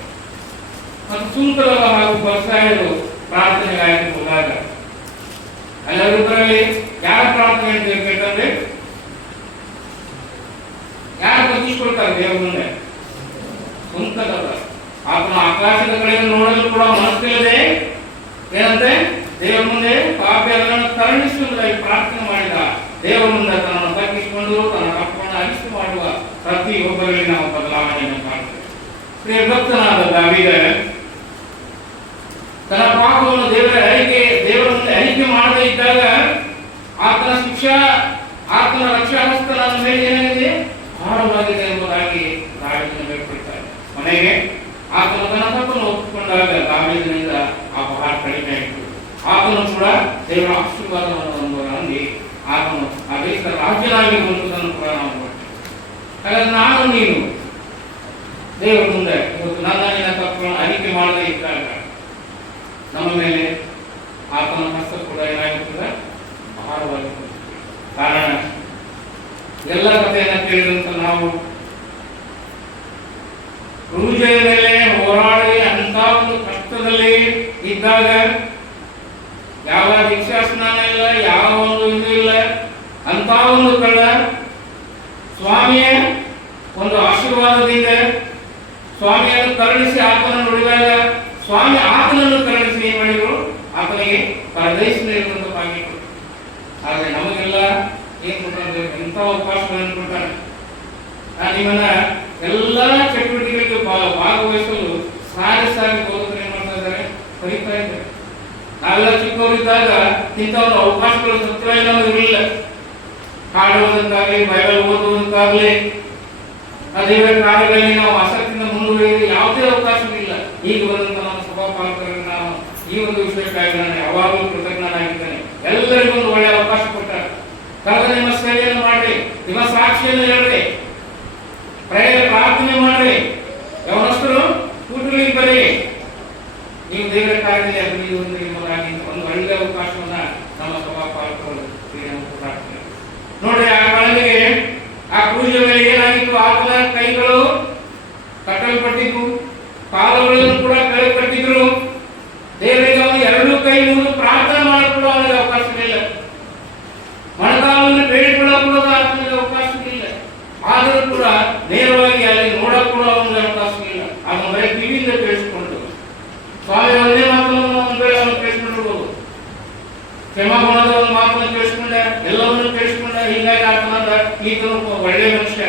ಮತ್ತು ಸುಂಕರ ಹಾಗೂ ಬಸಾಯರು ಪ್ರಾರ್ಥನೆಗಾಗಿ ಹೋದಾಗ ಅಲ್ಲರಿಬ್ಬರಲ್ಲಿ ಯಾರ ಪ್ರಾರ್ಥನೆ ಬೇಕಂದ್ರೆ ಯಾರು ಪ್ರತಿಷ್ಠಿಕೊಳ್ತಾರೆ ದೇವರ ಮುಂದೆ? ಸುಂಕದವ. ಆತನ ಆಕಾಶದ ಕಡೆ ನೋಡಲು ಕೂಡ ಮನಸ್ಸಿಲ್ಲದೆ ಏನಂತೆ ದೇವರ ಮುಂದೆ ಪಾಪಿಗಳನ್ನು ಕರುಣಿಸುವುದಾಗಿ ಪ್ರಾರ್ಥನೆ ಮಾಡಿದ. ದೇವರ ಮುಂದೆ ತನ್ನನ್ನು ತಗ್ಗಿಸಿಕೊಂಡು ತನ್ನ ತಪ್ಪನ್ನು ಅರಿಕೆ ಮಾಡುವ ಪ್ರತಿಯೊಬ್ಬರಲ್ಲಿ ನಾವು ಬದಲಾವಣೆಯನ್ನು ಕಾಣ್ತೇವೆ. ಪ್ರಿಯ ಭಕ್ತನಾದ ದಾವೀದ ತನ್ನ ಪಾಪವನ್ನು ದೇವರ ಮುಂದೆ ಅರಿಕೆ ಮಾಡದೇ ಇದ್ದಾಗ ಆತನ ಶಿಕ್ಷಾ ಆತನ ರಕ್ಷಾ ಹಸ್ತನ ಮೇಲೆ ಏನಾಗಿದೆ? ಭಾರವಾಗಿದೆ ಎಂಬುದಾಗಿ ದಾವೀದನು ಹೇಳ್ಕೊಳ್ತಾರೆ. ಮನೆಗೆ ಆತನ ತನ್ನ ತಪ್ಪನ್ನು ಒಪ್ಪಿಕೊಂಡಾಗ ದಾವೀದನಿಂದ ಆ ಭಾರ ಕಡಿಮೆ ಆಯಿತು. ಆತನು ಕೂಡ ದೇವರ ಆಶೀರ್ವಾದವನ್ನು ಹೊಂದಿ ಆತನು ಆ ದೇಶದ ರಾಜ್ಯನಾಗಿ ಹೊಂದುವುದನ್ನು ಕೂಡ ನಾವು ನೋಡ್ತೇವೆ. ಹಾಗಾದ್ರೆ ನಾನು ನೀನು ದೇವರ ಮುಂದೆ ಇವತ್ತು ನನ್ನ ನಿನ್ನ ತಪ್ಪನ್ನು ಅರಿಕೆ ಮಾಡದೇ ಇದ್ದಾಗ ನಮ್ಮ ಮೇಲೆ ಆತನ ಹಸ್ತ ಕೂಡ ಏನಾಗುತ್ತದೆ? ಭಾರವಾಗಿರುತ್ತದೆ. ಕಾರಣ ಎಲ್ಲ ಕಥೆಯನ್ನ ಕೇಳಿದಂತ ನಾವು ಕ್ರೂಜೆಯ ಮೇಲೆ ಹೋರಾಡಿ ಅಂತ ಒಂದು ಕಷ್ಟದಲ್ಲಿ ಇದ್ದಾಗ ಯಾವ ದೀಕ್ಷಾ ಸ್ನಾನ ಇಲ್ಲ, ಯಾವ ಒಂದು ಇದು ಇಲ್ಲ, ಅಂತ ಒಂದು ಕಳ್ಳ ಸ್ವಾಮಿಯ ಒಂದು ಆಶೀರ್ವಾದದಿಂದ ಸ್ವಾಮಿಯನ್ನು ಕರುಣಿಸಿ ಆತನನ್ನು ನುಡಿದಾಗ ಸ್ವಾಮಿ ಆತನನ್ನು ಕರುಣಿಸಿ ಏನ್ ಮಾಡಿದ್ರು? ಆತನಿಗೆ ಪರದೇಶದಲ್ಲಿರುವಂತ ಭಾಗ್ಯ ಕೊಟ್ಟರು. ಆದ್ರೆ ನಮಗೆಲ್ಲ ಏನ್ ಕೊಟ್ಟಂದ್ರೆ ಎಂಥ ಅವಕಾಶಗಳನ್ನು ಕೊಟ್ಟಾರೆ. ನಿಮ್ಮನ್ನ ಎಲ್ಲಾ ಚಟುವಟಿಕೆಗಳಿಗೆ ಭಾಗವಹಿಸಲು ಸಾಗಿ ಹೋದ್ರೆ ಏನ್ ಮಾಡ್ತಾ ಇದ್ದಾರೆ? ಕರೀತಾ ಇದ್ದಾರೆ. ನಾವೆಲ್ಲ ಚಿಕ್ಕವರಿದ್ದಾಗ ಇಂಥ ಒಂದು ಅವಕಾಶಗಳು ಸತ್ಯ ಇರಲಿಲ್ಲ. ಹಾಡುವುದಕ್ಕಾಗಲಿ, ಬೈಬಲ್ ಓದುವುದಕ್ಕಾಗಲಿ, ದೇವರ ಕಾರ್ಯಗಳಲ್ಲಿ ನಾವು ಆಸಕ್ತಿಯಿಂದ ಮುಂದುವರಿಯುವ ಯಾವುದೇ ಅವಕಾಶವಿಲ್ಲ. ಈಗ ಬಂದಂತ ನಮ್ಮ ಸಭಾಪಾಲಕರಿಗೆ ನಾವು ಈ ಒಂದು ವಿಷಯಕ್ಕಾಗಿ ನಾನು ಯಾವಾಗಲೂ ಕೃತಜ್ಞನಾಗಿದ್ದೇನೆ. ಎಲ್ಲರಿಗೂ ಒಂದು ಒಳ್ಳೆಯ ಅವಕಾಶ ಕೊಟ್ಟಾರೆ. ಕಳೆದ ನಿಮ್ಮ ಸೇವೆಯನ್ನು ಮಾಡ್ರಿ, ನಿಮ್ಮ ಸಾಕ್ಷಿಯನ್ನು ಹೇಳ್ರಿ, ಪ್ರಾರ್ಥನೆ ಮಾಡ್ರಿ, ಯಾವನಷ್ಟರು ಕೂಟಗಳಿಗೆ ಬರ್ರಿ, ನೀವು ದೇವರ ಕಾರ್ಯದಲ್ಲಿ ಅಭಿವೃದ್ಧಿ ಎಂಬುದಾಗಿ ಒಂದು ಒಳ್ಳೆಯ ಅವಕಾಶವನ್ನ ನಮ್ಮ ಸಭಾಪಾಲಕರು ಪ್ರಾರ್ಥನೆ ನೋಡ್ರಿ. ಆ ಕಾಲಕ್ಕೆ ಆ ಪೂಜೆ ಮೇಲೆ ಏನಾಗಿತ್ತು? ಆತನ ಕೈಗಳು ಕಟ್ಟಲ್ಪಟ್ಟಿದ್ವು, ಕಾಲುಗಳನ್ನು ಕೂಡ ಕಟ್ಟಿದ್ರು. ದೇವರಿಗೆ ಅವನು ಎರಡೂ ಕೈ ಮುಗಿದು ಪ್ರಾರ್ಥನೆ ಮಾಡಲು ಅವನಿಗೆ ಅವಕಾಶವಿಲ್ಲ. ಮೊಣಕಾಲನ್ನು ಬೇಡಿಕೊಳ್ಳಲು ಆತನಿಗೆ ಅವಕಾಶವಿಲ್ಲ. ಆದರೂ ಕೂಡ ನೇರವಾಗಿ ಅಲ್ಲಿ ನೋಡಕ್ ಕೂಡ ಅವನಿಗೆ ಅವಕಾಶವಿಲ್ಲ. ಅವನ ಬರೀ ಕಿವಿಯಿಂದ ಕೇಳಿಸಿಕೊಂಡು ಸ್ವಾಮಿ ಒಂದೇ ಮಾತನ್ನು ಅವನು ಕೇಳಿಸ್ಕೊಂಡಿರ್ಬೋದು. ಕ್ಷಮಾಗುಣದ ಒಂದು ಮಾತನ್ನು ಕೇಳಿಸ್ಕೊಂಡ, ಎಲ್ಲವನ್ನೂ ಕೇಳಿಸ್ಕೊಂಡ. ಹೀಗಾಗಿ ಆತನಾದ ಈತನು ಒಳ್ಳೆಯ ಮನುಷ್ಯ,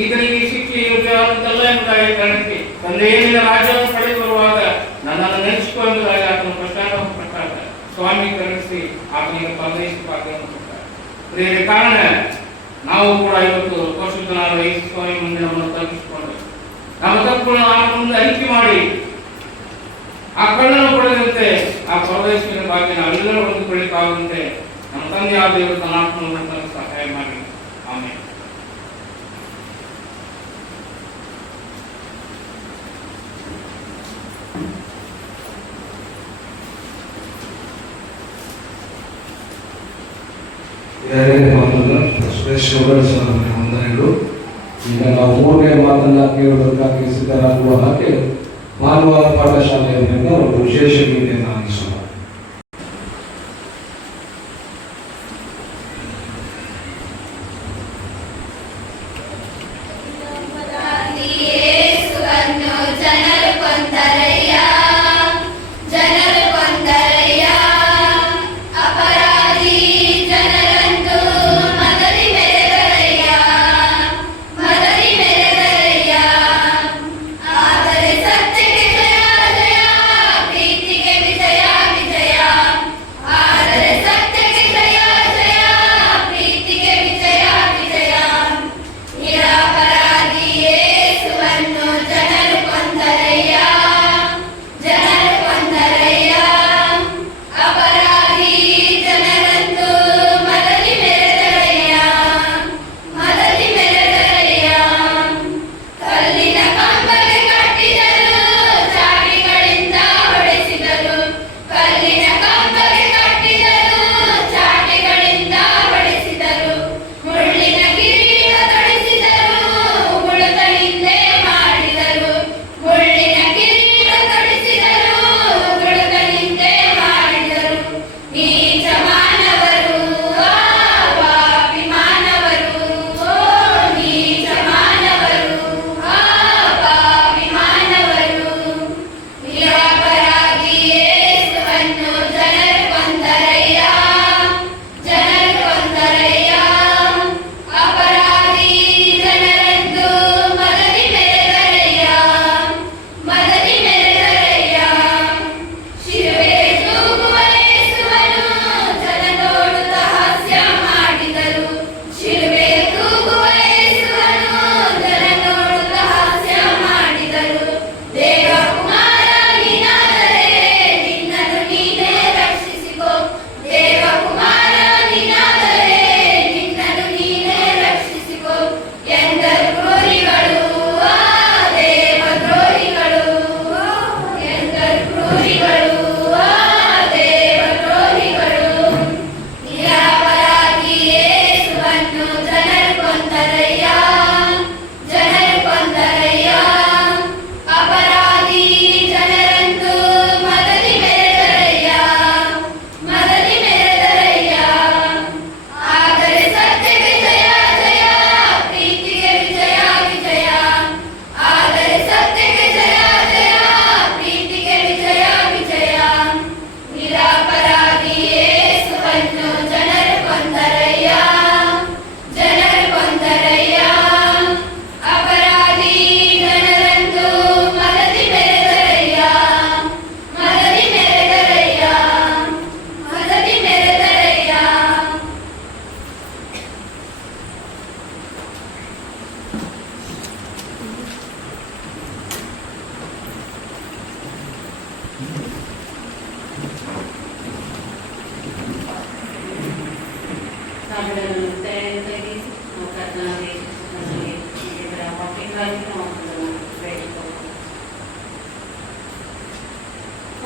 ಈತನಿಗೆ ಶಿಕ್ಷೆ ಯೋಗ್ಯವಾದಂತೆಲ್ಲ ಎಂಬುದಾಗಿ ಕಾರಣಕ್ಕೆ ತಂದೆಯ ರಾಜ್ಯವನ್ನು ಪಡೆದು ಬರುವಾಗ ನನ್ನನ್ನು ನೆನೆಸಿಕೊ ಎಂಬುದಾಗಿ ಆತನು ಪಶ್ಚಾತ್ತಾಪ ಪಟ್ಟಾಗ ಸ್ವಾಮಿ ಕರುಣಿಸಿ ಆತನಿಗೆ ಪರದೇಶ ಪಾತ್ರವನ್ನು ಕೊಡ್ತಾರೆ. ಇದೇ ಕಾರಣ ನಾವು ಕೂಡ ಇವತ್ತು ಪರಿಶುದ್ಧನಾದ ಯೇಸು ಸ್ವಾಮಿ ಮುಂದೆ ನಮ್ಮನ್ನು ತಲುಪಿಸಿಕೊಂಡು ನಮ್ಮ ತಪ್ಪುಗಳನ್ನು ಆ ಮುಂದೆ ಅರಿಕೆ ಮಾಡಿ ಆ ಕಣ್ಣನ್ನು ಪಡೆದಂತೆ ಆ ಪರದೇಶದ ಬಗ್ಗೆ ನಾವೆಲ್ಲರೂ ಹೊಂದಿಕೊಳ್ಳಿಕ್ಕಾಗುವಂತೆ ನಮ್ಮ ತಂದೆಯಾದ ದೇವರು ತನ್ನ ಆತ್ಮವನ್ನು ಸಹಾಯ ಮಾಡಿ. ಆಮೇಲೆ ಎರಡನೇ ಮಾತನ್ನ ವಂದನೆಗಳು. ಈಗ ನಾವು ಮೂರನೇ ಮಾತನ್ನ ಕೇಳುವುದಕ್ಕಾಗಿ ಸಿದ್ಧರಾಗುವ ಹಾಗೆ ಭಾನುವಾರ ಪಾಠಶಾಲೆಯಿಂದ ಒಂದು ವಿಶೇಷ ಗೀತೆಯನ್ನು ಆಲಿಸೋಣ.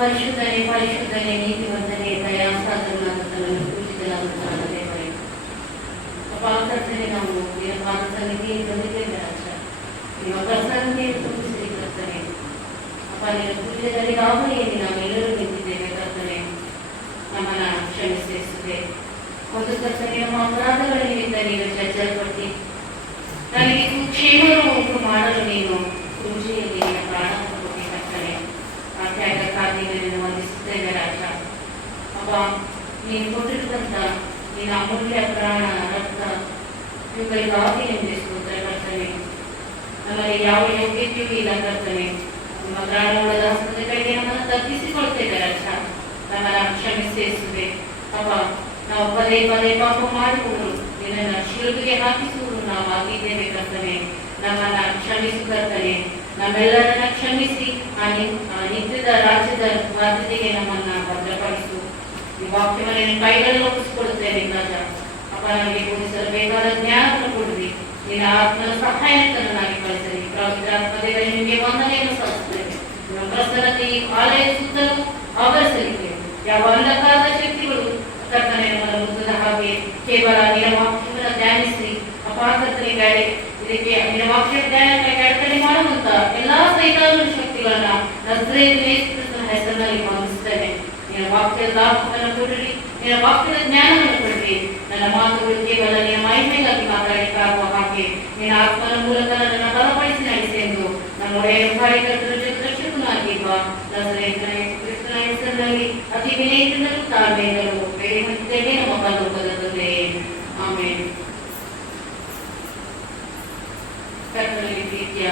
ಪರಿಶುದ್ಧನೇ ಪರಿಶುದ್ಧನೇ ನೀತಿವಂತನೇ ದಯಾಸಾಗರನಾದ ತನ್ನನ್ನು ಪೂಜಿಸಲಾಗುತ್ತಾದ ದೇವರೇ, ಕರ್ತನೆ ನಾವು ನಿನ್ನ ಪಾದ ಸನ್ನಿಧಿಯಲ್ಲಿ ಬಂದಿದ್ದೇವೆ ರಾಜ. ನಿಮ್ಮ ಪ್ರಸನ್ನತೆಯನ್ನು ತುಂಬಿಸಿ ಕರ್ತನೆ. ಅಪ್ಪ, ನಿನ್ನ ಪೂಜೆಯಲ್ಲಿ ರಾವಣಿಯಲ್ಲಿ ನಾವೆಲ್ಲರೂ ನಿಂತಿದ್ದೇವೆ ಕರ್ತನೆ. ನಮ್ಮನ್ನ ಕ್ಷಮಿಸಿದೆ ಒಂದು ಕರ್ತನೆ, ನಮ್ಮ ಅಪರಾಧಗಳ ನಿಮಿತ್ತ ನೀನು ಚರ್ಚಲ್ಪಟ್ಟಿ ನನಗೆ ಕ್ಷೇಮವನ್ನು ಉಂಟು ಮಾಡಲು ನೀನು ಪೂಜೆಯಲ್ಲಿ ನಿನ್ನ ಪ್ರಾಣವನ್ನು ಕೊಟ್ಟಿ ಕರ್ತನೆ. ಆ ತ್ಯಾಗಕ್ಕಾಗಿ ನಿನ್ನನ್ನು ವಂದಿಸುತ್ತೇವೆ ರಾಜ. ಅಪ್ಪ, ನೀನು ಕೊಟ್ಟಿರ್ತಂತ ನಿನ್ನ ಅಮೂಲ್ಯ ಪ್ರಾಣ ರಕ್ತ ಇವುಗಳಿಗಾಗಿ ನಿಮಗೆ ಸ್ತೋತ್ರ ಕರ್ತನೆ. ನಮಗೆ ಯಾವ ಯೋಗ್ಯತೆಯೂ ಇಲ್ಲ ಕರ್ತನೆ. ನಿಮ್ಮ ಪ್ರಾಣವುಳ್ಳ ದಾಸದ ಕಡೆಗೆ ನಮ್ಮನ್ನು ತಪ್ಪಿಸಿಕೊಳ್ತೇವೆ ರಾಜ. ನಮ್ಮನ್ನು ಕ್ಷಮಿಸಿಸುವೆ. ಅಪ್ಪ, ನಾವು ಪದೇ ಪದೇ ಪಾಪ ಮಾಡಿಕೊಂಡು ನಿನ್ನನ್ನು ಶಿಲುಬೆಗೆ ಹಾಕಿಸುವುದು ನಾವು ಆಗಿದ್ದೇವೆ ಕರ್ತನೆ. ನಮ್ಮನ್ನ ಕ್ಷಮಿಸು ಕರ್ತನೆ. ನಮ್ಮೆಲ್ಲರನ್ನ ಕ್ಷಮಿಸಿ ಆ ನಿತ್ಯದ ರಾಜ್ಯದ ಬಾಧ್ಯತೆಗೆ ನಮ್ಮನ್ನ ಭದ್ರಪಡಿಸು. ಈ ವಾಕ್ಯವನ್ನು ನಿನ್ನ ಕೈಗಳಲ್ಲಿ ಒಪ್ಪಿಸಿಕೊಡುತ್ತೇನೆ ರಾಜ. ಅಪ್ಪ, ನಮಗೆ ಬೋಧಿಸಲು ಬೇಕಾದ ಜ್ಞಾನವನ್ನು ಕೊಡ್ರಿ. ನಿನ್ನ ಆತ್ಮನ ಸಹಾಯಕರನ್ನಾಗಿ ಕಳಿಸಲಿ. ಪವಿತ್ರಾತ್ಮದಲ್ಲಿ ನಿಮಗೆ ವಂದನೆಯನ್ನು ಸಲ್ಲಿಸುತ್ತೇವೆ. ನಮ್ಮ ಪ್ರಸನ್ನತೆ ಈ ಆಲಯದ ಸುತ್ತಲೂ ಆವರಿಸಲಿಕ್ಕೆ ಯಾವ ಅಂಧಕಾರದ ಶಕ್ತಿಗಳು ಕರ್ತನೆ ನಮ್ಮನ್ನು ಮುದ್ದದ ಹಾಗೆ ಕೇವಲ ನಿನ್ನ ವಾಕ್ಯವನ್ನು ಧ್ಯಾನಿಸಿ ಅಪಾಕರ್ತನಿಗೆ ಇದಕ್ಕೆ ನಿನ್ನ ವಾಕ್ಯ ಧ್ಯಾನಕ್ಕೆ ಅಡಚಣೆ ಮಾಡುವಂತ ಎಲ್ಲಾ ಸೈತಾನ ಶಕ್ತಿಗಳನ್ನ ನಜರೇತಿನ ಯೇಸುಕ್ರಿಸ್ತನ ಹೆಸರಿನಲ್ಲಿ ಬಂಧಿಸುತ್ತೇನೆ. ನಿನ್ನ ವಾಕ್ಯದ ಲಾಭವನ್ನು ಕೊಡ್ರಿ, ನಿನ್ನ ವಾಕ್ಯದ ಜ್ಞಾನವನ್ನು ಕೊಡ್ರಿ. ನನ್ನ ಮಾತುಗಳು ಕೇವಲ ನಿನ್ನ ಮಹಿಮೆಗಾಗಿ ಮಾತಾಡಲಿಕ್ಕಾಗುವ ಹಾಗೆ ನಿನ್ನ ಆತ್ಮನ ಮೂಲಕ ನನ್ನ ಬಲಪಡಿಸಿ ನಡೆಸೆಂದು ನಮ್ಮ ಒಡೆಯ ಕಾರ್ಯಕರ್ತರ ಜೊತೆ ರಕ್ಷಕನಾಗಿರುವ ನಜರೇತಿನ ಯೇಸುಕ್ರಿಸ್ತನ ಹೆಸರಿನಲ್ಲಿ ಅತಿ ವಿನಯದಿಂದಲೂ ತಾಳ್ಮೆಯಿಂದಲೂ ಬೇಡಿಕೊಳ್ಳುತ್ತೇವೆ ನಮ್ಮ ಪರಲೋಕದ ತಂದೆಯೇ. ಆಮೆನ್. ಕರ್ತನಲ್ಲಿ ಪ್ರೀತಿಯ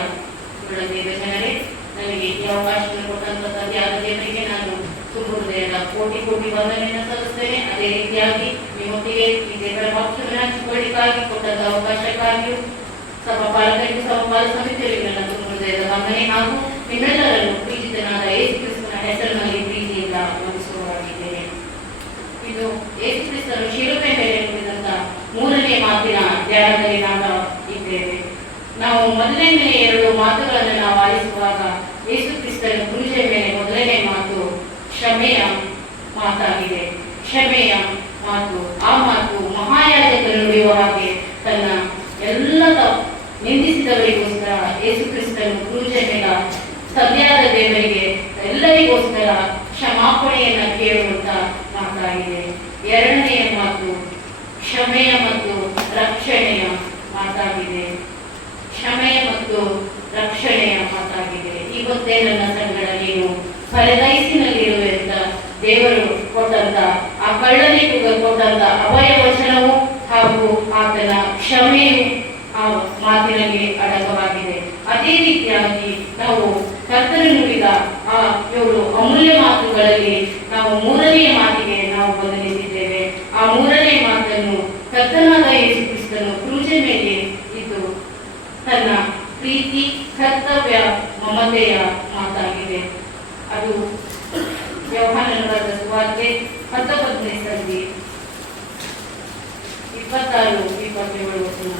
ದೇವ ಜನರೇ, ನನಗೆ ಈ ಅವಕಾಶವನ್ನು ಕೊಟ್ಟಂತ ತಂದೆಯಾದ ದೇವರಿಗೆ ನಾನು ತುಂಬ ಹೃದಯದ ಕೋಟಿ ಕೋಟಿ ವಂದನೆಯನ್ನು ಸಲ್ಲಿಸ್ತೇನೆ. ಅದೇ ರೀತಿಯಾಗಿ ನಿಮ್ಮೊಟ್ಟಿಗೆ ಈ ದೇವರ ವಾಕ್ಯವನ್ನು ಹಂಚಿಕೊಳ್ಳಿಕ್ಕಾಗಿ ಕೊಟ್ಟಂತ ಅವಕಾಶಕ್ಕಾಗಿಯೂ ಸಭಾಪಾಲಕರಿಗೂ ಸಭಾಪಾಲ ಸಮಿತಿಯವರಿಗೆ ನನ್ನ ತುಂಬ ಹೃದಯದ ವಂದನೆ ಹಾಗೂ ನಿಮ್ಮೆಲ್ಲರನ್ನು ಪ್ರೀತಿತನಾದ ಯೇಸು ಕ್ರಿಸ್ತನ ಹೆಸರಿನಲ್ಲಿ ಪ್ರೀತಿಯಿಂದ ವಂದಿಸುವವರಾಗಿದ್ದೇನೆ. ಇದು ಯೇಸು ಕ್ರಿಸ್ತನು ಶಿಲುಬೆ ಮೇಲೆ ನುಡಿದಂತ ಮೂರನೇ ಮಾತಿನ ಧ್ಯಾನದಲ್ಲಿ ನಾವು ಇದ್ದೇವೆ. ನಾವು ಮೊದಲನೇ ಎರಡು ಮಾತುಗಳನ್ನು ನಾವು ಆಲಿಸುವಾಗ ಯೇಸು ಕ್ರಿಸ್ತನ ಕ್ರೂಜೆ ಮೇಲೆ ಮೊದಲನೇ ಮಾತು ಕ್ಷಮೆಯ ಮಾತಾಗಿದೆ. ಕ್ಷಮೆಯ ಮಾತು. ಆ ಮಾತು ಮಹಾಯಾಜಕರು ನುಡಿಯುವ ಹಾಗೆ ತನ್ನ ಎಲ್ಲ ನಿಂದಿಸಿದವರಿಗೋಸ್ಕರ ಯೇಸು ಕ್ರಿಸ್ತನು ಕ್ರೂಜೆ ಮೇಲೆ ಸದ್ಯಾದ ದೇವರಿಗೆ ಎಲ್ಲರಿಗೋಸ್ಕರ ಕ್ಷಮಾಪಣೆಯನ್ನ ಕೇಳುವಂತ ಮಾತಾಗಿದೆ. ಎರಡನೆಯ ಮಾತು ಕ್ಷಮೆಯ ಮತ್ತು ರಕ್ಷಣೆಯ ಮಾತಾಗಿದೆ. ಕ್ಷಮೆಯ ಮತ್ತು ರಕ್ಷಣೆಯ ಮಾತಾಗಿದೆ. ಇವತ್ತೇ ನನ್ನ ಸಂಗಡ ನೀನು ಪರದೈಸಿನಲ್ಲಿರುವೆ ಅಂತ ದೇವರು ಕೊಟ್ಟಂತ ಆ ಕಳ್ಳನಿಗೂ ಕೊಟ್ಟಂತ ಅಭಯ ವಚನವು ಹಾಗೂ ಆತನ ಕ್ಷಮೆಯು ಆ ಮಾತಿನಲ್ಲಿ ಅಡಕವಾಗಿದೆ. ಅದೇ ರೀತಿಯಾಗಿ ನಾವು ಕರ್ತನು ನುಡಿದ ಆ 7 ಅಮೂಲ್ಯ ಮಾತುಗಳಲ್ಲಿ ನಾವು ಮೂರನೆಯ ಮಾತಿಗೆ ನಾವು ಬದಲಿಸಿದ್ದೇವೆ. ಆ ಮೂರನೇ ಮಾತನ್ನು ಕರ್ತನಾದ ಯೇಸು ಕ್ರಿಸ್ತನು ಕ್ರೂಜೆ ಮೇಲೆ ಇದ್ದು ತನ್ನ ಪ್ರೀತಿ, ಕರ್ತವ್ಯ, ಮಮತೆಯ ಮಾತಾಗಿದೆ. ಅದು ಯೋಹಾನನ ಬರೆದ ಸುವಾರ್ತೆ 19ನೇ ಸಂಧಿ 26-27.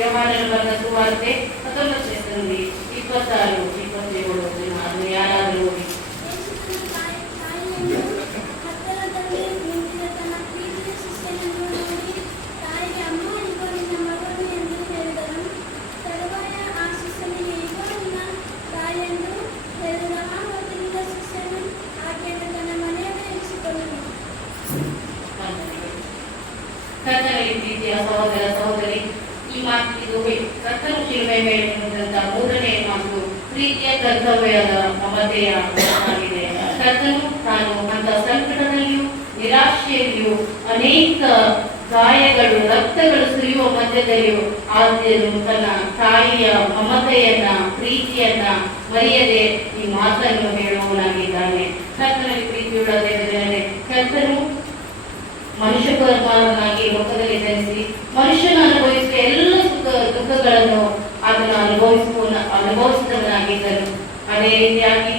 ಯೋಹಾನನ ಬರೆದ ಸುವಾರ್ತೆ 19ನೇ ಸಂಧಿ 26-27. ಅದನ್ನು ಯಾರಾದರೂ ಓದಿ. ಕರ್ತನಲ್ಲಿ ಪ್ರೀತಿಯ ಸಹೋದರ ಸಹೋದರಿ, ಈ ಮಾತು ಇದು ಕರ್ತನು ಶಿಲುಬೆ ಮೇಲೆ ನುಡಿದಂತ ಮೂರನೇ ಮಾತು ಪ್ರೀತಿಯ, ಕರ್ತವ್ಯದ, ಮಮತೆಯ ಮಾತಾಗಿದೆ. ಕರ್ತನು ತಾನು ಅಂತ ಸಂಕಟದಲ್ಲಿಯೂ ನಿರಾಶೆಯಲ್ಲಿಯೂ ಅನೇಕ ಗಾಯಗಳು, ರಕ್ತಗಳು ಸುರಿಯುವ ಮಧ್ಯದಲ್ಲಿಯೂ ಆದ್ಯನು ತನ್ನ ತಾಯಿಯ ಮಮತೆಯನ್ನ, ಪ್ರೀತಿಯನ್ನ ಮರೆಯದೆ ಈ ಮಾತನ್ನು ಹೇಳುವವನಾಗಿದ್ದಾನೆ. ಕರ್ತನಲ್ಲಿ ಪ್ರೀತಿಯುಳ್ಳ ದೇವರೇ, ಕರ್ತನು ಮನುಷ್ಯ ಕುಮಾರನಾಗಿ ಲೋಕದಲ್ಲಿ ಜನಿಸಿ ಮನುಷ್ಯನ ಅನುಭವಿಸುವ ಎಲ್ಲ ದುಃಖಗಳನ್ನು ಅದನ್ನು ಅನುಭವಿಸಿದವನಾಗಿದ್ದನು. ಅದೇ ರೀತಿಯಾಗಿ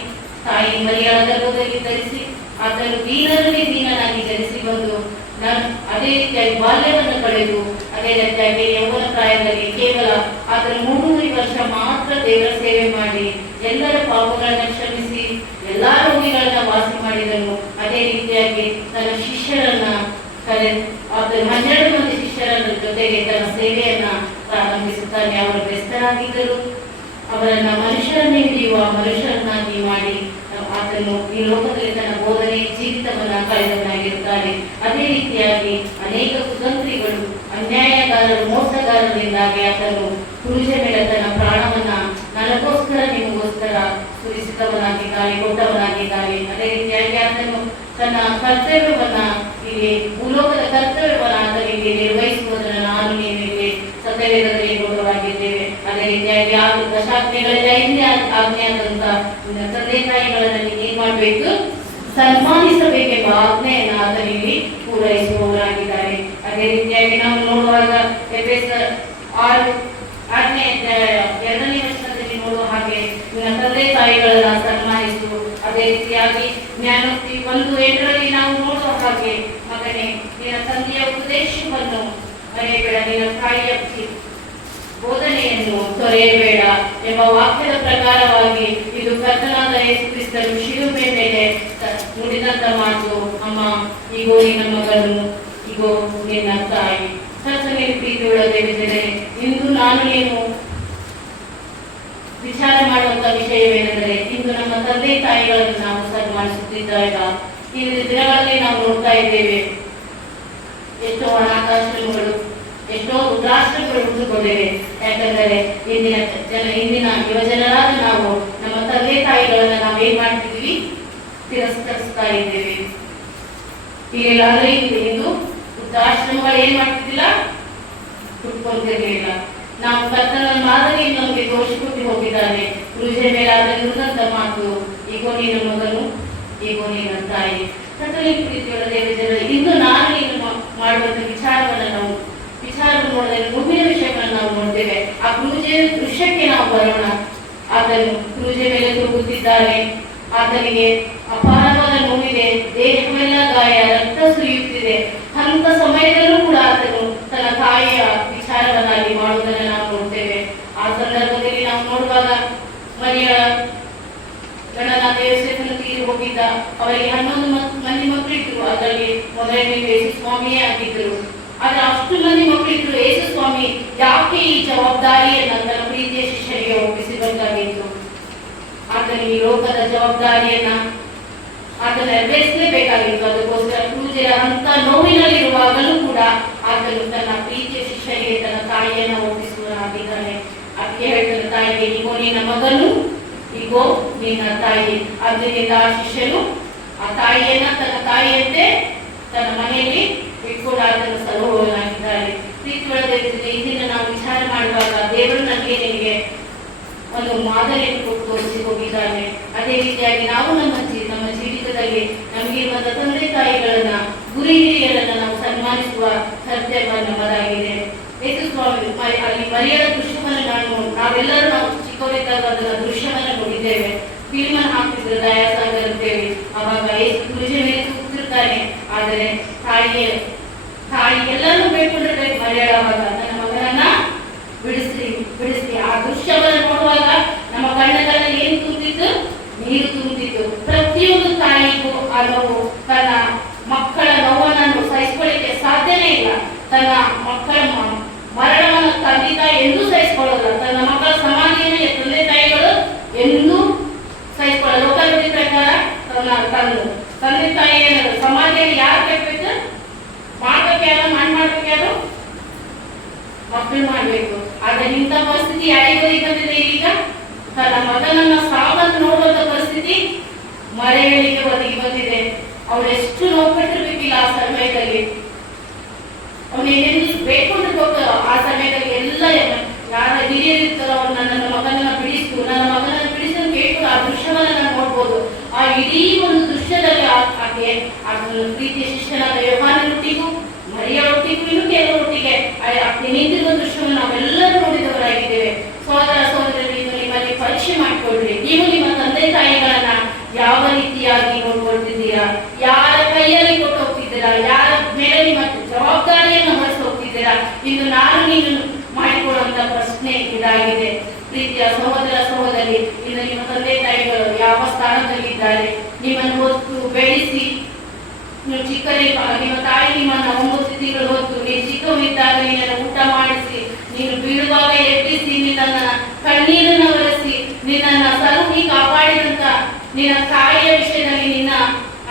ತಾಯಿ ಮರಿಯಾಳ ಗರ್ಭದಲ್ಲಿ ಧರಿಸಿ ಆತನು ದೀನರಲ್ಲಿ ದೀನನಾಗಿ ಜನಿಸಿ ಬಂದು ಅದೇ ರೀತಿಯಾಗಿ ಬಾಲ್ಯವನ್ನು ಕಳೆದು ಅದೇ ರೀತಿಯಾಗಿ ಯೌವನ ಪ್ರಾಯದಲ್ಲಿ ಕೇವಲ ಆತನು 3 ವರ್ಷ ಮಾತ್ರ ದೇವರ ಸೇವೆ ಮಾಡಿ ಎಲ್ಲರ ಪಾಪಗಳನ್ನ ಕ್ಷಮಿಸಿ ಎಲ್ಲಾ ರೋಗಿಗಳನ್ನ ವಾಸಿ ಮಾಡಿದನು. ಅದೇ ರೀತಿಯಾಗಿ ತನ್ನ ಶಿಷ್ಯರನ್ನ ಆತನು 12 ಮಂದಿ ಶಿಷ್ಯರ ಜೊತೆಗೆ ತನ್ನ ಸೇವೆಯನ್ನ ಪ್ರಾರಂಭಿಸುತ್ತಾನೆ. ಅವರು ಬೆಸ್ತರಾಗಿದ್ದರು. ಅವರನ್ನ ಮನುಷ್ಯರನ್ನೇ ಹಿಡಿಯುವ ಮನುಷ್ಯರನ್ನಾಗಿ ಮಾಡಿ ಆತನು ಈ ಲೋಕದಲ್ಲಿ ತನ್ನ ಬೋಧನೆ ಜೀವಿತವನ್ನ ಕಳೆದವನಾಗಿರುತ್ತಾನೆ. ಅದೇ ರೀತಿಯಾಗಿ ಅನೇಕ ಕುತಂತ್ರಿಗಳು, ಅನ್ಯಾಯಗಾರರು, ಮೋಸಗಾರರಿಂದಾಗಿ ಆತನು ಕ್ರೂಜೆ ಮೇಲೆ ತನ್ನ ಪ್ರಾಣವನ್ನ ನನಗೋಸ್ಕರ ನಿಮಗೋಸ್ಕರ ಸುರಿಸಿದವನಾಗಿದ್ದಾನೆ, ಕೊಟ್ಟವನಾಗಿದ್ದಾನೆ. ಅದೇ ರೀತಿಯಾಗಿ ಆತನು ತನ್ನ ಕರ್ತವ್ಯವನ್ನ ಇಲ್ಲಿ ಭೂಲೋಕದ ಕರ್ತವ್ಯವನ್ನ ಆತನಿಗೆ ನಿರ್ವಹಿಸುವುದನ್ನು ನಾನು ನೀವಿಲ್ಲಿ ಸತ್ಯವೇದದಲ್ಲಿ ನೋಡವಾಗಿದ್ದೇವೆ. ಅದೇ ರೀತಿಯಾಗಿ 6 ದಶಾಜ್ಞೆಗಳಲ್ಲಿ 5ನೇ ಆಜ್ಞೆ ಆದಂತ ತಂದೆ ತಾಯಿಗಳನ್ನ ಏನ್ ಮಾಡ್ಬೇಕು, ಸನ್ಮಾನಿಸಬೇಕೆಂಬ ಆಜ್ಞೆಯನ್ನು ಆತನಿಗೆ ಪೂರೈಸುವ 1:8 ನಾವು ನೋಡುವ ಹಾಗೆ, ಮಗನೇ ನಿನ್ನ ತಂದೆಯ ಉಪದೇಶವನ್ನು ಮರೆಯಬೇಡ, ನಿನ್ನ ತಾಯಿಯ ಬೋಧನೆಯನ್ನು ತೊರೆಯಬೇಡ ಎಂಬ ವಾಕ್ಯದ ಪ್ರಕಾರವಾಗಿ ಇದು ಕರ್ತನಾದ ಯೇಸು ಕ್ರಿಸ್ತನು ಶಿಲುಬೆ ಮೇಲೆ ನುಡಿದಂತ ಮಾತು. ಅಮ್ಮ, ಈಗೋ ನಿನ್ನ ಮಗನು, ಈಗೋ ನಿನ್ನ ತಾಯಿ. ಕರ್ತನಿಗೆ ಪ್ರೀತಿಯುಳ್ಳ ದೇವರೇ, ಇಂದು ನಾನು ನೀನು ವಿಚಾರ ಮಾಡುವಂತ ವಿಷಯವೇನೆಂದರೆ, ಇಂದು ನಮ್ಮ ತಂದೆ ತಾಯಿಗಳನ್ನು ನಾವು ಸನ್ಮಾನಿಸುತ್ತಿದ್ದಾಗ ಈ ದಿನಗಳಲ್ಲಿ ನಾವು ನೋಡ್ತಾ ಇದ್ದೇವೆ, ಎಷ್ಟೋ ಅನಾಥಾಶ್ರಮಗಳು, ಎಷ್ಟೋ ವೃದ್ಧಾಶ್ರಮಗಳು ಹುಟ್ಟುಕೊಂಡಿವೆ. ಯಾಕಂದರೆ ಇಂದಿನ ಯುವಜನರಾದ ನಾವು ನಮ್ಮ ತಂದೆ ತಾಯಿಗಳನ್ನ ನಾವೇನ್ ಮಾಡ್ತಿದ್ದೀವಿ, ತಿರಸ್ಕರಿಸ್ತಾ ಇದ್ದೇವೆ. ಇಲ್ಲಿ ಇಂದು ವೃದ್ಧಾಶ್ರಮಗಳು ಏನ್ ಮಾಡ್ತಿದ್ದಿಲ್ಲ, ಹುಟ್ಕೊಂತಿರ್ಲಿಲ್ಲ. ನಾವು ಕರ್ತನ ಮಾದರಿಯನ್ನು ನಮಗೆ ತೋರಿಸಿಕೊಟ್ಟು ಹೋಗಿದ್ದಾನೆ. ಕ್ರೂಜೆ ಮೇಲೆ ನುಡಿದಂತ ಮಾತು, ಈಗೋ ನಿನ್ನ ಮಗನು, ಈಗೋ ನಿನ್ನ ತಾಯಿ. ಕರ್ತನಿಗೆ ಪ್ರೀತಿಯುಳ್ಳ ದೇವರೇ, ಇಂದು ನಾನು ನೀನು ಮಾಡುವಂತ ವಿಚಾರ ನೋಡಿದ್ರೆ ಮುಂದಿನ ವಿಷಯಗಳನ್ನು ನಾವು ನೋಡ್ತೇವೆ. ಆ ಕ್ರೂಜೆ ದೃಶ್ಯಕ್ಕೆ ನಾವು ಬರೋಣ. ಆತನು ಕ್ರೂಜೆ ಮೇಲೆ ತೂಗುತ್ತಿದ್ದಾನೆ, ಆತನಿಗೆ ಅಪಾರವಾದ ನೋವಿದೆ, ದೇಹವೆಲ್ಲ ಗಾಯ, ರಕ್ತ ಸುರಿಯುತ್ತಿದೆ. ಅಂತ ಸಮಯದಲ್ಲೂ ಕೂಡ ಆತನು ತನ್ನ ತಾಯಿಯ ವಿಚಾರವನ್ನಾಗಿ ಮಾಡುವುದನ್ನು ನಾವು ನೋಡ್ತೇವೆ. ಆ ಸಂದರ್ಭದಲ್ಲಿ ನಾವು ನೋಡುವಾಗ ಮರಿಯ ಗಣನಾಥ ಯೋಸೇಫನು ತೀರಿ ಹೋಗಿದ್ದ. ಅವರಿಗೆ 11 ಮಂದಿ ಮಕ್ಕಳಿದ್ರು. ಅದರಲ್ಲಿ ಮೊದಲನೇ ಯೇಸು ಸ್ವಾಮಿಯೇ ಆಗಿದ್ರು. ಆದ್ರೆ ಅಷ್ಟು ಮಂದಿ ಮಕ್ಕಳಿದ್ರು. ಯೇಸು ಸ್ವಾಮಿ ಯಾಕೆ ಈ ಜವಾಬ್ದಾರಿಯನ್ನ ತನ್ನ ಪ್ರೀತಿಯ ಶಿಷ್ಯರಿಗೆ ಒಪ್ಪಿಸಬೇಕಾಗಿತ್ತು? ಆತನು ಈ ಲೋಕದ ಜವಾಬ್ದಾರಿಯನ್ನ ಆತನ ನೆರವೇರಿಸಲೇಬೇಕಾಗಿತ್ತು. ಅದಕ್ಕೋಸ್ಕರ ಕ್ರೂಜೆಯ ಅಂತ ನೋವಿನಲ್ಲಿರುವಾಗಲೂ ಕೂಡ ಆತನು ತನ್ನ ಪ್ರೀತಿಯ ಶಿಷ್ಯರಿಗೆ ತನ್ನ ತಾಯಿಯನ್ನ ಒಪ್ಪಿಸುವನಾಗಿದ್ದಾನೆ. ಅದಕ್ಕೆ ಹೇಳ್ತಾನೆ, ತಾಯಿಗೆ ಈಗೋ ನಿನ್ನ ಮಗನು, ಈಗೋ ನಿನ್ನ ತಾಯಿ. ಆದ್ದರಿಂದ ಆ ಶಿಷ್ಯನು ಆ ತಾಯಿಯನ್ನ ತನ್ನ ತಾಯಿಯಂತೆ ತನ್ನ ಮನೆಯಲ್ಲಿ ಇಟ್ಕೊಂಡು ಆತನು ಸಲಹುವನಾಗಿದ್ದಾರೆ. ಪ್ರೀತಿಗಳ ದೇವತೆ, ಇಂದಿನ ನಾವು ವಿಚಾರ ಮಾಡುವಾಗ ದೇವರು ನಿನಗೆ ಒಂದು ಮಾದರಿಯನ್ನು ಕೊಟ್ಟು ತೋರಿಸಿ ಹೋಗಿದ್ದಾನೆ. ಅದೇ ರೀತಿಯಾಗಿ ನಾವು ನಮ್ಮ ಜೀವಿತದಲ್ಲಿ ನಮಗಿರುವಂತಹ ತಂದೆ ತಾಯಿಗಳನ್ನ, ಗುರು ಹಿರಿಯರನ್ನ ನಾವು ಸನ್ಮಾನಿಸುವ ಕರ್ತವ್ಯ ನಮ್ಮದಾಗಿದೆ. ಯೇಸು ಸ್ವಾಮಿ ಅಲ್ಲಿ ಮರಿಯದ ದೃಶ್ಯವನ್ನು ನಾವೆಲ್ಲರೂ ಚಿಕ್ಕವರಿದ್ದಾಗ ಅದರ ದೃಶ್ಯವನ್ನು ನೋಡಿದ್ದೇವೆ. ಫಿಲ್ಮನ್ನು ಹಾಕ್ತಿದ್ರು ದಯಾಸಾಗರ್ ಅಂತೇಳಿ. ಅವಾಗ ಯೇಸು ಕ್ರೂಜೆ ಮೇಲೆ ಕೂತಿರ್ತಾನೆ. ಆದರೆ ತಾಯಿ ಎಲ್ಲರೂ ಬೇಡ್ಕೊಂಡಿರ್ಬೇಕು. ಮರಿಯಳಾವಾಗ ನನ್ನ ಮಗನನ್ನ ಬಿಡಿಸಿ ಆ ದೃಶ್ಯವನ್ನು ನೋಡುವಾಗ ನಮ್ಮ ಕಣ್ಣುಗಳಲ್ಲಿ ಏನ್ ತುಂಬಿತ್ತು? ನೀರು ತುಂಬಿತ್ತು. ಪ್ರತಿಯೊಂದು ತಾಯಿಗೂ ಆ ನೋವು, ತನ್ನ ಮಕ್ಕಳ ನೋವನ್ನು ಸಹಿಸಿಕೊಳ್ಳಿಕ್ಕೆ ಸಾಧ್ಯನೇ ಇಲ್ಲ. ತನ್ನ ಮಕ್ಕಳ ಮರಣವನ್ನು ತಂದೆ ತಾಯಿ ಎಂದೂ ಸಹಿಸಿಕೊಳ್ಳಲ್ಲ. ತನ್ನ ಮಕ್ಕಳ ಸಮಾಧಿಯನ್ನು ತಂದೆ ತಾಯಿಗಳು ಎಂದೂ ಸಹಿಸಿಕೊಳ್ಳಲ್ಲ. ಲೋಕಾಯುಕ್ತಿ ಪ್ರಕಾರ ತಂದೆ ತಾಯಿಯ ಸಮಾಧಿಯನ್ನು ಯಾರು ಕಟ್ಟಬೇಕು? ಮಾಡ್ಬೇಕಾರು ಮಾಡ್ಬೇಕಾರು ಮಕ್ಕಳು ಮಾಡ್ಬೇಕು. ಆದ್ರೆ ಇಂಥ ಪರಿಸ್ಥಿತಿ ಯಾರಿಗೋಗಿ ಬಂದಿದೆ? ಈಗ ತನ್ನ ಮಗನನ್ನ ಸಾವನ್ನು ನೋಡುವಂತ ಪರಿಸ್ಥಿತಿ ಮರೆಯಲಿಕ್ಕೆ ಒದಗಿ ಬಂದಿದೆ. ಅವ್ರು ಎಷ್ಟು ನೋಡ್ಬಿಟ್ಟಿರ್ಬೇಕಿಲ್ಲ ಆ ಸಮಯದಲ್ಲಿ. ಅವನೇನೆಂದು ಬೇಕೊಂಡಿರ್ಬೇಕು. ಆ ಸಮಯದಲ್ಲಿ ಎಲ್ಲ ಯಾರ ಹಿರಿಯರಿರ್ತಾರೋ ಅವ್ರು ನನ್ನ ಮಗನನ್ನ ಬಿಡಿಸು ಕೇಳ್ಕೊಂಡು ಆ ದೃಶ್ಯವನ್ನ ನಾನು ನೋಡ್ಬೋದು. ಆ ಇಡೀ ಒಂದು ದೃಶ್ಯದಲ್ಲಿ ಆಕೆ ಅದನ್ನು ಪ್ರೀತಿಯ ಶಿಷ್ಯನಾದ ಯೋಹಾನನೊಟ್ಟಿಗೂ ಮರಿಯೊಟ್ಟಿಗೂ ಇನ್ನು ಕೆಲವರೊಟ್ಟಿಗೆ ನಿಂತಿರುವ ದೃಶ್ಯವನ್ನು ನಾವೆಲ್ಲರೂ ನೋಡಿದವರಾಗಿದ್ದೇವೆ. ಸೋದರ ಸೋದರರು, ನಿಮ್ಮಲ್ಲಿ ಪರೀಕ್ಷೆ ಮಾಡಿಕೊಳ್ಳ್ರಿ. ನೀವು ನಿಮ್ಮ ತಂದೆ ತಾಯಿಗಳನ್ನ ಯಾವ ರೀತಿಯಾಗಿ ನೋಡ್ಕೊಳ್ತಿದ್ದೀರಾ? ಯಾರ ಕೈಯಲ್ಲಿ ಕೊಟ್ಟು ಹೋಗ್ತಿದ್ದೀರಾ? ಯಾರ ಮೇಲೆ ನಿಮ್ಮ ಜವಾಬ್ದಾರಿಯನ್ನು ಹೊರಿಸಿ ಹೋಗ್ತಿದ್ದೀರಾ? ಇಂದು ನಾನು ನೀನು ಮಾಡಿಕೊಳ್ಳುವಂತ ಪ್ರಶ್ನೆ ಇದಾಗಿದೆ. ಪ್ರೀತಿಯ ಸಹೋದರ ಸಹೋದರಿ, ಇಂದು ನಿಮ್ಮ ತಂದೆ ತಾಯಿಗಳು ಯಾವ ಸ್ಥಾನದಲ್ಲಿದ್ದಾರೆ? ನಿಮ್ಮನ್ನು ಹೊತ್ತು ಬೆಳೆಸಿ, ನೀವು ನಿಮ್ಮ ತಾಯಿ ನಿಮ್ಮನ್ನು 9 ತಿಂಗಳು ಹೊತ್ತು, ನೀವು ಚಿಕ್ಕವರಿದ್ದಾಗ ನಿನ್ನನ್ನು ಊಟ ಮಾಡಿಸಿ, ನೀನು ಬೀಳುವಾಗ ಎಬ್ಬಿಸಿ, ನಿನ್ನನ್ನ ಕಣ್ಣೀರನ್ನ ಒರೆಸಿ, ನಿನ್ನನ್ನ ಸಲುಹಿ ಕಾಪಾಡಿದಂತ ನಿನ್ನ ತಾಯಿಯ ವಿಷಯದಲ್ಲಿ ನಿನ್ನ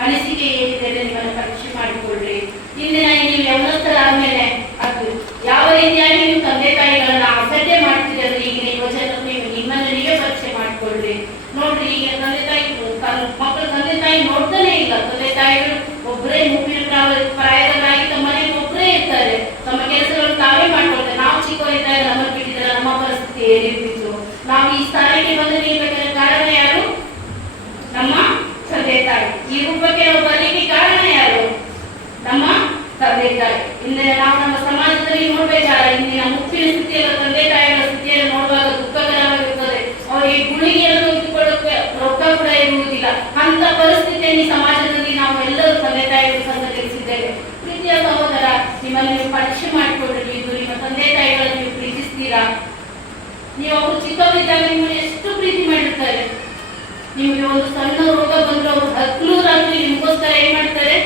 ಅನಿಸಿಕೆ ಏನಿದೆ ನಿಮ್ಮನ್ನು ಪರೀಕ್ಷೆ ಮಾಡಿಕೊಳ್ಳ್ರಿ. ಇಂದಿನ ನೀವು ಯೌವನಸ್ಥರಾದ್ಮೇಲೆ ಅದು ಯಾವ ರೀತಿಯಾಗಿ ನೀವು ತಂದೆ ತಾಯಿಗಳನ್ನ ಅಸಡ್ಡೆ ಮಾಡ್ತೀರಿ ಅಂದ್ರೆ ಈಗಿನ ಯುವಜನರು ನಿಮ್ಮನ್ನು ನೀವೇ ಪರೀಕ್ಷೆ ಮಾಡಿಕೊಳ್ಳ್ರಿ. ನೋಡ್ರಿ, ಈಗ ತಂದೆ ತಾಯಿ ಮಕ್ಕಳು ತಂದೆ ತಾಯಿ ನೋಡ್ತಾನೆ ಇಲ್ಲ. ತಂದೆ ತಾಯಿಗಳು ಒಬ್ಬರೇ ಮುಪ್ಪಿನ ಪ್ರಾಯದವರಾಗಿ ತಮ್ಮ ಮನೆಯಲ್ಲಿ ಒಬ್ಬರೇ ಇರ್ತಾರೆ. ತಮ್ಮ ಕೆಲಸಗಳನ್ನು ತಾವೇ ಮಾಡ್ಕೊಳ್ತಾರೆ. ನಾವು ಚಿಕ್ಕವರಿದ್ದಾಗ ನಮ್ಮನ್ನು ಬಿಟ್ಟಿದ್ರೆ ನಮ್ಮ ಪರಿಸ್ಥಿತಿ ಏನಿರ್ತಿತ್ತು? ನಾವು ಈ ಸ್ಥಾನಕ್ಕೆ ಬಂದು ನಿಲ್ಬೇಕಾದ್ರೆ ಕಾರಣ ಯಾರು? ನಮ್ಮ ತಂದೆ ತಾಯಿ. ಈ ರೂಪಕ್ಕೆ ನಾವು ಬರಲಿಕ್ಕೆ ಕಾರಣ ಯಾರು? ನಮ್ಮ ತಂದೆ ತಾಯಿ. ಇಂದಿನ ನಾವು ನಮ್ಮ ಸಮಾಜದಲ್ಲಿ ನೋಡ್ಬೇಕಾದ ಇಂದಿನ ಮುಪ್ಪಿನ ಸ್ಥಿತಿಯಲ್ಲಿ ತಂದೆ ತಾಯಿಗಳ ಸ್ಥಿತಿಯನ್ನು ನೋಡುವಾಗ ದುಃಖಕರವಾಗಿರುತ್ತದೆ. ಅವರಿಗೆ ಗುಳಿಗೆಯನ್ನು ತೆಗೆದುಕೊಳ್ಳೋಕೆ ರೊಕ್ಕ ಕೂಡ ಇರುವುದಿಲ್ಲ. ಅಂತ ಪರಿಸ್ಥಿತಿಯಲ್ಲಿ ಸಮಾಜದಲ್ಲಿ ನಾವು ಸಹೋದರ, ನಿಮ್ಮಲ್ಲಿ ನೀವು ಪರೀಕ್ಷೆ ಮಾಡಿಕೊಡ್ರಿ. ಇದು ನಿಮ್ಮ ತಂದೆ ತಾಯಿಗಳನ್ನು ನೀವು ಪ್ರೀತಿಸ್ತೀರಾ? ನೀವು ಅವರು ಚಿಕ್ಕವರಿದ್ದಾಗ ನಿಮ್ಮನ್ನು ಎಷ್ಟು ಪ್ರೀತಿ ಮಾಡಿರ್ತಾರೆ. ನಿಮಗೆ ಒಂದು ಸಣ್ಣ ರೋಗ ಬಂದ್ರೆ ಅವರು ಹಗಲು ರಾತ್ರಿ ನಿಮಗೋಸ್ಕರ ಏನ್ ಮಾಡ್ತಾರೆ?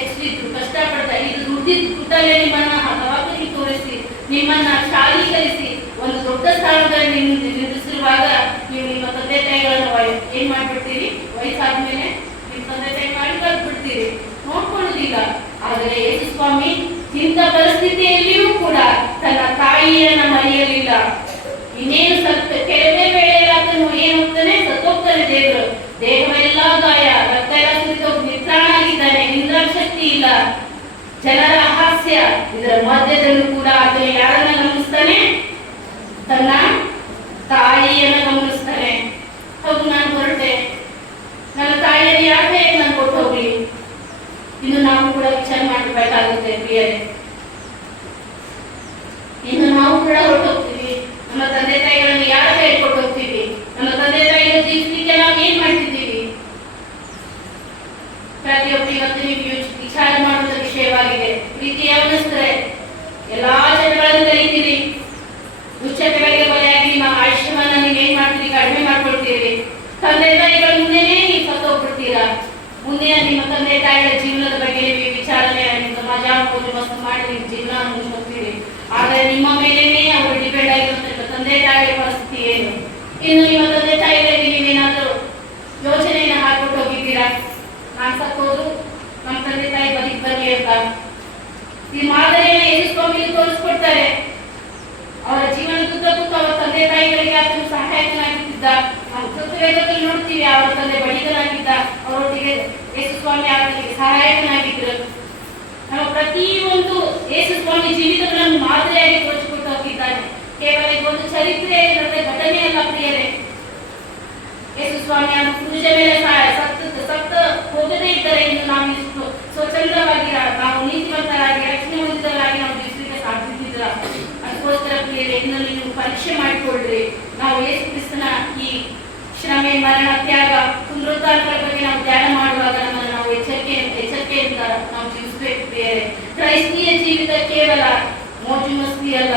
ಎಷ್ಟಿದ್ರು ಕಷ್ಟಪಡ್ತಾರೆ. ಇದು ದುಡ್ಡಿದ್ದು ದುಡ್ಡಲ್ಲೇ ನಿಮ್ಮನ್ನ ದವಾಖಾನೆಗೆ ತೋರಿಸಿ, ನಿಮ್ಮನ್ನ ಶಾಲೀಕರಿಸಿ, ಒಂದು ದೊಡ್ಡ ಸ್ಥಾನದಲ್ಲಿ ನಿಲ್ಲಿಸಿರುವಾಗ ನೀವು ನಿಮ್ಮ ತಂದೆ ತಾಯಿಗಳನ್ನು ಏನ್ ಮಾಡ್ಬಿಡ್ತೀರಿ? ವಯಸ್ಸಾದ್ಮೇಲೆ ನಿಮ್ಮ ತಂದೆ ತಾಯಿ ಮಾಡಿ ಕಲ್ತ್ಬಿಡ್ತೀರಿ, ನೋಡ್ಕೊಳ್ಳುದಿಲ್ಲ. ಆದರೆ ಯೇಸು ಸ್ವಾಮಿ ಇಂಥ ಪರಿಸ್ಥಿತಿಯಲ್ಲಿಯೂ ಕೂಡ ತನ್ನ ತಾಯಿಯನ್ನ ಮರೆಯಲಿಲ್ಲ. ಇನ್ನೇನು ಕೆಲವೇ ವೇಳೆಯಾದನು ಏನಾಗ್ತಾನೆ? ಸತ್ತೋಗ್ತಾನೆ ದೇವರು. ದೇಹವೆಲ್ಲ ಗಾಯ, ರಕ್ತ ಎಲ್ಲ ಸುರಿದು ನಿತ್ರಾಣಾಗಿದ್ದಾನೆ, ನಿಂದ್ರಾಶಕ್ತಿ ಇಲ್ಲ, ಜನರ ಹಾಸ್ಯ. ಇದರ ಮಧ್ಯದಲ್ಲೂ ಕೂಡ ಆತನು ಯಾರನ್ನ ಗಮನಿಸ್ತಾನೆ? ತನ್ನ ತಾಯಿಯನ್ನ ಗಮನಿಸ್ತಾನೆ. ಹೌದು, ನಾನು ಹೊರಟೆ, ನನ್ನ ತಾಯಿಯನ್ನು ಯಾಕೆ ಹೇಗೆ ನಾನು ಕೊಟ್ಟು ಹೋಗ್ಲಿ? ಇನ್ನು ನಾವು ಕೂಡ ವಿಚಾರ ಮಾಡಬೇಕಾಗುತ್ತೆ ಪ್ರಿಯರೇ. ಇನ್ನು ನಾವು ಕೂಡ ಹೊರಟೋಗ್ತೀವಿ. ನಮ್ಮ ತಂದೆ ತಾಯಿಗಳನ್ನು ಯಾರು ಹೇಳ್ಕೊಟ್ಟು ಹೋಗ್ತೀವಿ? ನಮ್ಮ ತಂದೆ ತಾಯಿಯ ಜೀವಿಸಲಿಕ್ಕೆ ನಾವು ಏನ್ ಮಾಡ್ತಿದ್ದೀವಿ? ಪ್ರತಿಯೊಬ್ಬರು ಇವತ್ತು ನೀವು ವಿಚಾರ ಮಾಡುವ ವಿಷಯವಾಗಿದೆ. ಪ್ರೀತಿಯ ಅವನಸ್ತರೆ, ಎಲ್ಲಾ ಚಟಗಳನ್ನು ಕಲಿತೀರಿ, ದುಶ್ಚಟಗಳಿಗೆ ಬಲೆಯಾಗಿ ನಿಮ್ಮ ಆಯುಷ್ಯವನ್ನು ನೀವು ಏನ್ ಮಾಡ್ತೀರಿ? ಕಡಿಮೆ ಮಾಡ್ಕೊಳ್ತೀರಿ. ತಂದೆ ತಾಯಿಗಳ ಮುಂದೆನೇ ನೀವು ಸತ್ತೋಗ್ಬಿಡ್ತೀರಾ. ಮುಂದಿನ ನಿಮ್ಮ ತಂದೆ ತಾಯಿಗಳ ಜೀವನದ ಬಗ್ಗೆ ನೀವು ವಿಚಾರಣೆ ಮಜಾ ಮಸ್ತು ಮಾಡಿ ನಿಮ್ಮ ಜೀವನ ಮುಗಿಸ್ತೀರಿ. ಆದರೆ ನಿಮ್ಮ ಮೇಲೇನೆ ಅವರು ಡಿಪೆಂಡ್ ಆಗಿರುವಂತ ತಂದೆ ತಾಯಿಗಳ ಪರಿಸ್ಥಿತಿ ಏನು? ಇನ್ನು ನಿಮ್ಮ ತಂದೆ ತಾಯಿಗಳಿಗೆ ನೀವೇನಾದ್ರೂ ಯೋಚನೆಯನ್ನು ಹಾಕ್ಬಿಟ್ಟು ಹೋಗಿದ್ದೀರಾ? ನಾನು ಸತ್ತೋದು ನಮ್ಮ ತಂದೆ ತಾಯಿ ಬದುಕಿ ಬರಲಿ ಅಂತ. ಈ ಮಾದರಿಯನ್ನು ಯೇಸು ಸ್ವಾಮಿ ತೋರಿಸ್ಕೊಡ್ತಾರೆ. ಅವರ ಜೀವನದುದ್ದಕ್ಕೂ ಅವರ ತಂದೆ ತಾಯಿಗಳಿಗೆ ಆತನು ಸಹಾಯಕನಾಗಿದ್ದ. ನಾವು ಸತ್ಯವೇದದಲ್ಲಿ ನೋಡ್ತೀವಿ, ಅವರ ತಂದೆ ಬಡಿಗನಾಗಿದ್ದ, ಅವರೊಟ್ಟಿಗೆ ಯೇಸು ಸ್ವಾಮಿ ಆತನಿಗೆ ಸಹಾಯಕನಾಗಿದ್ರು. ನಮ್ಮ ಪ್ರತಿಯೊಂದು ಯೇಸು ಸ್ವಾಮಿ ಜೀವಿತಗಳನ್ನು ಮಾದರಿಯಾಗಿ ತೋರಿಸಿಕೊಟ್ಟು ಹೋಗಿದ್ದಾನೆ. ಕೇವಲ ಒಂದು ಚರಿತ್ರೆ ಘಟನೆ ಅಲ್ಲ ಪ್ರಿಯರೇ. ಯೇಸು ಸ್ವಾಮಿ ಅವನು ಕ್ರೂಜ ಮೇಲೆ ಸತ್ತ ಹೋಗದೇ ಇದ್ದರೆ ಇನ್ನು ನಾವು ಇಷ್ಟು ಸ್ವಚ್ಛಂದವಾಗಿ, ನಾವು ನೀತಿವಂತರಾಗಿ, ರಕ್ಷಣೆ ಹೊಂದಿದವರಾಗಿ ನಾವು ಜೀವಿಸಲಿಕ್ಕೆ ಸಾಧ್ಯವಿಲ್ಲ. ಅದಕ್ಕೋಸ್ಕರ ಪ್ರಿಯರೇ, ಇನ್ನು ನೀವು ಪರೀಕ್ಷೆ ಮಾಡಿಕೊಳ್ಳ್ರಿ. ನಾವು ಯೇಸು ಕ್ರಿಸ್ತನ ಈ ಶ್ರಮೆ, ಮರಣ, ತ್ಯಾಗ, ಪುನರುತ್ಥಾನಗಳ ಬಗ್ಗೆ ನಾವು ಧ್ಯಾನ ಮಾಡುವಾಗ ನಮ್ಮನ್ನು ನಾವು ಎಚ್ಚರಿಕೆಯಿಂದ ನಾವು ಜೀವಿಸಬೇಕು ಪ್ರಿಯರೇ. ಕ್ರೈಸ್ತೀಯ ಜೀವಿತ ಕೇವಲ ಮೋಜು ಮಸ್ತಿ ಅಲ್ಲ.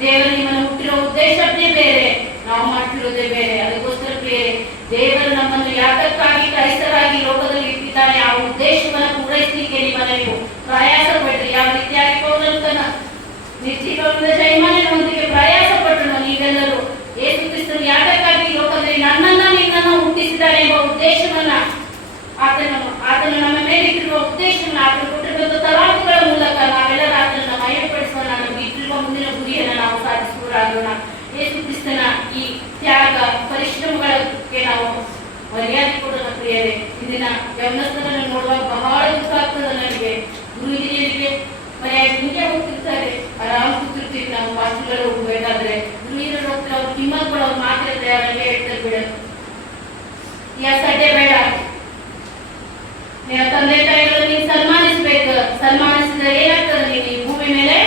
ದೇವರು ನಿಮ್ಮನ್ನು ಹುಟ್ಟಿರೋ ಉದ್ದೇಶನೇ ಬೇರೆ, ನಾವು ಮಾಡ್ತಿರೋದೇ ಬೇರೆ. ಅದಕ್ಕೋಸ್ಕರ ಪ್ರಿಯರೇ, ದೇವರು ನಮ್ಮನ್ನು ಯಾತಕ್ಕಾಗಿ ಕ್ರೈಸ್ತರಾಗಿ ಲೋಕದಲ್ಲಿ ಇಟ್ಟಿದ್ದಾನೆ, ಆ ಉದ್ದೇಶವನ್ನು ಪೂರೈಸಲಿಕ್ಕೆ ನಿಮ್ಮನ್ನು ನೀವು ಪ್ರಯಾಸ ಪಡ್ರಿ. ಯಾವ ರೀತಿಯಾಗಿ ಪೌಲನು ತನ್ನ ನಿರ್ಜೀವನದ ಜಯಮಾನದೊಂದಿಗೆ ಪ್ರಯಾಸ ಪಟ್ಟನು. ನೀವೆಲ್ಲರೂ ಯೇಸು ಕ್ರಿಸ್ತನು ಯಾತಕ್ಕಾಗಿ ಲೋಕದಲ್ಲಿ ನಿನ್ನನ್ನು ಹುಟ್ಟಿಸಿದ್ದಾನೆ ಎಂಬ ಉದ್ದೇಶವನ್ನ, ಆತನು ನಮ್ಮ ಮೇಲೆ ಇಟ್ಟಿರುವ ಉದ್ದೇಶವನ್ನ, ಆತನು ಕೊಟ್ಟಿರುವ ತಲಾಂತುಗಳ ಮೂಲಕ ನಾವೆಲ್ಲರೂ ಆತನನ್ನು ಮಹಿಮೆಪಡಿಸೋಣ. ನಮಗೆ ಇಟ್ಟಿರುವ ಮುಂದಿನ ಗುರಿಯನ್ನು ನಾವು ಸಾಧಿಸುವರಾಗೋಣ. ಯೇಸು ಕ್ರಿಸ್ತನ ಈ ತ್ಯಾಗ ಪರಿಶ್ರಮಗಳಿಗೆ ನಾವು ಮರ್ಯಾದೆ ಕೊಡೋಣ ಪ್ರಿಯರೇ. ಇಂದಿನ ಯೌವನಸ್ಥರನ್ನು ನೋಡುವಾಗ ಬಹಳ ದುಃಖ ಆಗ್ತದೆ ನನಗೆ. ಗುರು ಹಿರಿಯರಿಗೆ ಮರ್ಯಾದೆ ಹಿಂಗೆ ಹೋಗ್ತಿರ್ತಾರೆ, ಆರಾಮ್ ಕೂತಿರ್ತೀವಿ ನಾವು ಪಾಸ್ಟರ್ಗಳು ಹೋಗ್ಬೇಕಾದ್ರೆ. ಗುರು ಹಿರಿಯರು ಹೋಗ್ತಾರೆ, ಅವ್ರು ಕಿಮ್ಮತ್ ಕೊಡೋ ಅವ್ರು ಮಾತಾಡ್ತಾರೆ, ಅವರಿಗೆ ಹೇಳ್ತಾರೆ ಬಿಡ, ಯಾ ಸಡ್ಡೆ ಬೇಡ, ನಿಮ್ಮ ತಂದೆ ತಾಯಿಗಳು ನೀವು ಸನ್ಮಾನಿಸ್ಬೇಕು. ಸನ್ಮಾನಿಸಿದ್ರೆ ಏನಾಗ್ತದೆ? ನೀವು ಈ ಭೂಮಿ ಮೇಲೆ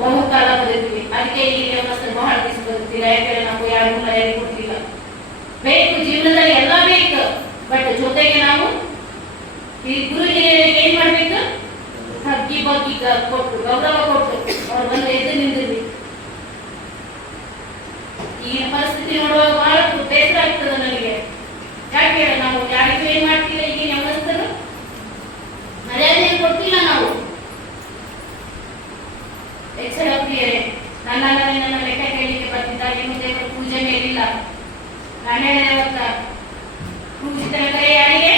ಬಹುಕಾಲ ಬದುಕ್ತೀವಿ. ಅದಕ್ಕೆ ಈ ಯೌವನಸ್ಥರು ಬಹಳ ದಿವಸ ಬದುಕ್ತಿಲ್ಲ. ಯಾಕಂದ್ರೆ ನಾವು ಯಾರಿಗೂ ಮರ್ಯಾದೆ ಕೊಡ್ತಿಲ್ಲ. ಬೇಕು, ಜೀವನದಲ್ಲಿ ಎಲ್ಲ ಬೇಕು, ಬಟ್ ಜೊತೆಗೆ ನಾವು ಈ ಗುರು ಹಿರಿಯರಿಗೆ ಏನ್ ಮಾಡ್ಬೇಕು? ಹಗ್ಗಿ ಬಗ್ಗಿ ಕೊಟ್ಟು, ಗೌರವ ಕೊಟ್ಟು ಅವ್ರು ಬಂದು ಎದ್ದು ನಿಂದಿರ್ಲಿ. ಈ ಪರಿಸ್ಥಿತಿ ನೋಡುವಾಗ ಬಹಳ ಬೇಸರ ಆಗ್ತದೆ ನನಗೆ. ಯಾಕೆ ನಾವು ಯಾರಿಗೂ ಏನ್ ಮಾಡ್ತಿಲ್ಲ? ಈಗಿನ ಯೌವನಸ್ಥರು ಮರ್ಯಾದೆ ಕೊಡ್ತಿಲ್ಲ ನಾವು. ಎಚ್ಚರ ಪ್ರಿಯರೇ, ನನ್ನ ಲೆಕ್ಕ ಕೇಳಲಿಕ್ಕೆ ಬರ್ತಿದ್ದಾರೆ. ಏನು ದೇವರ ಪೂಜೆ ಮೇಲಿಲ್ಲ. ನಾನು ಹೇಳಿದ ಪೂಜಿತರ ಕರೆ ಯಾರಿಗೆ?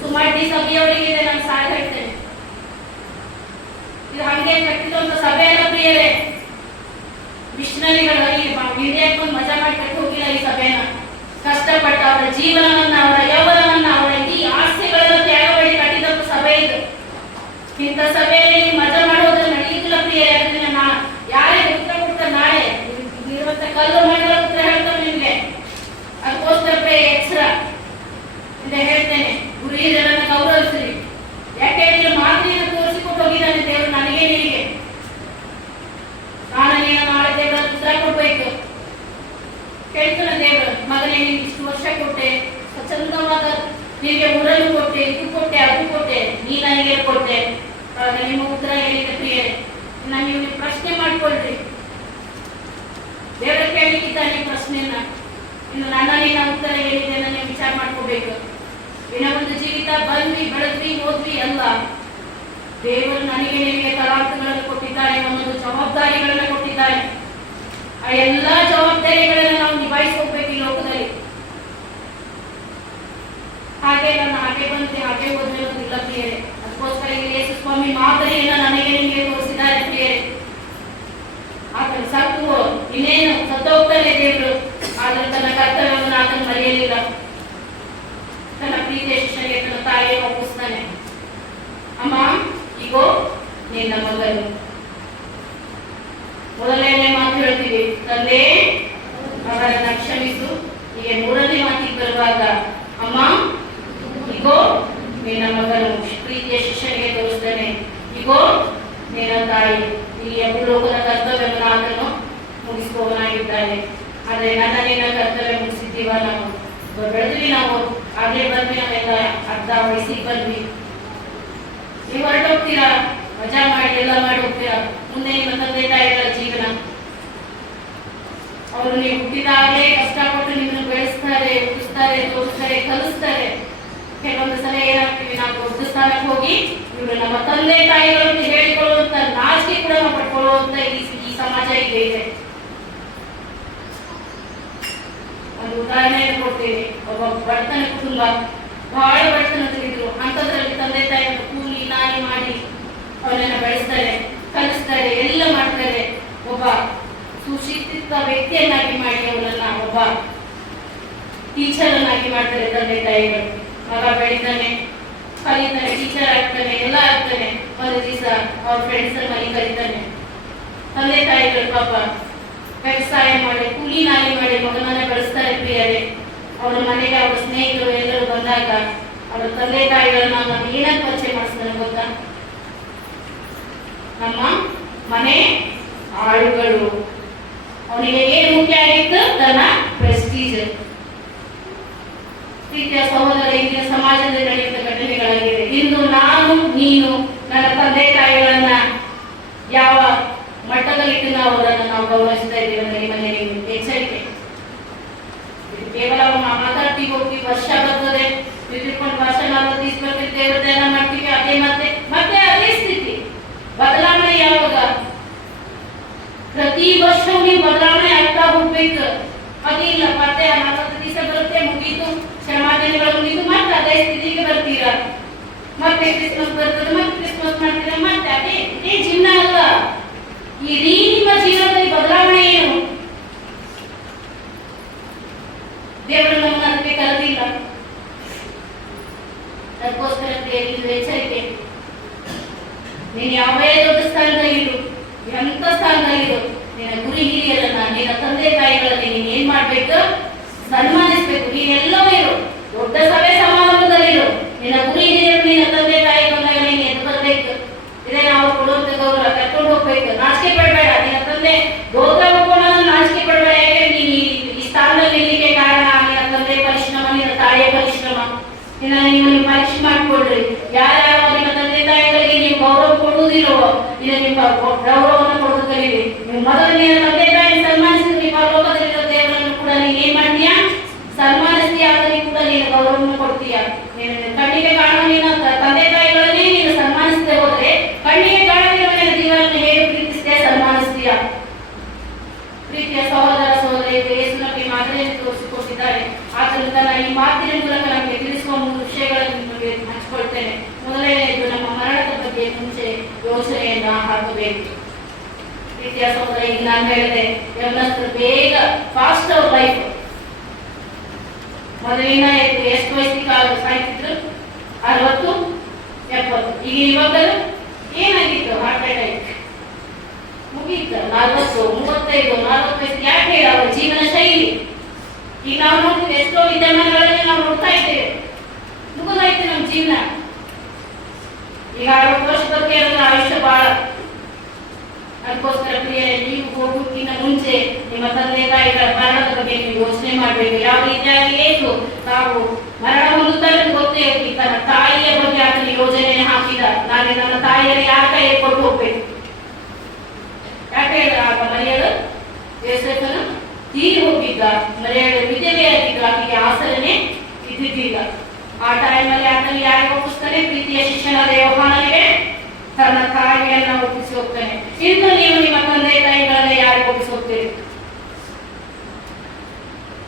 ಸುಮಾಡಿ ಸಭೆಯವರಿಗೆ ನಾನು ಸಾಲ ಹೇಳ್ತೇನೆ. ಇದು ಹಂಗೆ ಕಟ್ಟಿದಂತ ಸಭೆ ಅಲ್ಲ ಪ್ರಿಯರೇ. ಮಿಷನರಿಗಳು ಇಂಡಿಯಾಕ್ಕೆ ಬಂದು ಮಜಾ ಮಾಡಿ ಕಟ್ಟಿ ಹೋಗಿಲ್ಲ ಈ ಸಭೆನ. ಕಷ್ಟಪಟ್ಟು ಅವರ ಜೀವನವನ್ನ, ಅವರ ಯೌವನವನ್ನ, ಅವರ ಈ ಆಸ್ತಿಗಳನ್ನು ತ್ಯಾಗ ಮಾಡಿ ಕಟ್ಟಿದಂತ ಸಭೆ ಇದು. ಇಂಥ ಸಭೆಯಲ್ಲಿ ಮಜಾ ಮಾಡೋದು ನಡೆಯುತ್ತಿಲ್ಲ ಪ್ರಿಯರೇ. ಅದನ್ನ ಯಾರೇ ಉತ್ತರ ಕೊಡ್ತಾರೆ ನಾಳೆ ಇರುವಂತ ಕಲ್ಲು ಮಣ್ಣುಗಳ ಉತ್ತರ ಹೇಳ್ತಾರೆ ನಿಮ್ಗೆ. ಅದಕ್ಕೋಸ್ಕರ ಎಚ್ಚರ ಅಂತ ಹೇಳ್ತೇನೆ. ಗುರು ಹಿರಿಯರನ್ನು ಗೌರವಿಸ್ರಿ. ಯಾಕೆ ಹೇಳಿದ್ರೆ ಮಾದರಿಯನ್ನು ತೋರಿಸಿಕೊಟ್ಟು ಹೋಗಿದ್ದಾನೆ ದೇವರು ನನಗೆ, ನಿನಗೆ. ನಾನು ನೀನು ನಾಳೆ ದೇವರ ಉತ್ತರ ಕೊಡ್ಬೇಕು. ಹೇಳ್ತಾನೆ ದೇವರು, ಮಗನೇ ನಿನ್ಗೆ ಇಷ್ಟು ವರ್ಷ ಕೊಟ್ಟೆ, ಸ್ವಚ್ಛಂದವಾದ ನಿನಗೆ ಊರನ್ನು ಕೊಟ್ಟೆ, ಇದು ಕೊಟ್ಟೆ, ಅದು ಕೊಟ್ಟೆ, ನೀ ನನಗೆ ಕೊಟ್ಟೆ. ಆಗ ನಿಮ್ಮ ಉತ್ತರ ಏನಿದೆ ಪ್ರಿಯರೇ? ನೀವು ಪ್ರಶ್ನೆ ಮಾಡ್ಕೊಳ್ರಿ. ದೇವರ ಕೇಳಲಿಕ್ಕಿದ್ದಾನೆ ಪ್ರಶ್ನೆಯನ್ನ. ಇನ್ನು ನನ್ನ ನಿನ್ನ ಉತ್ತರ ಏನಿದೆ ನೀವು ವಿಚಾರ ಮಾಡ್ಕೋಬೇಕು. ಇನ್ನ ಒಂದು ಜೀವಿತ ಬಂದ್ವಿ, ಬೆಳೆದ್ವಿ, ಓದ್ವಿ ಅಲ್ಲ. ದೇವರು ನನಗೆ ನಿನಗೆ ತಲಾಂತಗಳನ್ನು ಕೊಟ್ಟಿದ್ದಾನೆ, ಒಂದೊಂದು ಜವಾಬ್ದಾರಿಗಳನ್ನು ಕೊಟ್ಟಿದ್ದಾನೆ. ಆ ಎಲ್ಲಾ ಜವಾಬ್ದಾರಿಗಳನ್ನ ನಾವು ನಿಭಾಯಿಸ್ಕೋಬೇಕು ಈ ಲೋಕದಲ್ಲಿ. ಹಾಗೆ ನನ್ನ ಹಾಗೆ ಬಂದೆ ಹಾಗೆ ಓದಿರೋದಿಲ್ಲ ಪ್ರಿಯರೇ. ಅದಕ್ಕೋಸ್ಕರ ಯೇಸು ಸ್ವಾಮಿ ಮಾದರಿಯನ್ನ ನನಗೆ ನಿಮಗೆ ತೋರಿಸಿದ್ದಾರೆ ಪ್ರಿಯರೇ. ಆತನು ಸತ್ತು ಇನ್ನೇನು ಸತ್ತೋಗ್ತಾನೆ ದೇವರು, ಆದ್ರೆ ತನ್ನ ಕರ್ತವ್ಯವನ್ನು ಆತನು ಮರೆಯಲಿಲ್ಲ. ತನ್ನ ಪ್ರೀತಿಯ ಶಿಷ್ಯನಿಗೆ ತನ್ನ ತಾಯಿயை ಒಪ್ಪಿಸ್ತಾನೆ. ಅಮ್ಮ, ಈಗೋ ನಿನ್ನ ಮಗನು. ಮೊದಲನೇ ಮಾತು ಹೇಳ್ತೀವಿ, ತಂದೆ ಅವರನ್ನ ಕ್ಷಮಿಸು. ಈಗ ಮೂರನೇ ಮಾತಿಗೆ ಬರುವಾಗ, ಅಮ್ಮ ಈಗೋ ನಿನ್ನ ಮಗನು. ಪ್ರೀತಿಯ ಶಿಷ್ಯನಿಗೆ ತೋರಿಸ್ತಾನೆ, ಈಗೋ ನಿನ್ನ ತಾಯಿ. ಈ ಲೋಕದ ಕರ್ತವ್ಯವನ್ನು ಆತನು ಮುಗಿಸುವವನಾಗಿದ್ದಾನೆ. ಆದ್ರೆ ನನ್ನ ನಿನ್ನ ಕರ್ತವ್ಯ ಮುಗಿಸಿದ್ದೀವ ನಾವು, ಬೆಳೆದ್ವಿ ನಾವು. ಆಗ್ಲೇ ಬಂದ್ವಿ, ನಾವೆಲ್ಲ ಅರ್ಧ ವಯಸ್ಸಿಗೆ ಬಂದ್ವಿ. ನೀವು ಹೊರಟೋಗ್ತೀರಾ, ಮಜಾ ಮಾಡಿ ಎಲ್ಲ ಮಾಡಿ ಹೋಗ್ತೀರಾ. ಮುಂದೆ ನಿಮ್ಮ ತಂದೆ ತಾಯಿಗಳ ಜೀವನ, ಅವರು ನೀವು ಹುಟ್ಟಿದಾಗಲೇ ಕಷ್ಟಪಟ್ಟು ನಿಮ್ಮನ್ನು ಬೆಳೆಸ್ತಾರೆ, ಓದಿಸ್ತಾರೆ, ತೋರಿಸ್ತಾರೆ, ಕಲಿಸ್ತಾರೆ. ಕೆಲವೊಂದು ಸಲ ಏನಾಗ್ತೀವಿ, ನಾವು ದೊಡ್ಡ ಸ್ಥಾನಕ್ಕೆ ಹೋಗಿ ಇವರು ನಮ್ಮ ತಂದೆ ತಾಯಿಗಳನ್ನು ಹೇಳಿಕೊಳ್ಳುವಂತ ನಾಚಿಕೆ ಕೂಡ ನಾವು ಪಡ್ಕೊಳ್ಳುವಂತ ಈ ಸಮಾಜ ಈಗ ಇದೆ. ಒಂದು ಉದಾಹರಣೆಯನ್ನು ಕೊಡ್ತೇನೆ. ಒಬ್ಬ ಬಡತನ ಕುಟುಂಬ, ಬಹಳ ಬಡತನದಲ್ಲಿದ್ರು. ಅಂಥದ್ರಲ್ಲಿ ತಂದೆ ತಾಯಿಯನ್ನು ಕೂಲಿ ನಾಲಿ ಮಾಡಿ ಅವನನ್ನ ಬೆಳೆಸ್ತಾರೆ, ಕಲಿಸ್ತಾರೆ, ಎಲ್ಲ ಮಾಡ್ತಾರೆ. ಒಬ್ಬ ಸುಶಿಕ್ಷಿತ ವ್ಯಕ್ತಿಯನ್ನಾಗಿ ಮಾಡಿ ಅವನನ್ನ ಒಬ್ಬ ಟೀಚರ್ ಅನ್ನಾಗಿ ಮಾಡ್ತಾರೆ ತಂದೆ ತಾಯಿಗಳು. ಮಗ ಬೆಳಿತಾನೆ, ಕಲಿತಾನೆ, ಟೀಚರ್ ಆಗ್ತಾನೆ, ಎಲ್ಲ ಆಗ್ತಾನೆ. ಒಂದು ದಿವಸ ಅವ್ರ ಫ್ರೆಂಡ್ಸ್ ಮನೆ ಕಲಿತಾನೆ. ತಂದೆ ತಾಯಿಗಳು ಪಾಪ ವ್ಯವಸಾಯ ಮಾಡಿ ಕೂಲಿ ನಾಲಿ ಮಾಡಿ ಮಗನನ್ನ ಬೆಳೆಸ್ತಾರೆ ಪ್ರಿಯರೇ. ಅವರ ಮನೆಗೆ ಅವರ ಸ್ನೇಹಿತರು ಎಲ್ಲರೂ ಬಂದಾಗ ಅವರ ತಂದೆ ತಾಯಿಗಳನ್ನ ನಾವು ಏನಂತ ಪರಿಚಯ ಮಾಡಿಸ್ತಾನೆ ಗೊತ್ತಾ? ನಮ್ಮ ಮನೆ ಆಳುಗಳು. ಅವನಿಗೆ ಏನು ಮುಖ್ಯ ಆಗಿತ್ತು? ತನ್ನ ಪ್ರೆಸ್ಟೀಜ್. ಪ್ರೀತಿಯ ಸಹೋದರ, ಇಂದಿನ ಸಮಾಜದಲ್ಲಿ ನಡೆಯುತ್ತ ಘಟನೆಗಳಾಗಿವೆ. ಇಂದು ನಾನು ನೀನು ನನ್ನ ತಂದೆ ತಾಯಿಗಳನ್ನ ಯಾವ ಮಟ್ಟದಲ್ಲಿಟ್ಟು ನಾವು ಅವರನ್ನು ನಾವು ಗೌರವಿಸ್ತಾ ಇದ್ದೀವಿ ಅಂದ್ರೆ ನಿಮ್ಮಲ್ಲಿ ಎಚ್ಚರಿಕೆ. ಕೇವಲ ಮಾತಾಡ್ತೀವಿ, ಹೋಗ್ತೀವಿ, ವರ್ಷ ಬರ್ತದೆ, ತಿಳ್ಕೊಂಡು ವರ್ಷ 40 ದಿವಸ ಬರ್ತೀವಿ, ದೇವರ ಧ್ಯಾನ ಮಾಡ್ತೀವಿ, ಅದೇ ಮತ್ತೆ ಅದೇ ಸ್ಥಿತಿ. ಬದಲಾವಣೆ ಯಾವಾಗ? ಪ್ರತಿ ವರ್ಷವೂ ನೀವು ಬದಲಾವಣೆ ಆಗ್ತಾ ಹೋಗ್ಬೇಕು. ಅದೇ ಇಲ್ಲ, ಮತ್ತೆ 40 ದಿವಸ ಬರುತ್ತೆ, ಮುಗೀತು, ಶ್ರಮಾಚರಣೆಗಳು ಮುಗೀತು, ಮತ್ತೆ ಅದೇ ಸ್ಥಿತಿಗೆ ಬರ್ತೀರಾ. ಮತ್ತೆ ಕ್ರಿಸ್ಮಸ್ ಬರ್ತದೆ, ಮತ್ತೆ ಕ್ರಿಸ್ಮಸ್ ಮಾಡ್ತೀರಾ, ಮತ್ತೆ ಅದೇ ಜೀವನ ಅಲ್ಲ. ಇಡೀ ನಿಮ್ಮ ಜೀವನದಲ್ಲಿ ಬದಲಾವಣೆ ಏನು? ದೇವರು ನಮ್ಮನ್ನು ಅದಕ್ಕೆ ಕರೆದಿಲ್ಲ. ಅದಕ್ಕೋಸ್ಕರ ಇದು ಎಚ್ಚರಿಕೆ. ನೀನು ಯಾವೇ ದೊಡ್ಡ ಸ್ಥಾನದಲ್ಲಿರು, ಎಂತ ಸ್ಥಾನದಲ್ಲಿರು, ನಿನ್ನ ಗುರಿ ಹಿರಿಯರನ್ನ, ನಿನ್ನ ತಂದೆ ತಾಯಿಗಳಲ್ಲಿ ನೀನು ಏನ್ ಮಾಡ್ಬೇಕು? ಸನ್ಮಾನಿಸ್ಬೇಕು. ನೀನೆಲ್ಲವೂ ಇರು, ದೊಡ್ಡ ಸಭೆ ಸಮಾರಂಭದಲ್ಲಿರು, ನಿನ್ನ ಗುರಿ ಹಿರಿಯರು, ನಿನ್ನ ತಂದೆ ತಾಯಿ ಬಂದಾಗ ನೀನು ಎದ್ದು ಬರ್ಬೇಕು. ಇದೇ ನಾವು ಕೊಡುವಂತ ಗೌರವ, ಕರ್ಕೊಂಡು ಹೋಗ್ಬೇಕು. ನಾಚಿಕೆ ಪಡಬೇಡ. ನಿನ್ನ ತಂದೆ ಗೌರವ ಹೋಗೋಣ, ನಾಚಿಕೆ ಪಡಬೇಡ. ಯಾಕೆ ನೀನು ಈ ಸ್ಥಾನದಲ್ಲಿ ನಿಲ್ಲಿಕ್ಕೆ ಕಾರಣ ನಿನ್ನ ತಂದೆ ಪರಿಶ್ರಮ, ನಿನ್ನ ತಾಯಿಯ ಪರಿಶ್ರಮ. ನೀವು ಪರೀಕ್ಷೆ ಮಾಡಿಕೊಡ್ರಿ. ಯಾರ್ಯಾವ ನಿಮ್ಮ ತಂದೆ ತಾಯಿಗಳಿಗೆ ನೀವು ಗೌರವ ಕೊಡುವುದಿಲ್ಲವೋ, ನಿಮ್ಮ ಗೌರವವನ್ನು ಕೊಡೋದು ಕಲೀರಿ. ನೀವು ಮೊದಲು ನಿನ್ನ ತಂದೆ ತಾಯಿ ಸನ್ಮಾನಿಸಿದ್ರೆ ನಿಮ್ಮ ಲೋಕದಲ್ಲಿರೋ ದೇವರನ್ನು ಕೂಡ ನೀನು ಏನ್ ಮಾಡ್ತೀಯಾ? ಸನ್ಮಾನಿಸ್ತೀಯ. ಅದಕ್ಕೆ ಕೂಡ ನೀನು ಗೌರವವನ್ನು ಕೊಡ್ತೀಯ. ನೀನು ಕಣ್ಣಿಗೆ ಕಾಣೋ ನಿನ್ನ ತಂದೆ ತಾಯಿಗಳನ್ನೇ ನೀನು ಸನ್ಮಾನಿಸದೆ ಹೋದ್ರೆ, ಕಣ್ಣಿಗೆ ಕಾಣದಿರುವ ನಿನ್ನ ಜೀವನವನ್ನು ಹೇಗೆ ಪ್ರೀತಿಸ್ತೀಯ, ಸನ್ಮಾನಿಸ್ತೀಯ? ಪ್ರೀತಿಯ ಸಹೋದರ ಸಹೋದರಿ, ಯೇಸು ನಮಗೆ ಮಾದರಿಯನ್ನು ತೋರಿಸಿಕೊಟ್ಟಿದ್ದಾರೆ. ಆತನು ತನ್ನ ಈ ಮಾತಿನ ಮೂಲಕ ನಮಗೆ ತಿಳಿಸುವ 3 ವಿಷಯಗಳನ್ನು ನಿಮಗೆ ಹಂಚಿಕೊಳ್ತೇನೆ. ಮೊದಲನೆಯದು, ನಮ್ಮ ಮರಣದ ಬಗ್ಗೆ ಮುಂಚೆ ಯೋಚನೆಯನ್ನ ಹಾಕಬೇಕು. ಪ್ರೀತಿಯ ಸಹೋದರ, ಈಗ ನಾನು ಹೇಳಿದೆ, ಯೌವನಸ್ಥರು ಬೇಗ ಫಾಸ್ಟ್ ಅವ್ರ ಲೈಫ್. ಮೊದಲಿನ ಎಷ್ಟು ವಯಸ್ಸಿಗೆ ಸಾಯ್ತಿದ್ರು? 60, 70. ಈಗ ಇವಾಗಲೂ ಏನಾಗಿತ್ತು? Heart attack ಮುಗೀತ. 40, 35, 40 ವಯಸ್ಸು. ಯಾಕೆ ಹೇಳಿ? ಅವರ ಜೀವನ ಶೈಲಿ. ಈಗ ನಾವು ನೋಡ್ತೀವಿ, ಎಷ್ಟೋ ವಿದ್ಯಮಾನಗಳಲ್ಲಿ ನಾವು ನೋಡ್ತಾ ಇದ್ದೇವೆ, ಮುಗಿದಾಯ್ತು ನಮ್ಮ ಜೀವನ. ಈಗ 60 ವರ್ಷ ಬಗ್ಗೆ ಆಯುಷ್ಯ ಬಹಳ. ಅದಕ್ಕೋಸ್ಕರ ಪ್ರಿಯರೇ, ನೀವು ಹೋಗೋಕ್ಕಿಂತ ಮುಂಚೆ ನಿಮ್ಮ ತಂದೆ ತಾಯಿಗಳ ಮರಣದ ಬಗ್ಗೆ ನೀವು ಯೋಚನೆ ಮಾಡಬೇಕು. ಯಾವ ರೀತಿಯಾಗಿ ಏಸು ನಾವು ಮರಣ ಹೊಂದುತ್ತಾರೆ ಗೊತ್ತೇ ಇರಲಿ, ತನ್ನ ತಾಯಿಯ ಬಗ್ಗೆ ಆತನ ಯೋಜನೆ ಹಾಕಿದ. ನಾನು ನನ್ನ ತಾಯಿಯಲ್ಲಿ ಯಾರ ಕೈ ಕೊಟ್ಟು ಹೋಗ್ಬೇಕು? ಯಾಕೆ ಹೇಳಿದ್ರೆ ಆಗ ಮರಿಯಳು ಯೋಸೇಫನು ತೀರಿ ಹೋಗಿದ್ದ, ಮರಿಯಳು ವಿಧವೆಯಾಗಿದ್ದ, ಆಕೆಗೆ ಆಸರನೆ ಇದ್ದಿದ್ದಿಲ್ಲ. ಆ ಟೈಮಲ್ಲಿ ಆತನಿಗೆ ಯಾರಿಗೆ ಒಪ್ಪಿಸ್ತಾನೆ? ಪ್ರೀತಿಯ ಶಿಷ್ಯನಾದ ಯೋಹಾನನಿಗೆ ತನ್ನ ತಾಯಿಯನ್ನ ಒಪ್ಪಿಸಿ ಹೋಗ್ತಾನೆ. ಇಂದು ನೀವು ನಿಮ್ಮ ತಂದೆ ತಾಯಿಗಳನ್ನ ಯಾರಿಗೆ ಒಪ್ಪಿಸಿ ಹೋಗ್ತೀರಿ?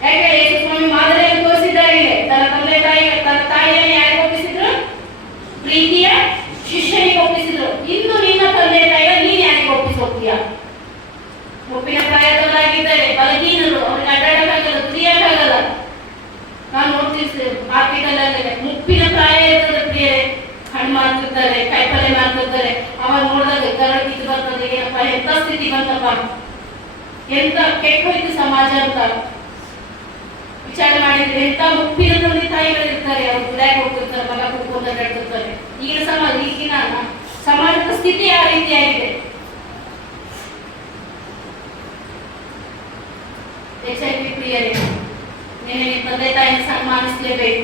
ಯಾಕೆ ಯೇಸು ಸ್ವಾಮಿ ಮಾದರಿಯನ್ನು ತೋರಿಸಿದ್ದಾರೆ. ತನ್ನ ತಂದೆ ತನ್ನ ತಾಯಿಯನ್ನು ಯಾರಿಗೆ ಒಪ್ಪಿಸಿದ್ರು? ಪ್ರೀತಿಯ ಶಿಷ್ಯನಿಗೆ ಒಪ್ಪಿಸಿದ್ರು. ಇಂದು ನಿನ್ನ ತಂದೆ ತಾಯಿಯ ನೀನ್ ಯಾರಿಗೆ ಒಪ್ಪಿಸಿ ಹೋಗ್ತೀಯ? ಮುಪ್ಪಿನ ಪ್ರಾಯದವರಾಗಿದ್ದಾರೆ, ಬಲಹೀನರು, ಅವ್ರಿಗೆ ಅಡ್ಡಾಡಕ್ಕಾಗಲ್ಲ, ದುಡಿಯಕ್ಕಾಗಲ್ಲ. ನಾನು ನೋಡ್ತೀನಿ ಮಾರ್ಕೆಟಲ್ಲಿ ಮುಪ್ಪಿನ ಪ್ರಾಯ ಇರ್ತದೆ ಪ್ರಿಯರೇ, ಹಣ್ಣು ಮಾಡ್ತಿರ್ತಾರೆ, ಕಾಯಿಪಲ್ಲೆ ಮಾಡ್ತಿರ್ತಾರೆ. ಅವಾಗ ನೋಡಿದಾಗ ಕರಡು ಕಿತ್ತು ಬರ್ತದೆ, ಏನಪ್ಪ ಎಂತ ಸ್ಥಿತಿ ಬಂತಪ್ಪ, ಎಂತ ಕೆಟ್ಟ ಹೋಯ್ತು ಸಮಾಜ ಅಂತ ವಿಚಾರ ಮಾಡಿದ್ರೆ. ಎಂತ ಮುಪ್ಪಿನ ತಂದೆ ತಾಯಿಗಳಿರ್ತಾರೆ, ಅವ್ರು ದುಡ್ಯಾಕ್ ಹೋಗ್ತಿರ್ತಾರೆ, ಮಗ ಕೂತ್ಕೊಂಡು ಅಡ್ಡಾಡ್ತಿರ್ತಾರೆ. ಈಗಿನ ಸಮಾಜದ ಸ್ಥಿತಿ ಆ ರೀತಿಯಾಗಿದೆ. HIV ಪ್ರಿಯರೇ, ನೀನು ನಿಮ್ಮ ತಂದೆ ತಾಯಿನ ಸನ್ಮಾನಿಸಲೇಬೇಕು.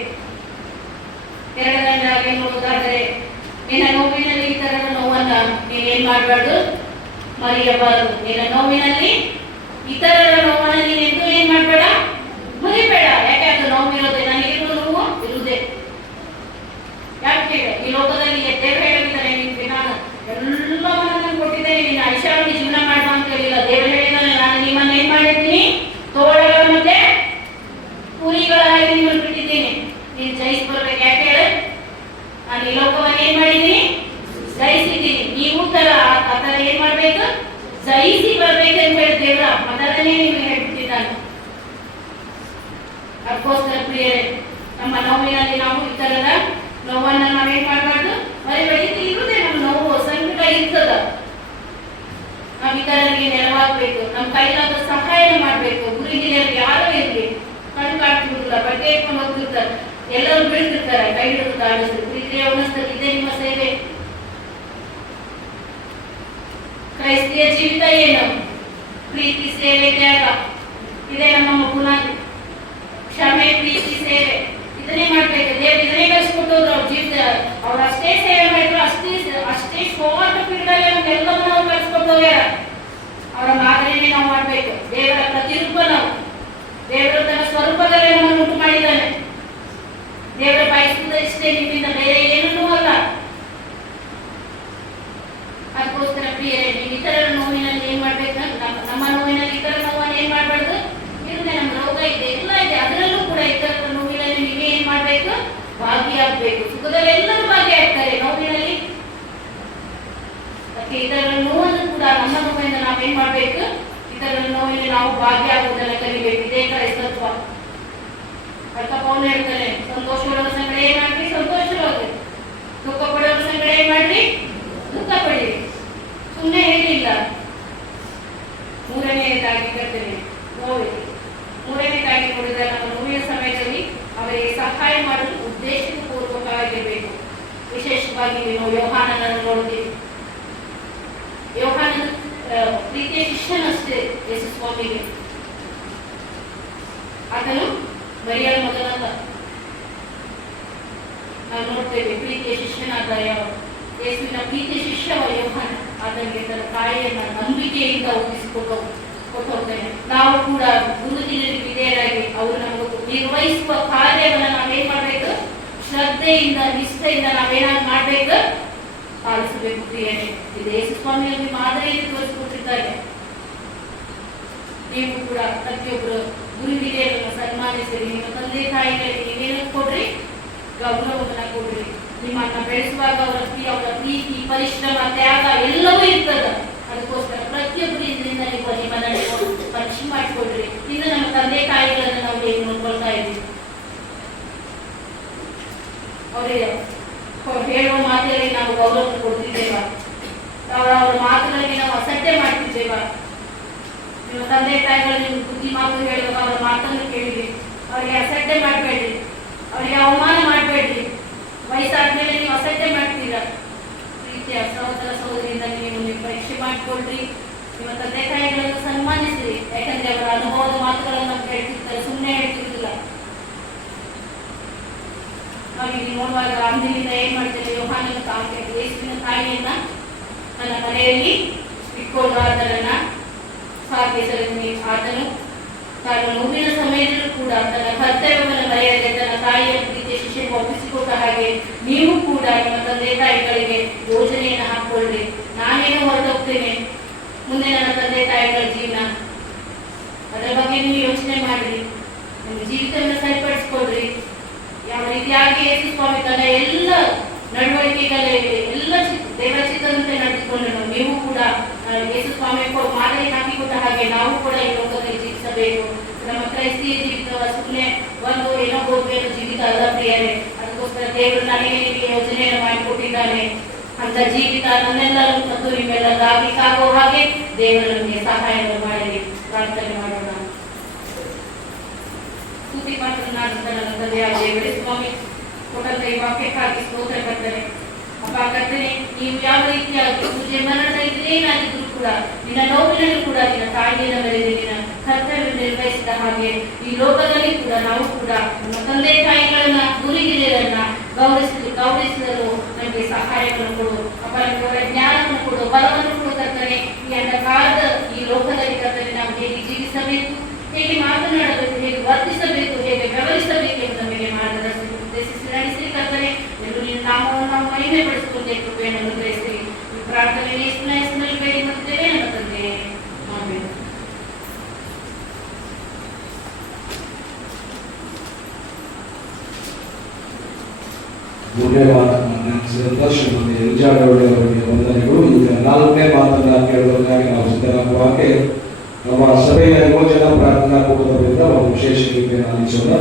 ಎರಡನೇದಾಗಿ ನೋಡುವುದಾದರೆ, ನಿನ್ನ ನೋವಿನಲ್ಲಿ ಇತರರ ನೋವನ್ನ ನೀನೇನ್ ಮಾಡಬಾರ್ದು? ಮರೆಯಬಾರದು. ನಿನ್ನ ನೋವಿನಲ್ಲಿ ಇತರರ ನೋವನ್ನ ನೀನೆಂದು ಏನ್ ಮಾಡಬೇಡ? ಮರಿಬೇಡ. ಯಾಕೆ ಅದು ನೋವಿರೋದೆ, ನನಗಿರುವ ನೋವು ಇರುವುದೇ. ಯಾಕೆ ಈ ಲೋಕದಲ್ಲಿ ದೇವರು ಹೇಳಿದ್ದಾನೆ, ನಿನ್ಗೆ ನಾನು ಎಲ್ಲವನ್ನ ಕೊಟ್ಟಿದ್ದೇನೆ, ನಿನ್ನ ಐಷಾರಾಮಿ ಜೀವನ ಮಾಡ ಅಂತ ಹೇಳಿಲ್ಲ. ದೇವರು ಹೇಳಿದ್ದಾನೆ, ನಾನು ನಿಮ್ಮನ್ನ ಏನ್ ಮಾಡಿದ್ದೀನಿ? ತೋಳಗಳ ಮತ್ತೆ ಕೂಲಿಗಳಾಗಿ ನಿಮ್ಮನ್ನು ಬಿಟ್ಟಿದ್ದೀನಿ, ನೀನು ಜಯಿಸಿ ಬರ್ಬೇಕು. ಯಾಕೆ ಹೇಳ? ನಾನು ಈ ಲೋಕವನ್ನು ಏನ್ ಮಾಡಿದ್ದೀನಿ? ಜಯಿಸಿದ್ದೀನಿ. ನೀವು ತರ ಆತರ ಏನ್ ಮಾಡ್ಬೇಕು? ಜಯಿಸಿ ಬರ್ಬೇಕು ಅಂತ ಹೇಳಿ ದೇವರ ಮೊದಲನೇ ನಿಮಗೆ ಹೇಳ್ಬಿಟ್ಟಿದ್ದಾನೆ. ಅದಕ್ಕೋಸ್ಕರ ಪ್ರಿಯರೇ, ನಮ್ಮ ನೋವಿನಲ್ಲಿ ನಾವು ಇತರರ ನೋವನ್ನ ನಾವೇನ್ ಮಾಡಬಾರ್ದು? ಮರಿಬೇಡಿ. ಇರುವುದೇ ನಮ್ಮ ನೋವು, ಸಂಕಟ ಇರ್ತದ. ನಾವು ಇತರರಿಗೆ ನೆರವಾಗಬೇಕು, ನಮ್ಮ ಕೈಲಾದ ಸಹಾಯ ಮಾಡಬೇಕು. ಗುರು ಹಿರಿಯರು ಯಾರೋ ಇರಲಿ, ಕಣ್ಣು ಕಾಡ್ತಿರುವುದಿಲ್ಲ, ಬಟ್ಟೆ ಇಟ್ಕೊಂಡು ಹೋಗ್ತಿರ್ತಾರೆ, ಎಲ್ಲರೂ ಬೀಳ್ತಿರ್ತಾರೆ, ಕೈ ಹಿಡಿದು ದಾಳಿಸ್ತಾರೆ. ಪ್ರೀತಿಯ ಉಣಿಸ್ತಾರೆ, ಇದೇ ನಿಮ್ಮ ಸೇವೆ. ಕ್ರೈಸ್ತಿಯ ಜೀವಿತ ಏನು? ಪ್ರೀತಿ, ಸೇವೆ, ತ್ಯಾಗ. ಇದೇ ನಮ್ಮ ಬುನಾದಿ. ಕ್ಷಮೆ, ಪ್ರೀತಿ, ಸೇವೆ, ಇದನ್ನೇ ಮಾಡ್ಬೇಕು. ದೇವ್ರು ಇದನ್ನೇ ಕಲಿಸ್ಕೊಟ್ಟೋದ್ರು. ಅವ್ರ ಜೀವಿತ ಅವ್ರು ಅಷ್ಟೇ ಸೇವೆ ಮಾಡಿದ್ರು, ಅಷ್ಟೇ ಶಾರ್ಟ್ ಪೀರಿಯಡ್ ಅಲ್ಲಿ ನಮ್ಗೆಲ್ಲವನ್ನ ನಾವು ಕಲಿಸ್ಕೊಟ್ಟು ಹೋಗ್ಯಾರ. ಅವರ ಮಾದರಿನೇ ನಾವು ಮಾಡ್ಬೇಕು. ದೇವರ ಪ್ರತಿರೂಪ ನಾವು. ದೇವರು ತನ್ನ ಸ್ವರೂಪದಲ್ಲೇ ನಮ್ಮನ್ನು ಉಂಟು ಮಾಡಿದ್ದಾನೆ. ದೇವರ ಬಯಸುವುದು ಇಷ್ಟೇ, ನಿಮ್ಮಿಂದ ಬೇರೆ ಏನನ್ನೂ ಅಲ್ಲ. ಅದಕ್ಕೋಸ್ಕರ ಪ್ರಿಯರೇ, ನೀವು ಇತರರ ನೋವಿನಲ್ಲಿ ಏನ್ ಮಾಡ್ಬೇಕು? ನಮ್ಮ ನೋವಿನಲ್ಲಿ ಇತರ ನೋವನ್ನು ಏನ್ ಮಾಡ್ಬಾರ್ದು? ಇರುವುದೇ ನಮ್ಮ ರೋಗ ಇದೆ, ಎಲ್ಲ ಇದೆ, ಅದರಲ್ಲೂ ಕೂಡ ಇತರರ ನೋವಿನಲ್ಲಿ ನೀವೇ ಏನ್ ಮಾಡ್ಬೇಕು? ಭಾಗಿಯಾಗಬೇಕು. ಸುಖದಲ್ಲಿ ಎಲ್ಲರೂ ಭಾಗಿಯಾಗ್ತಾರೆ, ನೋವಿನಲ್ಲಿ ಅದಕ್ಕೆ ಇತರರ ನೋವನ್ನು ಕೂಡ ನಮ್ಮ ನೋವಿನಿಂದ ನಾವೇನ್ ಮಾಡ್ಬೇಕು? ಇತರರ ನೋವಿನಲ್ಲಿ ನಾವು ಭಾಗಿಯಾಗುವುದನ್ನು ಕಲಿಬೇಕು. ಇದೇ ಕ್ರೈಸ್ತತ್ವ. ಅದಕ್ಕೆ ಪೌಲ್ ಹೇಳ್ತಾನೆ, ಸಂತೋಷ ಪಡುವ ಸಂಗಡ ಏನ್ ಮಾಡ್ರಿ? ಸಂತೋಷವಾಗಿ. ದುಃಖ ಪಡುವ ಸಂಗಡ ಏನ್ ಮಾಡ್ರಿ? ದುಃಖ ಪಡಿರಿ. ಸುಮ್ಮನೆ ಹೇಳಿಲ್ಲ. ಮೂರನೆಯದಾಗಿ ಕರ್ತನೆ ನೋವಿದೆ. ಮೂರನೇದಾಗಿ ನೋಡಿದರೆ, ನಮ್ಮ ನೋವಿನ ಸಮಯದಲ್ಲಿ ಅವರಿಗೆ ಸಹಾಯ ಮಾಡಲು ಉದ್ದೇಶಪೂರ್ವಕವಾಗಿರಬೇಕು. ವಿಶೇಷವಾಗಿ ನಾವು ಯೋಹಾನನನ್ನು ನೋಡ್ತೀವಿ. ಯೋಹಾನನ ಪ್ರೀತಿಯ ಶಿಷ್ಯನಷ್ಟೇ ಯೇಸು ಸ್ವಾಮಿಗೆ. ಆತನು ಮರಿಯಳ ಮಗನಲ್ಲ. ನಾವು ನೋಡ್ತೇವೆ ಪ್ರೀತಿಯ ಶಿಷ್ಯನಾದ ಯೇಸುವಿನ ಪ್ರೀತಿಯ ಶಿಷ್ಯವ ಯೋಹಾನ. ಆತನಿಗೆ ತನ್ನ ತಾಯಿಯನ್ನ ನಂಬಿಕೆಯಿಂದ ಒಪ್ಪಿಸಿಕೊಟ್ಟು ಹೋಗ್ತಾನೆ. ನಾವು ಕೂಡ ಗುರುತಿನಲ್ಲಿ ವಿಧೇಯರಾಗಿ ಅವರು ನಮಗೆ ನಿರ್ವಹಿಸುವ ಕಾರ್ಯವನ್ನು ನಾವೇನ್ ಮಾಡ್ಬೇಕು? ಶ್ರದ್ಧೆಯಿಂದ, ನಿಷ್ಠೆಯಿಂದ ನಾವೇನಾದ್ರು ಮಾಡ್ಬೇಕು? ಪಾಲಿಸಬೇಕು. ಪ್ರಿಯರೇ, ಇದು ಯೇಸು ಸ್ವಾಮಿಯಲ್ಲಿ ಮಾದರಿಯಲ್ಲಿ ತೋರಿಸಿಕೊಟ್ಟಿದ್ದಾರೆ. ನೀವು ಕೂಡ ಪ್ರತಿಯೊಬ್ಬರು ಗುರು ಹಿರಿಯರನ್ನು ಸನ್ಮಾನಿಸಿರಿ. ನಿಮ್ಮ ತಂದೆ ತಾಯಿಗಳಿಗೆ ನೀವೇನ ಕೊಡ್ರಿ? ಗೌರವವನ್ನ ಕೊಡ್ರಿ. ನಿಮ್ಮನ್ನ ಬೆಳೆಸುವಾಗ ಅವರ ಪ್ರೀತಿ, ಪರಿಶ್ರಮ, ತ್ಯಾಗ ಎಲ್ಲವೂ ಇರ್ತದ. ಅದಕ್ಕೋಸ್ಕರ ಪ್ರತಿಯೊಬ್ಬರು ಇದರಿಂದ ನೀವು ನಿಮ್ಮನ್ನ ಪರೀಕ್ಷೆ ಮಾಡಿಕೊಡ್ರಿ. ಇನ್ನು ನಮ್ಮ ತಂದೆ ತಾಯಿಗಳನ್ನು ನಾವು ಹೇಗೆ ನೋಡ್ಕೊಳ್ತಾ ಇದ್ದೀವಿ? ಅವರಿಗೆ ಹೇಳುವ ಮಾತುಗಳಿಗೆ ನಾವು ಗೌರವ ಕೊಡ್ತಿದ್ದೇವಾ? ಅವರ ಮಾತುಗಳಿಗೆ ನಾವು ಅಸಡ್ಡೆ ಮಾಡ್ತಿದ್ದೇವಾ? ನಿಮ್ಮ ತಂದೆ ತಾಯಿಗಳು ನಿಮ್ಗೆ ಬುದ್ಧಿ ಮಾತು ಹೇಳುವಾಗ ಅವರ ಮಾತನ್ನು ಕೇಳಿರಿ. ಅವರಿಗೆ ಅಸಡ್ಡೆ ಮಾಡಬೇಡ್ರಿ, ಅವರಿಗೆ ಅವಮಾನ ಮಾಡಬೇಡ್ರಿ. ವಯಸ್ಸಾದ್ಮೇಲೆ ನೀವು ಅಸಡ್ಡೆ ಮಾಡ್ತೀರಾ? ಪ್ರೀತಿಯ ಸಹೋದರ ಸಹೋದರಿಯಿಂದ ನೀವು ಪರೀಕ್ಷೆ ಮಾಡಿಕೊಡ್ರಿ. ನಿಮ್ಮ ತಂದೆ ತಾಯಿಗಳನ್ನು ಸನ್ಮಾನಿಸಿರಿ, ಯಾಕಂದ್ರೆ ಅವರ ಅನುಭವದ ಮಾತುಗಳನ್ನು ನಮ್ಗೆ ಹೇಳ್ತಿರ್ತಾರೆ, ಸುಮ್ಮನೆ ಹೇಳ್ತಿರ್ಲಿಲ್ಲ. ನಾವಿಲ್ಲಿ ನೋಡುವಾಗ ಅಂದಿನಿಂದ ಏನ್ ಮಾಡ್ತೇವೆ, ಯೋಹಾನನ ತಾಯಿ ಯೇಸುವಿನ ತಾಯಿಯನ್ನ ತನ್ನ ಮನೆಯಲ್ಲಿ ಇಟ್ಕೊಂಡು ಆತನನ್ನ ಸಾಕಿಸಲು ಆತನು ತಾನು ನೋವಿನ ಸಮಯದಲ್ಲೂ ಕೂಡ ತನ್ನ ಕರ್ತವ್ಯವನ್ನು ಮರೆಯದೆ ತನ್ನ ತಾಯಿಯ ಪ್ರೀತಿಯ ಶಿಷ್ಯನಿಗೆ ಒಪ್ಪಿಸಿಕೊಟ್ಟ ಹಾಗೆ ನೀವು ಕೂಡ ನಿಮ್ಮ ತಂದೆ ತಾಯಿಗಳಿಗೆ ಯೋಜನೆಯನ್ನು ಹಾಕೊಳ್ಳಿ. ನಾನೇನು ಹೊರಟೋಗ್ತೇನೆ, ಮುಂದೆ ನನ್ನ ತಂದೆ ತಾಯಿಗಳ ಜೀವನ, ಅದರ ಬಗ್ಗೆ ನೀವು ಯೋಚನೆ ಮಾಡಿರಿ, ನಿಮ್ಮ ಜೀವಿತವನ್ನು ಸರಿಪಡಿಸ್ಕೊಳ್ರಿ. ಯಾವ ರೀತಿಯಾಗಿ ಯೇಸು ಸ್ವಾಮಿ ತನ್ನ ಎಲ್ಲ ನಡವಳಿಕೆಗಳಲ್ಲಿ ಎಲ್ಲ ದೇವರ ಚಿತ್ತದಂತೆ ನಡೆದುಕೊಂಡನು. ನೀವು ಕೂಡ ಯೇಸು ಸ್ವಾಮಿ ಮಾದರಿ ಹಾಕಿಕೊಟ್ಟ ಹಾಗೆ ನಾವು ಕೂಡ ಈ ಲೋಕದಲ್ಲಿ ಜೀವಿಸಬೇಕು. ನಮ್ಮ ಕ್ರೈಸ್ತಿಯ ಜೀವಿತ ಸುಮ್ಮನೆ ಒಂದು ಏನೋ ಹೋಗುವ ಜೀವಿತ ಅಲ್ಲ ಪ್ರಿಯರೇ. ಅದಕ್ಕೋಸ್ಕರ ದೇವರು ನನಗೆ ನಿಮಗೆ ಯೋಜನೆಯನ್ನು ಮಾಡಿಕೊಟ್ಟಿದ್ದಾನೆ. ಅಂತ ಜೀವಿತ ನನ್ನೆಲ್ಲರೂ ಮತ್ತು ನಿಮ್ಮೆಲ್ಲರಿಗಾಗೋ ಹಾಗೆ ದೇವರು ನಮಗೆ ಸಹಾಯವನ್ನು ಮಾಡಲಿ. ಪ್ರಾರ್ಥನೆ ಮಾಡೋಣ. ಸ್ತುತಿ ಪಾತ್ರನಾದಂತ ನನ್ನ ತಂದೆಯಾದ ದೇವರೇ, ಸ್ವಾಮಿ ಕೊಟ್ಟಂತ ಈ ವಾಕ್ಯಕ್ಕಾಗಿ ಸ್ತೋತ್ರ ಕರ್ತನೆ. ಅಪ್ಪ ಕರ್ತನೆ, ನೀವು ಯಾವ ರೀತಿಯಾಗಿ ಪೂಜೆ ಮರಣದ ಇದೇನಾಗಿದ್ರು ಕೂಡ ನಿನ್ನ ನೋವಿನಲ್ಲೂ ಕೂಡ ನಿನ್ನ ತಾಯಿಯನ್ನು ಮೆರೆದು ನಿನ್ನ ಕರ್ತವ್ಯ ನಿರ್ವಹಿಸಿದ ಹಾಗೆ ಈ ಲೋಕದಲ್ಲಿ ಕೂಡ ನಾವು ಕೂಡ ನಮ್ಮ ತಂದೆ ತಾಯಿಗಳನ್ನ ಗುರುಹಿರಿಯರನ್ನ ಗೌರವಿಸಲು ನಮಗೆ ಸಹಾಯವನ್ನು ಕೊಡು. ಅಪ್ಪ ನಮಗೆ ಜ್ಞಾನವನ್ನು ಕೊಡು, ಬಲವನ್ನು ಕೊಡು ಕರ್ತನೆ. ಈ ಅಂಧಕಾರದ ಈ ಲೋಕದಲ್ಲಿ ಕರ್ತನೆ ನಾವು ಹೇಗೆ ಜೀವಿಸಬೇಕು, ಹೇಗೆ ಮಾತನಾಡಬೇಕು, ಹೇಗೆ ವರ್ತಿಸಬೇಕು, ಹೇಗೆ ವ್ಯವಹರಿಸಬೇಕು ಎಂದು ನಮಗೆ ಮಾರ್ಗದರ್ಶನ ಉದ್ದೇಶಿಸಿ ನಡೆಸಿ ಕರ್ತನೆ. ಎಲ್ಲರೂ ನಿನ್ನ ನಾಮವನ್ನು ನಾವು ಮಹಿಮೆ ಪಡಿಸಿಕೊಂಡೇ ಕೃಪೆಯನ್ನು ಅನುಗ್ರಹಿಸಿ ಪ್ರಾರ್ಥನೆ ಹೆಸರಿನಲ್ಲಿ ಬೇಡಿ ಮಾಡುತ್ತೇವೆ ನನ್ನ ತಂದೆ. ಆಮೆನ್. ಧನ್ಯವಾದ ಶ್ರೀಮತಿ ಎಲ್ಜಾಡವಳ್ಳಿ ಅವರಿಗೆ ವಂದನೆಗಳು. ಈಗ 4ನೇ ಮಾತನ್ನ ಕೇಳುವುದಕ್ಕಾಗಿ ನಾವು ಸಿದ್ಧರಾಗುವ ಹಾಗೆ ನಮ್ಮ ಸಭೆಯ ಯೋಜನಾ ಪ್ರಾರ್ಥನಾ ಕೂಟದಿಂದ ಒಂದು ವಿಶೇಷ ಗೀತೆಯನ್ನು ಆಲಿಸೋಣ.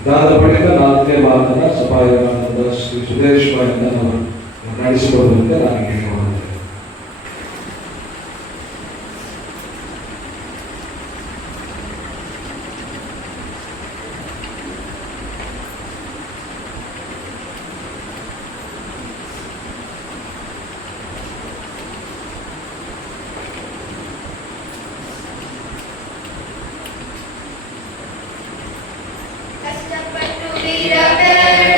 ಇದಾದ ಬಳಿಕ 4ನೇ ಮಾತನ್ನ ಸಭಾಯರಾದ ಶ್ರೀ ಸುರೇಶ್ ಬಾಯಿಂದ ನಾವು ನಡೆಸಿಕೊಳ್ಳುವಂತೆ ನಾನು ಕೇಳಿಕೊಳ್ಳುತ್ತೇನೆ. ಕಷ್ಟಪಟ್ಟು ಇರಬೇಡ